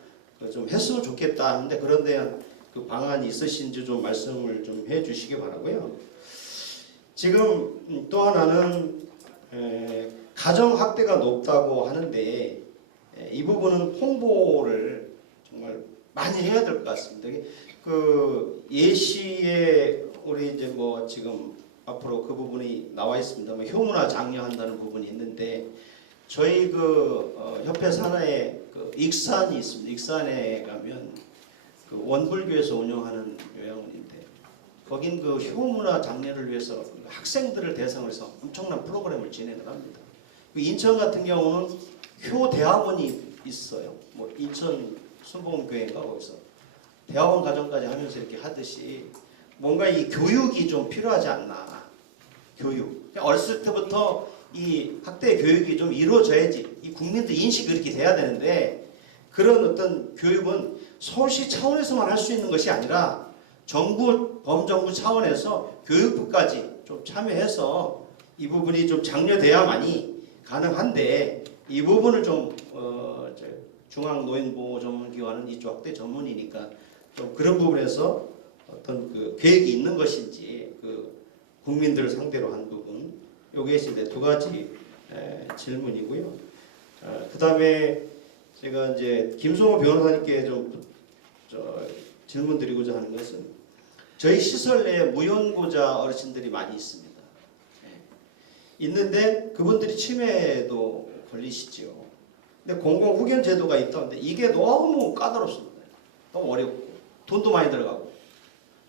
좀 했으면 좋겠다 하는데 그런 대한 그 방안이 있으신지 좀 말씀을 좀 해주시기 바라고요. 지금 또 하나는 가정 학대가 높다고 하는데 이 부분은 홍보를 정말 많이 해야 될 것 같습니다. 그 예시에 우리 이제 뭐 지금 앞으로 그 부분이 나와 있습니다만 효문화 장려한다는 부분이 있는데 저희 그 협회 산하에 그 익산이 있습니다. 익산에 가면 그 원불교에서 운영하는 요양원인데 거긴 그 효문화 장려를 위해서 학생들을 대상으로 해서 엄청난 프로그램을 진행을 합니다. 그 인천 같은 경우는 효대학원이 있어요. 뭐 인천 순복음교회인가 거기서 대학원 과정까지 하면서 이렇게 하듯이 뭔가 이 교육이 좀 필요하지 않나. 교육. 어렸을 때부터 이 학대 교육이 좀 이루어져야지 이 국민들 인식이 그렇게 돼야 되는데 그런 어떤 교육은 서울시 차원에서만 할 수 있는 것이 아니라 정부, 범정부 차원에서 교육부까지 좀 참여해서 이 부분이 좀 장려돼야만이 가능한데 이 부분을 좀 중앙노인보호전문기관은 이쪽 학대 전문이니까 좀 그런 부분에서 어떤 그 계획이 있는 것인지 그 국민들을 상대로 한 부분 요게 있는데 두 가지 질문이고요. 그 다음에 제가 이제 김성호 변호사님께 좀 질문 드리고자 하는 것은 저희 시설 내에 무연고자 어르신들이 많이 있습니다. 있는데 그분들이 치매도 걸리시죠. 근데 공공 후견 제도가 있다는데 이게 너무 까다롭습니다. 너무 어렵고 돈도 많이 들어가고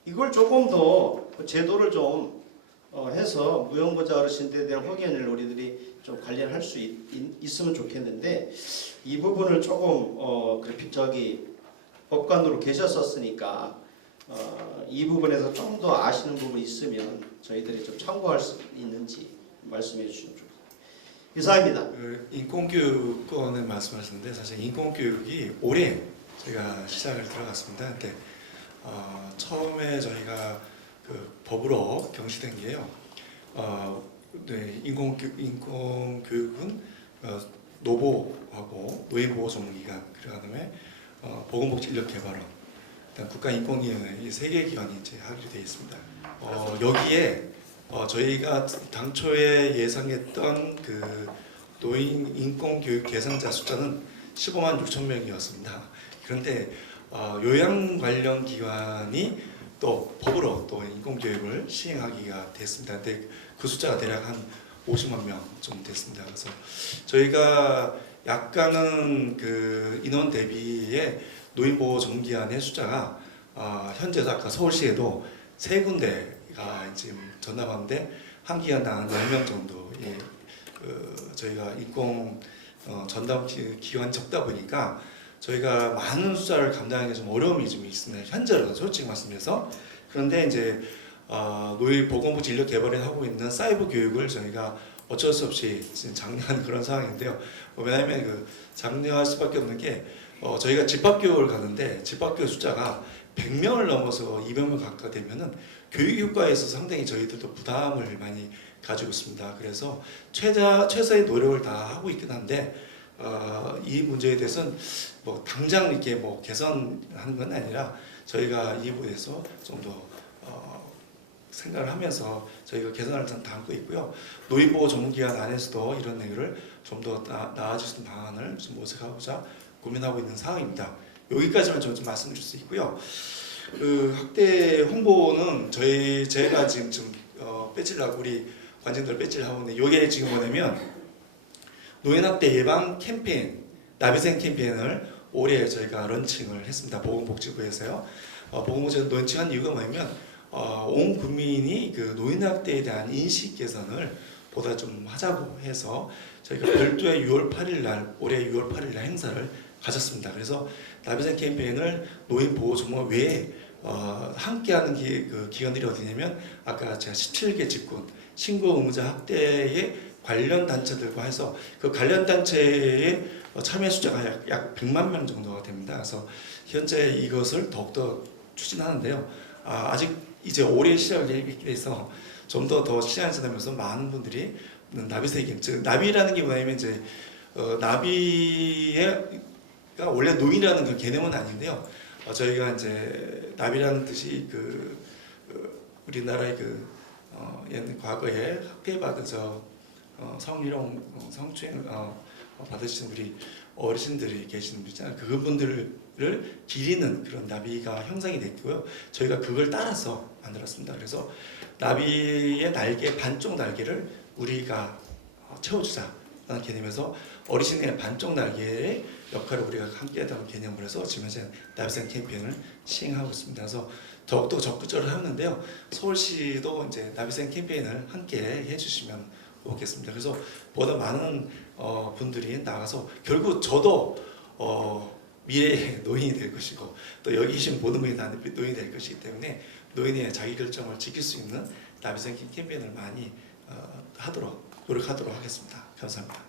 이걸 조금 더 제도를 좀 해서 무연고자 어르신들에 대한 후견을 우리들이 좀 관리할 수 있으면 좋겠는데 이 부분을 조금 저기 법관으로 계셨었으니까 이 부분에서 좀 더 아시는 부분이 있으면 저희들이 좀 참고할 수 있는지 말씀해 주시면 좋겠습니다. 이상입니다. 그 인권교육권을 말씀하셨는데 사실 인권교육이 올해 제가 시작을 들어갔습니다. 근데 처음에 저희가 그 법으로 경시된 게요. 네, 인권교육은 노보하고 노인보호 전문기관 그다음에 보건복지인력개발원, 그다음 국가인권위원회 이 세 개 기관이 이제 하기로 되어 있습니다. 여기에 저희가 당초에 예상했던 그 노인 인권교육 대상자 숫자는 15만 6천 명이었습니다. 그런데 요양 관련 기관이 또 법으로 또 인권교육을 시행하기가 됐습니다. 근데 그 숫자가 대략 한 50만 명 좀 됐습니다. 그래서 저희가 약간은 그 인원 대비에 노인보호 전문기관의 숫자가 현재 아까 서울시에도 3군데가 지금 전담하는데 한 기관당 10명 정도 저희가 인권 전담 기관이 적다 보니까 저희가 많은 숫자를 감당하기 좀 어려움이 좀 있습니다. 현재로는 솔직히 말씀드려서. 그런데 이제 노인 보건복지 인력 개발을 하고 있는 사이버 교육을 저희가 어쩔 수 없이 지금 장려하는 그런 상황인데요. 왜냐하면 그 장려할 수밖에 없는 게 저희가 집합교육을 가는데 집합교육 숫자가 100명을 넘어서 200명 가까이 되면은 교육 효과에 있어서 상당히 저희들도 부담을 많이 가지고 있습니다. 그래서 최소의 노력을 다 하고 있긴 한데 이 문제에 대해서는 뭐 당장 이렇게 뭐 개선하는 건 아니라 저희가 이 부분에서 좀 더 생각을 하면서 저희가 개선을 담고 있고요. 노인보호 전문기관 안에서도 이런 내용을 좀 더 나아질 수 있는 방안을 좀 모색하고자 고민하고 있는 상황입니다. 여기까지만 좀 말씀드릴 수 있고요. 그 학대 홍보는 제가 지금 좀 배지를 하고 우리 관장들 배지를 하고 있는데 이게 지금 뭐냐면 노인학대 예방 캠페인, 나비생 캠페인을 올해 저희가 런칭을 했습니다. 보건복지부에서요. 보건복지부에서 런칭한 이유가 뭐냐면 온 국민이 그 노인학대에 대한 인식 개선을 보다 좀 하자고 해서 저희가 별도의 6월 8일 날 올해 6월 8일 날 행사를 가졌습니다. 그래서 나비생 캠페인을 노인보호 전문 외에 함께하는 기관들이 어디냐면 아까 제가 17개 직군 신고 의무자 학대에 관련 단체들과 해서 그 관련 단체의 참여 숫자가 약 100만 명 정도가 됩니다. 그래서 현재 이것을 더욱더 추진하는데요. 아직 이제 올해 시작을 예비해서 좀 더 시간이 지나면서 많은 분들이 나비세기, 즉 나비라는 게 뭐냐면 이제 나비가 원래 노인이라는 그 개념은 아닌데요. 저희가 이제 나비라는 뜻이 우리나라의 옛날 과거에 학대받은 성희롱, 성추행 받으신 우리 어르신들이 계시는 분 있잖아요. 그분들을 기리는 그런 나비가 형성이 됐고요. 저희가 그걸 따라서 만들었습니다. 그래서 나비의 날개, 반쪽 날개를 우리가 채워주자라는 개념에서 어르신의 반쪽 날개의 역할을 우리가 함께 하다는 개념으로 해서 지금 현재 나비생 캠페인을 시행하고 있습니다. 그래서 더욱더 적극적으로 하는데요. 서울시도 이제 나비생 캠페인을 함께 해주시면 좋겠습니다. 그래서 보다 많은 분들이 나가서 결국 저도 미래의 노인이 될 것이고 또 여기 계신 모든 분이 다 노인이 될 것이기 때문에 노인의 자기결정을 지킬 수 있는 나비생 캠페인을 많이 노력하도록 하겠습니다. 감사합니다.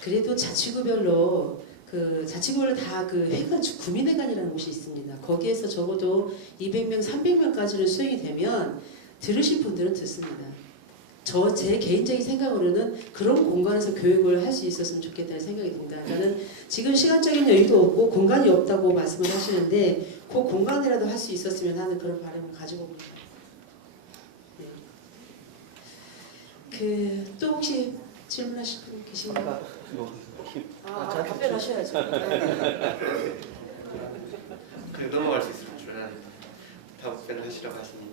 그래도 자치구별로 다 회관 구민회관이라는 곳이 있습니다. 거기에서 적어도 200명, 300명까지는 수행이 되면 들으실 분들은 듣습니다. 제 개인적인 생각으로는 그런 공간에서 교육을 할 수 있었으면 좋겠다는 생각이 듭니다. 나는 지금 시간적인 여유도 없고 공간이 없다고 말씀을 하시는데 그 공간이라도 할 수 있었으면 하는 그런 바람을 가지고 봅니다. 네. 또 혹시 질문하실 분 계신가요? 저한테 답변하셔야죠. 그냥 넘어갈 수 있을 줄 알았는데 답변을 하시라고 하시니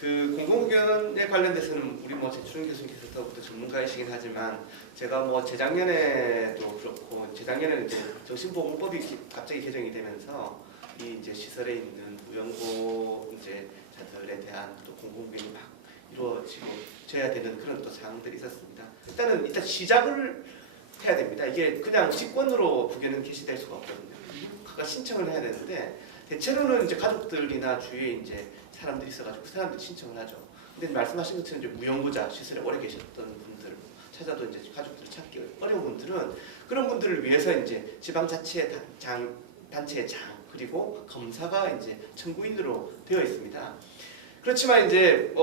그 공공의견에 관련돼서는 우리 뭐 제춘 교수님께서 더욱더 전문가이시긴 하지만 제가 뭐 재작년에도 그렇고 재작년에는 이제 정신보건법이 갑자기 개정이 되면서 이 이제 시설에 있는 무연고 이제 자들에 대한 또 공공의견이 막 이루어져야 되는 그런 또 사항들이 있었습니다. 일단 시작을 해야 됩니다. 이게 그냥 직권으로 부견은 개시될 수가 없거든요. 각각 신청을 해야 되는데 대체로는 이제 가족들이나 주위에 이제 사람들이 있어가지고 그 사람들이 신청을 하죠. 근데 말씀하신 것처럼 이제 무연고자 시설에 오래 계셨던 분들 찾아도 이제 가족들을 찾기 어려운 분들은 그런 분들을 위해서 이제 지방자치의 단체의 장 그리고 검사가 이제 청구인으로 되어 있습니다. 그렇지만 이제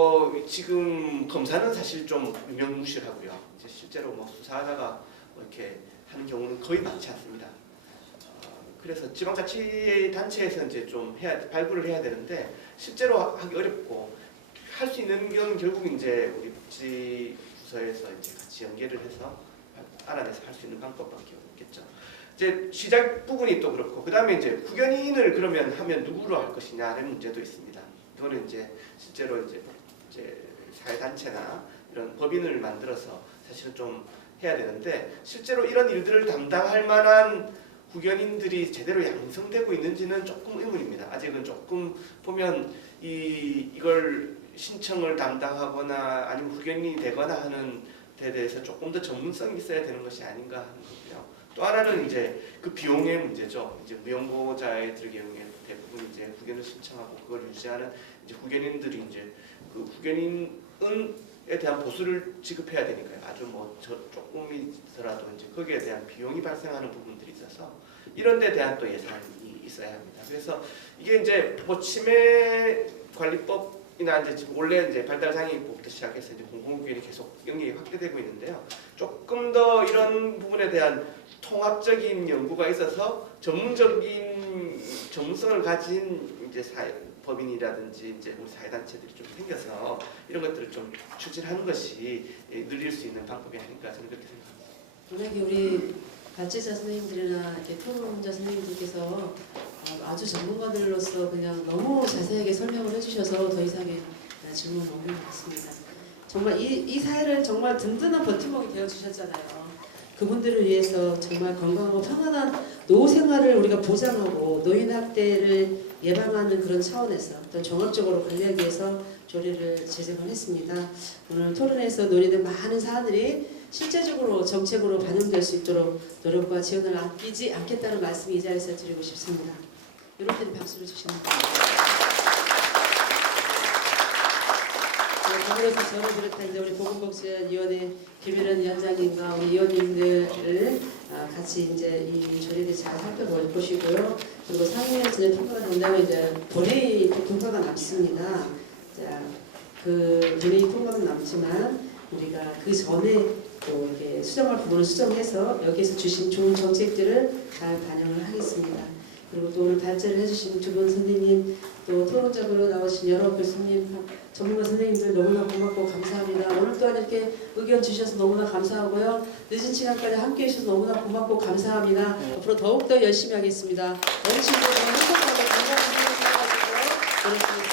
지금 검사는 사실 좀 유명무실하고요. 이제 실제로 뭐 수사하다가 이렇게 하는 경우는 거의 많지 않습니다. 그래서 지방자치 단체에서 이제 좀 발굴을 해야 되는데 실제로 하기 어렵고 할 수 있는 건 결국 이제 우리 복지부서에서 이제 같이 연계를 해서 알아내서 할 수 있는 방법밖에 없겠죠. 이제 시작 부분이 또 그렇고 그 다음에 이제 후견인을 그러면 하면 누구로 할 것이냐는 문제도 있습니다. 이거는 이제 실제로 이제 사회단체나 이런 법인을 만들어서 사실은 좀 해야 되는데 실제로 이런 일들을 담당할 만한 후견인들이 제대로 양성되고 있는지는 조금 의문입니다. 아직은 조금 보면 이걸 신청을 담당하거나 아니면 후견인이 되거나 하는 데 대해서 조금 더 전문성이 있어야 되는 것이 아닌가 하는 거고요. 또 하나는 이제 그 비용의 문제죠. 이제 무연고자들의 경우에 대부분 이제 후견을 신청하고 그걸 유지하는 이제 후견인들이 이제 그 후견인에 대한 보수를 지급해야 되니까요. 아주 뭐 조금이더라도 이제 거기에 대한 비용이 발생하는 부분들이 있어서 이런 데 대한 또 예산이 있어야 합니다. 그래서 이게 이제 뭐 치매 관리법이나 이제 지금 원래 이제 발달장애인법부터 시작해서 이제 공공의견이 계속 영역이 확대되고 있는데요. 조금 더 이런 부분에 대한 통합적인 연구가 있어서 전문성을 가진 이제 법인이라든지 이제 우리 사회단체들이 좀 생겨서 이런 것들을 좀 추진하는 것이 늘릴 수 있는 방법이 아닐까 저는 그렇게 생각합니다. 만약에 우리 발제자 선생님들이나 이렇게 토론자 선생님들께서 아주 전문가들로서 그냥 너무 자세하게 설명을 해주셔서 더 이상의 질문은 없는 것 같습니다. 정말 이 사회를 정말 든든한 버팀목이 되어주셨잖아요. 그분들을 위해서 정말 건강하고 편안한 노후 생활을 우리가 보장하고 노인 학대를 예방하는 그런 차원에서 또 종합적으로 관리하기 위해서 조례를 제정을 했습니다. 오늘 토론에서 논의된 많은 사안들이 실제적으로 정책으로 반영될 수 있도록 노력과 지원을 아끼지 않겠다는 말씀 이 자리에서 드리고 싶습니다. 이럴 때는 박수를 주시면 됩니다. 더불어서 저를 비롯한 이제 우리 보건복지위원회 김일원 위원장님과 우리 위원님들을 같이 이제 이 조례를 잘 살펴보시고요. 그리고 상임위원회 통과가 된다면 이제 본회의 통과가 남습니다. 자, 그 본회의 통과는 남지만 우리가 그 전에 또 이렇게 수정할 부분을 수정해서 여기에서 주신 좋은 정책들을 잘 반영을 하겠습니다. 그리고 또 오늘 발제를 해주신 두 분 선생님, 또 토론자로 나오신 여러 교수님, 전문가 선생님들 너무나 고맙고 감사합니다. 오늘 또한 이렇게 의견 주셔서 너무나 감사하고요. 늦은 시간까지 함께해 주셔서 너무나 고맙고 감사합니다. 앞으로 더욱더 열심히 하겠습니다. 어르신들 행복하고 건강한 삶을 살아가시고